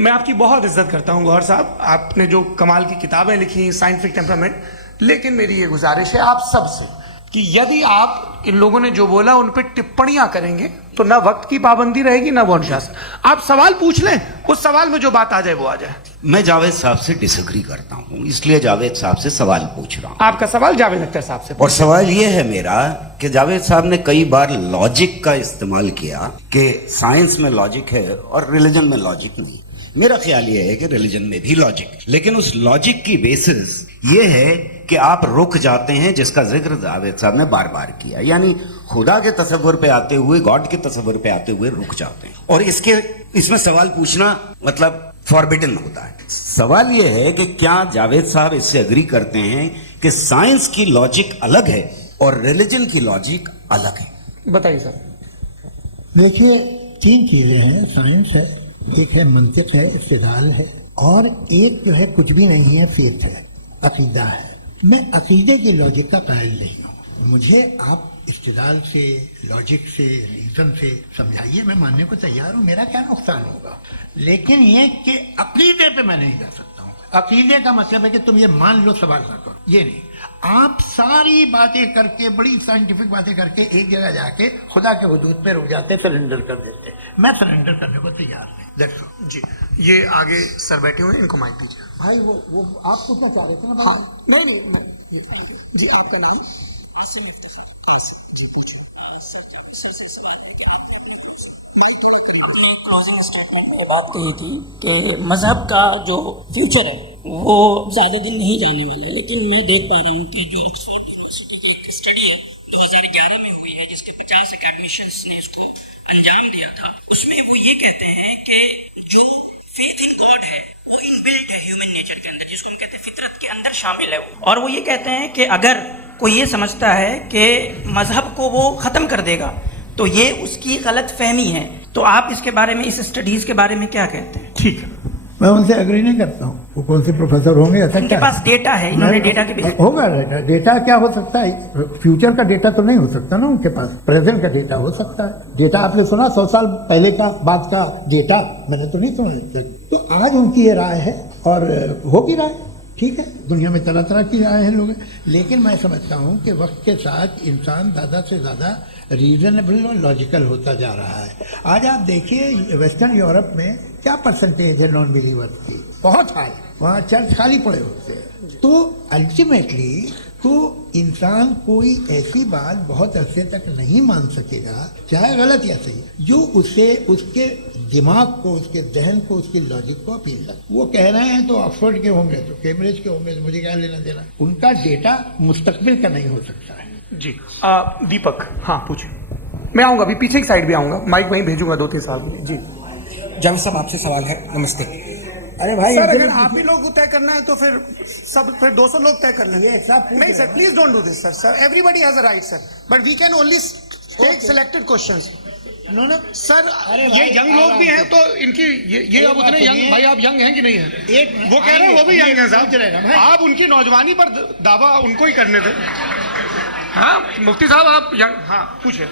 मैं आपकी बहुत इज्जत करता हूं गौहर साहब, आपने जो कमाल की किताबें लिखी, साइंटिफिक टेम्परामेंट, लेकिन मेरी ये गुजारिश है आप सबसे कि यदि आप इन लोगों ने जो बोला उन पर टिप्पणियां करेंगे तो ना वक्त की पाबंदी रहेगी ना वो अनुशासन। आप सवाल पूछ लें, उस सवाल में जो बात आ जाए वो आ जाए। मैं जावेद साहब से डिसएग्री करता हूं, इसलिए जावेद साहब से सवाल पूछ रहा हूं। आपका सवाल जावेद अख्तर साहब से। और सवाल यह है मेरा कि जावेद साहब ने कई बार लॉजिक का इस्तेमाल किया कि साइंस में लॉजिक है और रिलीजन में लॉजिक नहीं। मेरा ख्याल यह है कि रिलीजन में भी लॉजिक, लेकिन उस लॉजिक की बेसिस ये है कि आप रुक जाते हैं, जिसका जिक्र जावेद साहब ने बार बार किया, यानी खुदा के तस्वुर पे आते हुए, गॉड के तस्वुर पे आते हुए रुक जाते हैं। और इसमें सवाल पूछना मतलब फॉरबिडन होता है। सवाल यह है कि क्या जावेद साहब इससे एग्री करते हैं कि साइंस की लॉजिक अलग है और रिलीजन की लॉजिक अलग है? बताइए सर। देखिए 3 चीजें हैं, साइंस है, एक है मंतिक है, इस्तिदलाल है, और एक जो है कुछ भी नहीं है, फेथ है, अकीदा है। मैं अकीदे की लॉजिक का कायल नहीं हूँ। मुझे आप इस्तिदलाल से, लॉजिक से, रीजन से समझाइए, मैं मानने को तैयार हूँ, मेरा क्या नुकसान होगा। लेकिन ये कि अकीदे पे मैं नहीं कर सकता हूँ। अकीदे का मतलब है कि तुम ये मान लो, सवाल ना करो। ये नहीं, आप सारी बातें करके, बड़ी साइंटिफिक बातें करके एक जगह जाके खुदा के हुदूद पे रुक जाते, सरेंडर कर देते। मैं सरेंडर करने को तैयार नहीं। देखो जी, ये आगे सर बैठे हुए हैं, इनको माइक दीजिए। भाई वो आप पूछना चाह रहे थे ना? हाँ, नहीं जी, आपका नाम? बात कही थी कि मजहब का जो फ्यूचर है वो ज्यादा दिन नहीं जाने वाला है, लेकिन मैं देख पा रहा हूँ कि जो स्टडी 2011 में हुई है, जिसके 50 एकेडमिशियंस ने उसको अंजाम दिया था, उसमें वो ये कहते हैं कि जो फेथ इन गॉड है वो इनबिल्ट है ह्यूमन नेचर के अंदर, जिसको हम कहते हैं फितरत के अंदर शामिल है। और वो ये कहते हैं कि अगर कोई ये समझता है कि मजहब को वो खत्म कर देगा तो ये उसकी गलत फहमी है। तो आप इसके बारे में, इस स्टडीज के बारे में क्या कहते हैं? ठीक है, मैं उनसे एग्री नहीं करता हूँ। वो कौन से प्रोफेसर होंगे? ऐसा उनके पास डेटा है, इन्होंने डेटा के बेसिस होगा। डेटा क्या हो सकता है? फ्यूचर का डेटा तो नहीं हो सकता ना उनके पास, प्रेजेंट का डेटा हो सकता है। डेटा आपने सुना 100 साल पहले का बाद का डेटा? मैंने तो नहीं सुना। तो आज उनकी ये राय है और हो भी राय, ठीक है। दुनिया में तरह तरह की राय है लोग, लेकिन मैं समझता हूँ कि वक्त के साथ इंसान ज़्यादा से ज़्यादा रीजनेबल और लॉजिकल होता जा रहा है। आज आप देखिए वेस्टर्न यूरोप में क्या परसेंटेज है नॉन बिलीवर्स की, बहुत हाई। वहाँ चर्च खाली पड़े होते हैं। तो अल्टीमेटली तो इंसान कोई ऐसी बात बहुत अरसे तक नहीं मान सकेगा, चाहे गलत या सही, जो उससे उसके दिमाग को, उसके जहन को, उसके लॉजिक को अपील लगे। वो कह रहे हैं तो ऑक्सफोर्ड के होंगे, तो कैम्ब्रिज के होंगे, तो मुझे क्या लेना देना। उनका डेटा मुस्तकबिल का नहीं हो सकता है। जी, दीपक, हाँ पूछिए। मैं आऊंगा, अभी पीछे की साइड भी आऊंगा, माइक वहीं भेजूंगा 2-3 साल के लिए। जी जावेद साहब, आपसे सवाल है। नमस्ते। अरे भाई, सर, अगर आप ही लोग तय करना है तो फिर 200 लोग तय कर लेंगे। नहीं sir, please don't do this sir. Sir, everybody has a right sir, but we can only take selected questions. उन्होंने सर, ये यंग लोग भी हैं तो इनकी ये अब उतने यंग, भाई आप यंग हैं कि नहीं है? वो कह रहे हैं वो भी यंग है साहब, आप उनकी नौजवानी पर दावा उनको ही करने दें। हाँ मुफ्ती साहब, आप यंग, हाँ पूछे।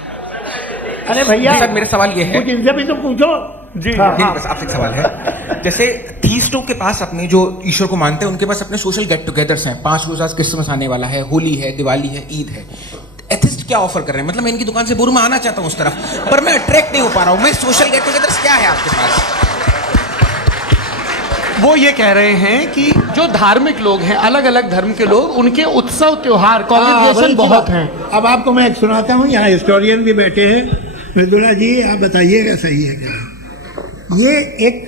अरे भैया सर, मेरा सवाल ये है, कुछ इनसे भी तो पूछो। जी हाँ, बस आपसे एक सवाल है। जैसे थीस्टों के पास अपने जो ईश्वर को मानते हैं, उनके पास अपने सोशल गेट टुगेदर्स हैं। 5 रोज़ आज क्रिसमस आने वाला है, होली है, दिवाली है, ईद है। एथिस्ट क्या ऑफर कर रहे हैं? मतलब मैं इनकी दुकान से बुरू में आना चाहता हूँ उस तरफ, पर मैं अट्रैक्ट नहीं हो पा रहा हूँ। मैं सोशल गेट टुगेदर्स क्या है आपके पास? वो ये कह रहे हैं कि जो धार्मिक लोग हैं, अलग अलग धर्म के लोग, उनके उत्सव त्योहार कॉन्ग्रेगेशन बहुत हैं। अब आपको मैं एक सुनाता हूँ, यहाँ हिस्टोरियन भी बैठे हैं। मृदुला जी, आप बताइएगा सही है क्या? ये एक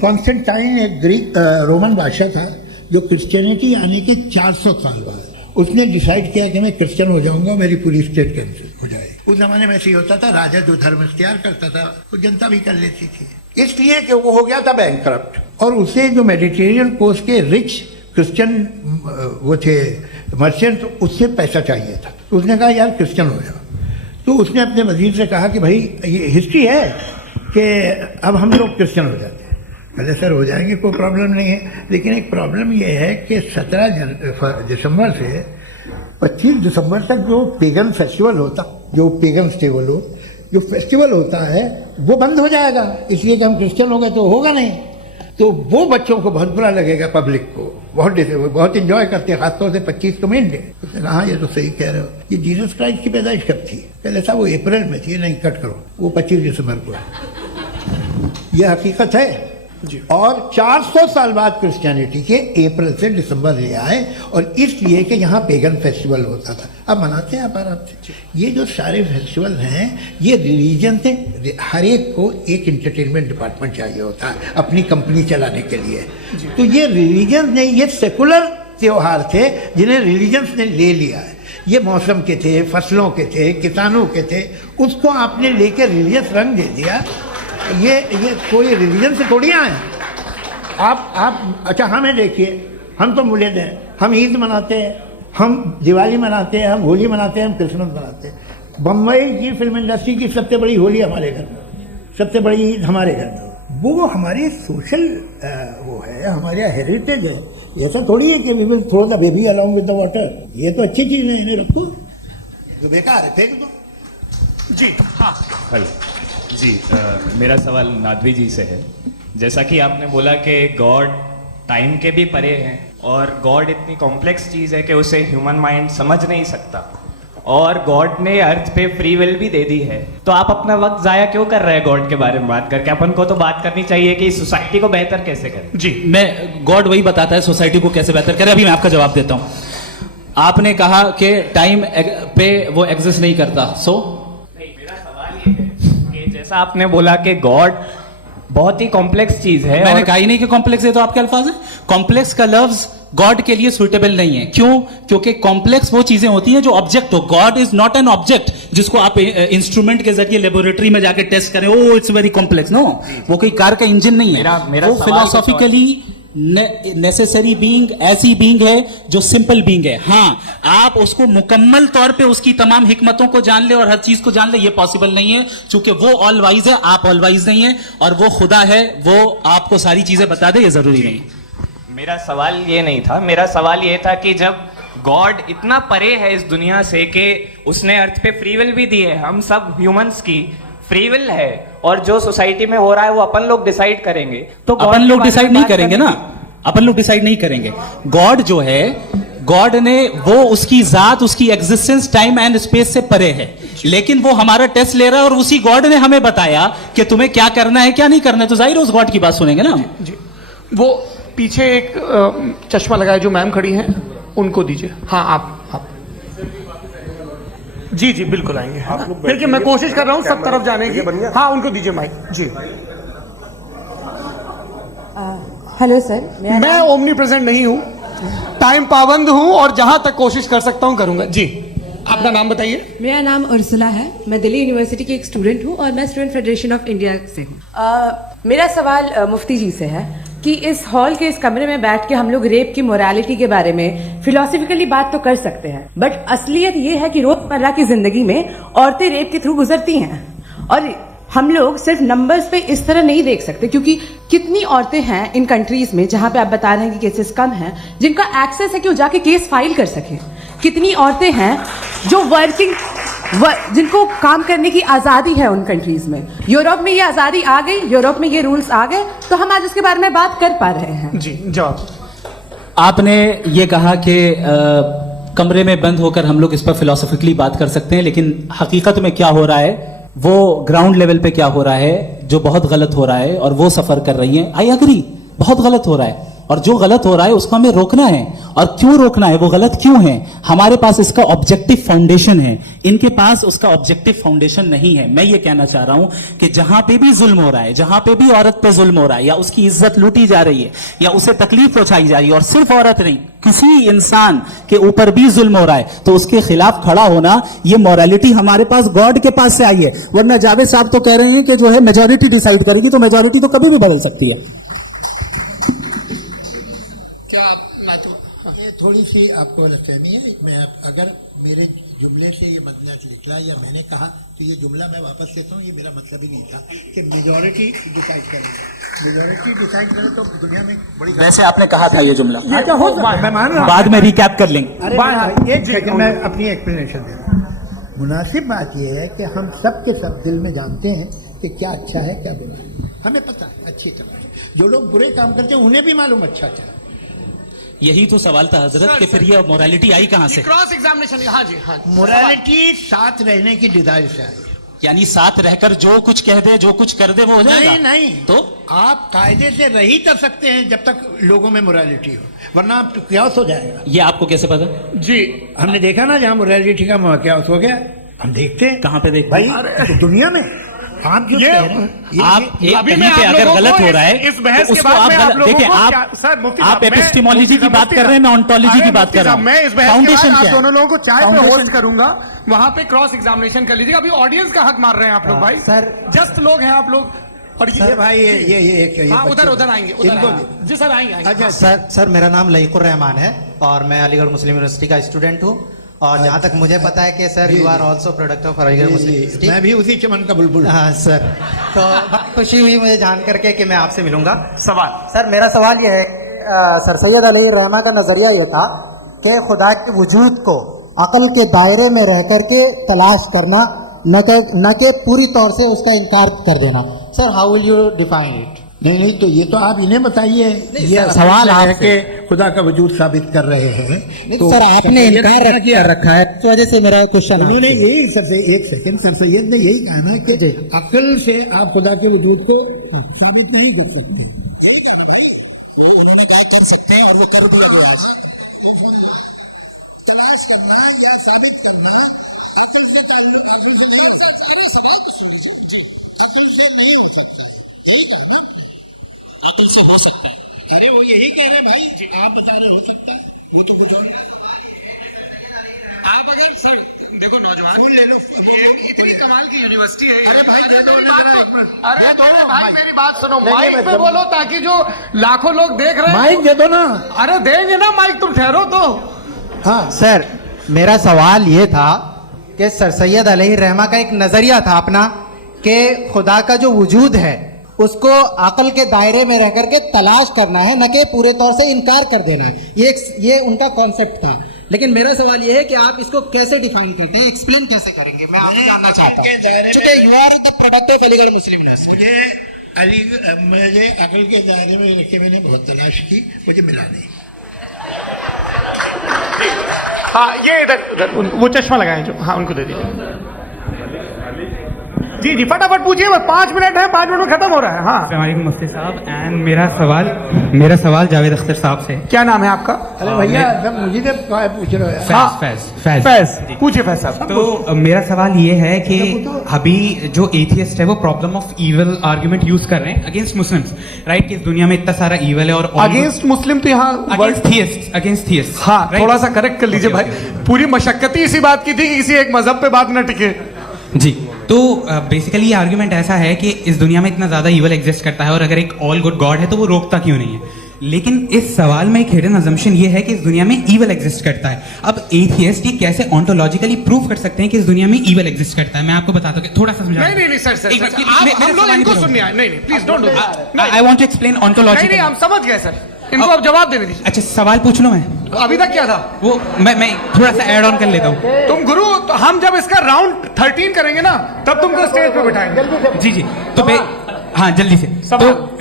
कॉन्स्टेंटाइन, एक ग्रीक रोमन बादशाह था, जो क्रिश्चियनिटी आने के 400 साल बाद उसने डिसाइड किया कि मैं क्रिश्चियन हो जाऊंगा, मेरी पूरी स्टेट कैंसिल हो जाएगी। उस जमाने में ऐसे ही होता था, राजा जो धर्म इख्तियार करता था वो जनता भी कर लेती थी, इसलिए कि वो हो गया था बैंकरप्ट। और उसे जो मेडिटेरियन कोस्ट के रिच क्रिश्चियन वो थे मर्चेंट, उससे पैसा चाहिए था। तो उसने कहा यार क्रिश्चियन हो जाओ। तो उसने अपने वजीर से कहा कि भाई ये हिस्ट्री है कि अब हम लोग क्रिश्चियन हो जाते हैं। पहले सर हो जाएंगे, कोई प्रॉब्लम नहीं है, लेकिन एक प्रॉब्लम ये है कि 17 दिसंबर से 25 दिसंबर तक जो पेगन फेस्टिवल होता, जो पेगन्स थे वो लोग, जो फेस्टिवल होता है वो बंद हो जाएगा, इसलिए कि हम क्रिश्चियन हो गए तो होगा नहीं। तो वो बच्चों को बहुत बुरा लगेगा, पब्लिक को बहुत इंजॉय करते हैं, खासतौर से 25 को मेन डे। उसने कहा हाँ ये तो सही कह रहे हो। ये जीसस क्राइस्ट की पैदाइश कब थी? पहले साहब वो अप्रैल में थी, नहीं कट करो, वो 25 दिसंबर को है। ये हकीकत है। और 400 साल बाद क्रिश्चियनिटी के अप्रैल से दिसंबर ले आए, और इसलिए कि यहाँ पेगन फेस्टिवल होता था। अब मनाते हैं आप आराम से। ये जो सारे फेस्टिवल हैं ये रिलीजन से, हर एक को एक इंटरटेनमेंट डिपार्टमेंट चाहिए होता है अपनी कंपनी चलाने के लिए। तो ये रिलीजन ने, ये सेकुलर त्योहार थे जिन्हें रिलीजन्स ने ले लिया है। ये मौसम के थे, फसलों के थे, किसानों के थे, उसको आपने लेकर रिलीजियस रंग दे दिया। ये कोई रिलीजन से थोड़ी आए आप। अच्छा हमें देखिए, हम तो मुल्द हैं, हम ईद मनाते हैं, हम दिवाली मनाते हैं, हम होली मनाते हैं, हम क्रिसमस मनाते हैं। बम्बई की फिल्म इंडस्ट्री की सबसे बड़ी होली हमारे घर में, सबसे बड़ी ईद हमारे घर में। वो हमारी सोशल वो है, हमारा हेरिटेज है। ऐसा थोड़ी है कि we will throw the baby along with the water. ये तो अच्छी चीज़ है, इन्हें रखो, जो बेकार है फेंक दो। जी हाँ, हेलो जी, मेरा सवाल नादवी जी से है। जैसा कि आपने बोला कि गॉड टाइम के भी परे हैं और गॉड इतनी कॉम्प्लेक्स चीज़ है कि उसे ह्यूमन माइंड समझ नहीं सकता, और गॉड ने अर्थ पे फ्री विल भी दे दी है। तो आप अपना वक्त जाया क्यों कर रहे हैं गॉड के बारे में बात करके? अपन को तो बात करनी चाहिए कि सोसाइटी को बेहतर कैसे करें। जी, मैं गॉड वही बताता है सोसाइटी को कैसे बेहतर करे। अभी मैं आपका जवाब देता हूं। आपने कहा कि टाइम पे वो एग्जिस्ट नहीं करता, नहीं, मेरा सवाल ये है कि जैसा आपने बोला कि गॉड बहुत ही कॉम्प्लेक्स चीज है, मैंने कहा ही नहीं कि कॉम्प्लेक्स है, तो आपके अल्फाज है। कॉम्प्लेक्स का लफ्ज गॉड के लिए सुइटेबल नहीं है। क्यों? क्योंकि कॉम्प्लेक्स वो चीजें होती हैं जो ऑब्जेक्ट हो। God is not an object जिसको आप इंस्ट्रूमेंट के जरिए लेबोरेटरी में जाके टेस्ट करें, oh it's very complex. No, वो कोई कार का इंजन नहीं है। वो फिलोसॉफिकली नेसेसरी बीइंग ऐसी बीइंग है जो सिंपल बीइंग है। हाँ, आप उसको मुकम्मल तौर पे उसकी तमाम हिकमतों को जान ले और हर चीज को जान ले, ये पॉसिबल नहीं है, क्योंकि वो ऑल वाइज है, आप ऑल वाइज नहीं है, और वो खुदा है, वो आपको सारी चीजें बता दे, ये जरूरी नहीं। मेरा सवाल ये नहीं था। मेरा सवाल ये था कि जब गॉड इतना परे है इस दुनिया से कि उसने अर्थ पे फ्री विल भी दी है, हम सब ह्यूमंस की फ्री विल है, और जो सोसाइटी में हो रहा है वो अपन लोग डिसाइड करेंगे, तो अपन लोग डिसाइड नहीं करेंगे ना, अपन लोग डिसाइड नहीं करेंगे। गॉड जो है, गॉड ने वो उसकी जात, उसकी एग्जिस्टेंस टाइम एंड स्पेस से परे है, लेकिन वो हमारा टेस्ट ले रहा है और उसी गॉड ने हमें बताया कि तुम्हें क्या करना है क्या नहीं करना है, तो जाहिर है उस गॉड की बात सुनेंगे ना। जी, वो पीछे एक चश्मा लगाए जो मैम खड़ी हैं, उनको दीजिए। हाँ, आप जी जी बिल्कुल आएंगे। देखिए, मैं कोशिश कर रहा हूँ सब तरफ जाने की। हाँ, उनको दीजिए माइक। जी, हेलो सर, मैं ओमनी प्रेजेंट नहीं हूँ, टाइम पाबंद हूँ, और जहां तक कोशिश कर सकता हूँ करूंगा। जी, अपना नाम बताइए। मेरा नाम उर्सुला है, मैं दिल्ली यूनिवर्सिटी की एक स्टूडेंट हूँ और मैं स्टूडेंट फेडरेशन ऑफ इंडिया से हूँ। मेरा सवाल मुफ्ती जी से है कि इस हॉल के इस कमरे में बैठ के हम लोग रेप की मोरालिटी के बारे में फिलोसफिकली बात तो कर सकते हैं, बट असलियत ये है कि रोजमर्रा की जिंदगी में औरतें रेप के थ्रू गुजरती हैं, और हम लोग सिर्फ नंबर्स पे इस तरह नहीं देख सकते, क्योंकि कितनी औरतें हैं इन कंट्रीज में जहां पे आप बता रहे हैं कि केसेस कम हैं, जिनका एक्सेस है कि वो जाके केस फाइल कर सकें। कितनी औरतें हैं जो जिनको काम करने की आज़ादी है उन कंट्रीज में। यूरोप में ये आज़ादी आ गई, यूरोप में ये रूल्स आ गए, तो हम आज उसके बारे में बात कर पा रहे हैं। जी, जवाब। आपने ये कहा कि कमरे में बंद होकर हम लोग इस पर फिलोसफिकली बात कर सकते हैं, लेकिन हकीकत में क्या हो रहा है, वो ग्राउंड लेवल पे क्या हो रहा है, जो बहुत गलत हो रहा है, और वो सफर कर रही हैं। आई एग्री, बहुत गलत हो रहा है, और जो गलत हो रहा है उसको हमें रोकना है। और क्यों रोकना है, वो गलत क्यों है? हमारे पास इसका ऑब्जेक्टिव फाउंडेशन है, इनके पास उसका ऑब्जेक्टिव फाउंडेशन नहीं है। मैं ये कहना चाह रहा हूं कि जहां पे भी जुल्म हो रहा है, जहां पे भी औरत पे जुल्म हो रहा है, या उसकी इज्जत लूटी जा रही है, या उसे तकलीफ पहुंचाई जा रही है, और सिर्फ औरत नहीं, किसी इंसान के ऊपर भी जुल्म हो रहा है, तो उसके खिलाफ खड़ा होना, ये मोरालिटी हमारे पास गॉड के पास से आई है। वरना जावेद साहब तो कह रहे हैं कि जो है मेजोरिटी डिसाइड करेगी, तो मेजोरिटी तो कभी भी बदल सकती है। क्या आप मैं तो थोड़ी सी आपको गलतफहमी है। मैं अगर मेरे जुमले से ये मतलब निकला या मैंने कहा, तो ये जुमला मैं वापस लेता हूँ। ये मेरा मतलब ही नहीं था कि मेजॉरिटी डिसाइड करेगी। मेजॉरिटी डिसाइड करे तो दुनिया में बड़ी, वैसे आपने कहा था ये जुमला, अच्छा हो, मैं मान रहा हूँ, बाद में रिकैप कर लेंगे। अरे एक सेकंड, मैं अपनी एक्सप्लेनेशन दे रहा हूँ। मुनासिब बात यह है कि हम सब के सब दिल में जानते हैं कि क्या अच्छा है क्या बुरा है, हमें पता है अच्छी तरह। जो लोग बुरे काम करते हैं उन्हें भी मालूम अच्छा क्या है। यही तो सवाल था हजरत कि फिर ये मोरालिटी आई कहां से? Cross examination. हाँ जी, हाँ। मोरालिटी साथ रहने की डिजायर से आई, यानी साथ रहकर जो कुछ कह दे, जो कुछ कर दे, वो हो जाएगा। नहीं, तो आप कायदे से रह ही कर सकते हैं जब तक लोगों में मोरालिटी हो, वरना आप क्यास हो जाएगा। ये आपको कैसे पता? जी, हमने देखा ना, जहाँ मोरालिटी का क्यास हो गया, हम देखते हैं। कहाँ पे देखते भाई? दुनिया में। आप जो कह रहे हैं, आप एक कहीं पे अगर गलत हो रहा है, इस बहस तो के उसको बाद आप मैं आप लोगों देखिए, को आप सर मुफ्ती आप साहब, एपिस्टेमोलॉजी की बात कर रहे हैं, मैं ऑन्टोलॉजी की बात कर रहा हूं। मैं इस बहस के फाउंडेशन बाद आप क्या है? दोनों लोगों को चाय पे होस्ट करूंगा, वहां पे क्रॉस एग्जामिनेशन कर लीजिएगा। अभी ऑडियंस का हक मार रहे हैं आप लोग भाई, सर जस्ट लोग हैं आप लोग। और ये भाई ये हाँ, उधर आएंगे, जी सर आएंगे। अच्छा सर मेरा नाम लईकुर रहमान है और मैं अलीगढ़ मुस्लिम यूनिवर्सिटी का स्टूडेंट हूँ, और जहाँ तक मुझे पता है कि sir you are also product of Aligarh Muslim University. मैं भी उसी चमन का बुलबुल। हाँ सर, तो बहुत खुशी हुई मुझे जान करके कि मैं आपसे मिलूंगा। सवाल सर मेरा सवाल ये है, सर सैयद अली रहमा का नजरिया ये था कि खुदा के वजूद को अकल के दायरे में रह करके तलाश करना, न कि पूरी तौर से उसका इनकार कर देना। Sir how will you define it? नहीं तो ये तो आप इन्हें बताइए। ये सवाल है कि खुदा का वजूद साबित कर रहे हैं। तो सर आपने इनकार रखा है, इस वजह से मेरा क्वेश्चन। उन्होंने यही सर एक सेकंड, सर सैयद ने यही कहा ना कि अक्ल से आप खुदा के वजूद को साबित नहीं कर सकते। यही कहा ना भाई, वो उन्होंने कहा कर सकते हैं और वो कर दिया गया। तलाश करना या साबित करना अक्ल से ताल्लुक, अक्ल से नहीं हो सकता। अरे सवाल तो सुन लीजिए, अक्ल से नहीं हो सकता, यही कहा ना। अकल से हो सकता है। अरे वो यही कह रहे हैं भाई, आप बता रहे हो सकता है, वो तो कुछ और। आप अगर सर देखो नौजवान सुन ले लो, इतनी कमाल की यूनिवर्सिटी है। अरे भाई दे दो, अरे भाई मेरी बात सुनो, माइक पे बोलो ताकि जो लाखों लोग देख रहे हैं। माइक दे दो ना। अरे देंगे ना माइक, तुम ठहरो तो। हाँ सर, मेरा सवाल ये था कि सर सैयद अलैहि रहमा का एक नजरिया था अपना कि खुदा का जो वजूद है उसको अकल के दायरे में रह करके तलाश करना है, न कि पूरे तौर से इनकार कर देना है। ये उनका कॉन्सेप्ट था। लेकिन मेरा सवाल ये है कि आप इसको कैसे डिफाइन करते हैं, एक्सप्लेन कैसे करेंगे, मैं आपसे जानना चाहता हूँ। क्योंकि you are the product of Aligarh Muslim University. मुझे अकल के दायरे में रखे मैंने बहुत तलाश की, मुझे मिला नहीं। हाँ ये इधर वो चश्मा लगाए जो, हाँ उनको दे दीजिए। जी जी फटाफट पूछिए, 5 मिनट है, 5 मिनट में खत्म हो रहा है। हाँ अस्सलाम मुफ्ती साहब, एंड मेरा सवाल जावेद अख्तर साहब से। क्या नाम है आपका? अरे भैया सब मुझे तो पूछ रहे हो। फैज पूछिए फैज साहब। तो मेरा सवाल ये है कि अभी जो एथियस्ट है वो problem of evil argument use कर रहे हैं अगेंस्ट मुस्लिम्स, राइट? कि इस दुनिया में इतना सारा इविल है और अगेंस्ट मुस्लिम तो यहाँ अगेंस्ट थियस्ट। हाँ थोड़ा सा करेक्ट कर लीजिए भाई, पूरी मशक्कत ही इसी बात की थी कि किसी एक मजहब पे बात न टिके। जी, तो बेसिकली ये आर्ग्यूमेंट ऐसा है कि इस दुनिया में इतना ज्यादा इवल एग्जिस्ट करता है और अगर एक ऑल गुड गॉड है तो वो रोकता क्यों नहीं है? लेकिन इस सवाल में एक हिडन अजम्पशन ये है कि इस दुनिया में ईवल एग्जिस्ट करता है। अब एथियस्ट ये कैसे ऑन्टोलॉजिकली प्रूव कर सकते हैं कि इस दुनिया में ईवल एग्जिस्ट करता है? मैं आपको बताता हूँ, थोड़ा सा समझा। नहीं सर हम लोग इनको सुनने आए। नहीं please don't do that. I want to explain ontologically. नहीं हम समझ गए सर, इनको अब जवाब देने दीजिए। अच्छा सवाल पूछ लो। मैं अभी तक क्या था वो मैं थोड़ा सा ऐड ऑन कर लेता हूँ। तुम गुरु, तो हम जब इसका राउंड 13 करेंगे ना तब तुमको स्टेज पे बिठाएंगे। जी तो हाँ जल्दी से।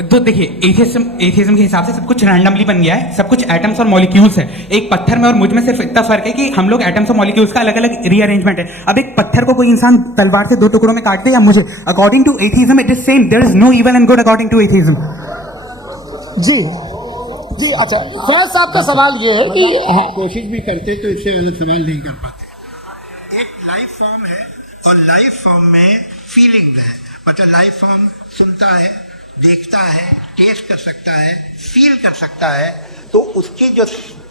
तो देखिए एथियज्म के हिसाब से सब कुछ रैंडमली बन गया है, सब कुछ एटम्स और मॉलिक्यूल्स है। एक पत्थर में और मुझ में सिर्फ इतना फर्क है कि हम लोग एटम्स और मॉलिक्यूल्स का अलग अलग रीअरेंजमेंट है। अब एक पत्थर को कोई इंसान तलवार से 2 टुकड़ों में काट दे या मुझे, according to atheism it is same, there is no evil and good according to atheism. जी अच्छा, फैज साहब का सवाल ये है कि कोशिश भी करते तो इससे अलग सवाल नहीं कर पाते। एक लाइफ फॉर्म है और लाइफ फॉर्म में फीलिंग है, मतलब लाइफ फॉर्म सुनता है, देखता है, टेस्ट कर सकता है, फील कर सकता है, तो उसकी जो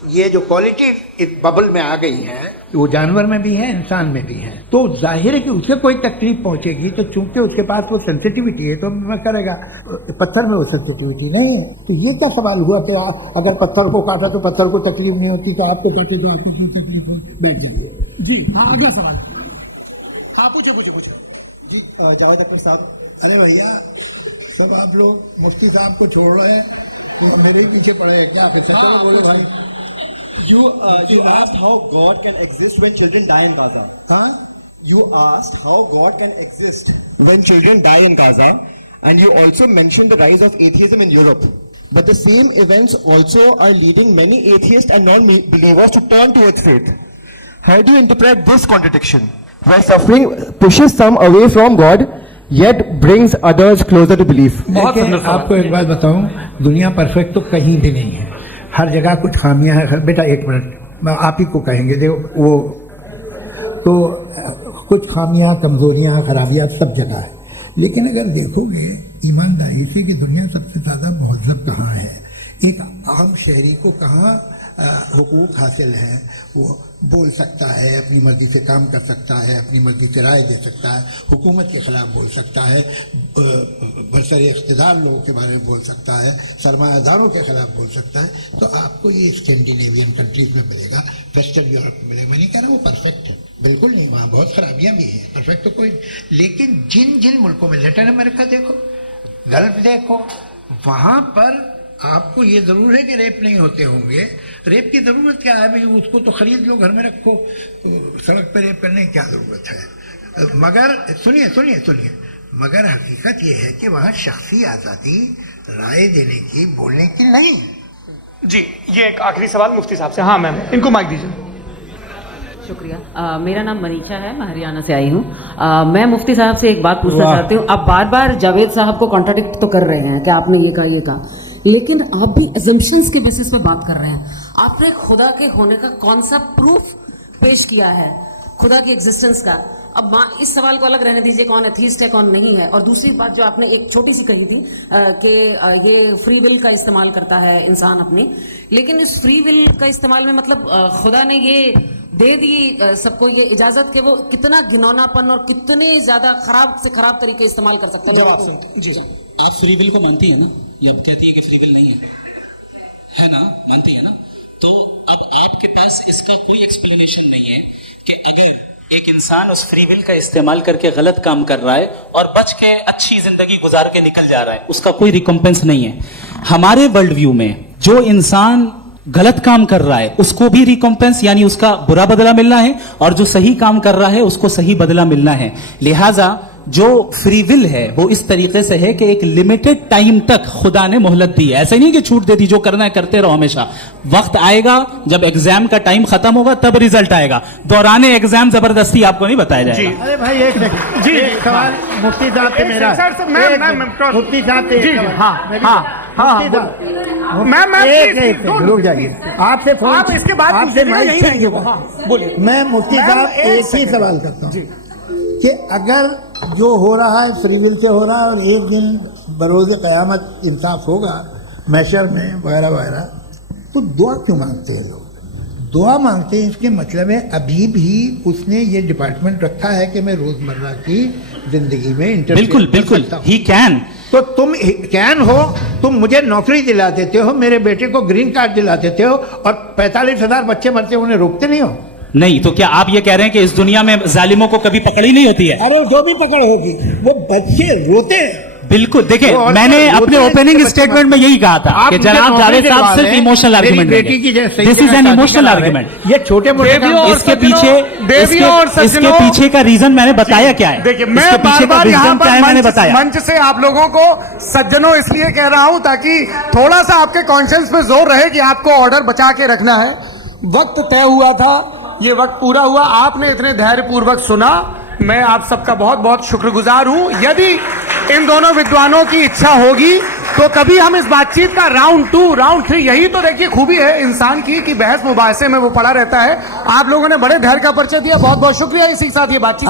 ये जो क्वालिटी इस बबल में आ गई है वो जानवर में भी है, इंसान में भी है। तो जाहिर है कि उसे कोई तकलीफ पहुंचेगी, तो चूंकि उसके पास वो सेंसिटिविटी है तो मैं करेगा। पत्थर में वो सेंसिटिविटी नहीं है। तो ये क्या सवाल हुआ कि अगर पत्थर को काटा तो पत्थर को तकलीफ नहीं होती, तो आपको काटे तो आपको क्यों तकलीफ हो? बैठ जाइए। जी हाँ, अगला सवाल। हाँ पूछे जी। जावेद अख्तर साहब। अरे भैया सब आप लोग मुफ्ती साहब को छोड़ रहे हैं तो मेरे पीछे पड़े हैं क्या? चलो बोलो भाई। You asked how God can exist when children die in Gaza. हाँ? You asked how God can exist when children die in Gaza, and you also mentioned the rise of atheism in Europe. But the same events also are leading many atheists and non-believers to turn towards faith. How do you interpret this contradiction? Where suffering pushes some away from God, yet brings others closer to belief. आपको एक बात बताऊं, दुनिया परफेक्ट तो कहीं भी नहीं है, हर जगह कुछ खामियां हैं। बेटा एक मिनट, मैं आप ही को कहेंगे, देखो वो तो कुछ खामियां, कमजोरियां, खराबियां सब जगह है। लेकिन अगर देखोगे ईमानदारी से कि दुनिया सबसे ज्यादा महजब कहाँ है, एक आम शहरी को कहाँ हुकूक हासिल है, वो बोल सकता है, अपनी मर्जी से काम कर सकता है, अपनी मर्जी से राय दे सकता है, हुकूमत के खिलाफ बोल सकता है, बरसर इख्तिदार लोगों के बारे में बोल सकता है, सरमायादारों के खिलाफ बोल सकता है। तो आपको ये स्कैंडिनेवियन कंट्रीज में मिलेगा, वेस्टर्न यूरोप में मिलेगा। मैं नहीं कह रहा वो परफेक्ट है, बिल्कुल नहीं, वहाँ बहुत खराबियाँ भी हैं, परफेक्ट तो कोई नहीं। लेकिन जिन जिन मुल्कों में, लैटिन अमेरिका देखो, गल्फ देखो, वहाँ पर आपको ये जरूर है कि रेप नहीं होते होंगे। रेप की जरूरत क्या है भाई? उसको तो खरीद लो, घर में रखो, सड़क पर रेप करने की क्या जरूरत है? मगर सुनिए, मगर हकीकत यह है कि वहाँ शख्सी आज़ादी राय देने की, बोलने की नहीं। जी, ये एक आखिरी सवाल मुफ्ती साहब से। हाँ मैम, इनको माइक दीजिए। शुक्रिया। मेरा नाम मनीषा है, मैं हरियाणा से आई हूँ। मैं मुफ्ती साहब से एक बात पूछना चाहती हूँ। आप बार बार जावेद साहब को कॉन्ट्राडिक्ट तो कर रहे हैं कि आपने ये कहा, लेकिन आप भी एजम्पशंस के बेसिस पे बात कर रहे हैं। आपने खुदा के होने का कौन सा प्रूफ पेश किया है, खुदा की एग्जिस्टेंस का? अब इस सवाल को अलग रहने दीजिए, कौन एथीस्ट है कौन नहीं है। और दूसरी बात जो आपने एक छोटी सी कही थी कि ये फ्री विल का इस्तेमाल करता है इंसान अपनी, लेकिन इस फ्री विल का इस्तेमाल में मतलब खुदा ने ये दे दी सबको ये इजाजत कि वो कितना घिनौनापन और कितने ज्यादा खराब से खराब तरीके इस्तेमाल कर सकते हैं। जी, आप फ्री विल को मानती है ना, या कहती है कि फ्री विल नहीं है ना, मानती है ना? तो अब आपके पास इसका कोई एक्सप्लेनेशन नहीं है कि अगर एक इंसान उस फ्री विल का इस्तेमाल करके गलत काम कर रहा है और बच के अच्छी जिंदगी गुजार के निकल जा रहा है, उसका कोई रिकॉम्पेंस नहीं है। हमारे वर्ल्ड व्यू में जो इंसान गलत काम कर रहा है उसको भी रिकॉम्पेंस यानी उसका बुरा बदला मिलना है, और जो सही काम कर रहा है उसको सही बदला मिलना है। लिहाजा जो फ्री विल है वो इस तरीके से है कि एक लिमिटेड टाइम तक खुदा ने मोहलत दी है। ऐसा नहीं कि छूट दे दी, जो करना है करते रहो हमेशा। वक्त आएगा जब एग्जाम का टाइम खत्म होगा तब रिजल्ट आएगा, दौराने एग्जाम जबरदस्ती आपको नहीं बताया जाएगा। अरे भाई एक सेकंड, जी सवाल मुफ्ती साहब से मेरा, मुफ्ती साहब से रुक जाइए, आपसे आप इसके बाद आपसे बोलिए। मैं मुफ्ती साहब एक ही सवाल करता हूँ कि अगर जो हो रहा है फ्री विल से हो रहा है और एक दिन बरोज़ क़यामत इंसाफ होगा मैशर में वगैरह वगैरह, तो दुआ क्यों मांगते हैं लोग? दुआ मांगते हैं इसके मतलब है अभी भी उसने ये डिपार्टमेंट रखा है कि मैं रोज़मर्रा की ज़िंदगी में बिल्कुल बिल्कुल ही कैन। तो तुम कैन हो, तुम मुझे नौकरी दिला देते हो, मेरे बेटे को ग्रीन कार्ड दिला देते हो, और 45,000 बच्चे मरते उन्हें रोकते नहीं हो। नहीं तो क्या आप ये कह रहे हैं कि इस दुनिया में जालिमों को कभी पकड़ ही नहीं होती है? अरे जो भी पकड़ होगी, वो बच्चे रोते हैं। बिल्कुल, देखिए मैंने अपने ओपनिंग स्टेटमेंट में यही कहा था कि जनाब जावेद साहब सिर्फ इमोशनल आर्गुमेंट देंगे। This is an emotional argument. ये छोटे मोटे इसके पीछे का रीजन मैंने बताया क्या है। देखिए मैं बार-बार यहाँ पर मंच से आप लोगों को सज्जनों इसलिए कह रहा हूं ताकि थोड़ा सा आपके कॉन्शियस पे जोर रहे कि आपको ऑर्डर बचा के रखना है। वक्त तय हुआ था, ये वक्त पूरा हुआ, आपने इतने धैर्यपूर्वक सुना, मैं आप सबका बहुत बहुत शुक्रगुजार हूं। यदि इन दोनों विद्वानों की इच्छा होगी तो कभी हम इस बातचीत का राउंड 2, राउंड 3, यही तो देखिए खूबी है इंसान की कि बहस मुबाहसे में वो पड़ा रहता है। आप लोगों ने बड़े धैर्य का परिचय दिया, बहुत बहुत शुक्रिया। इसी के साथ ये बातचीत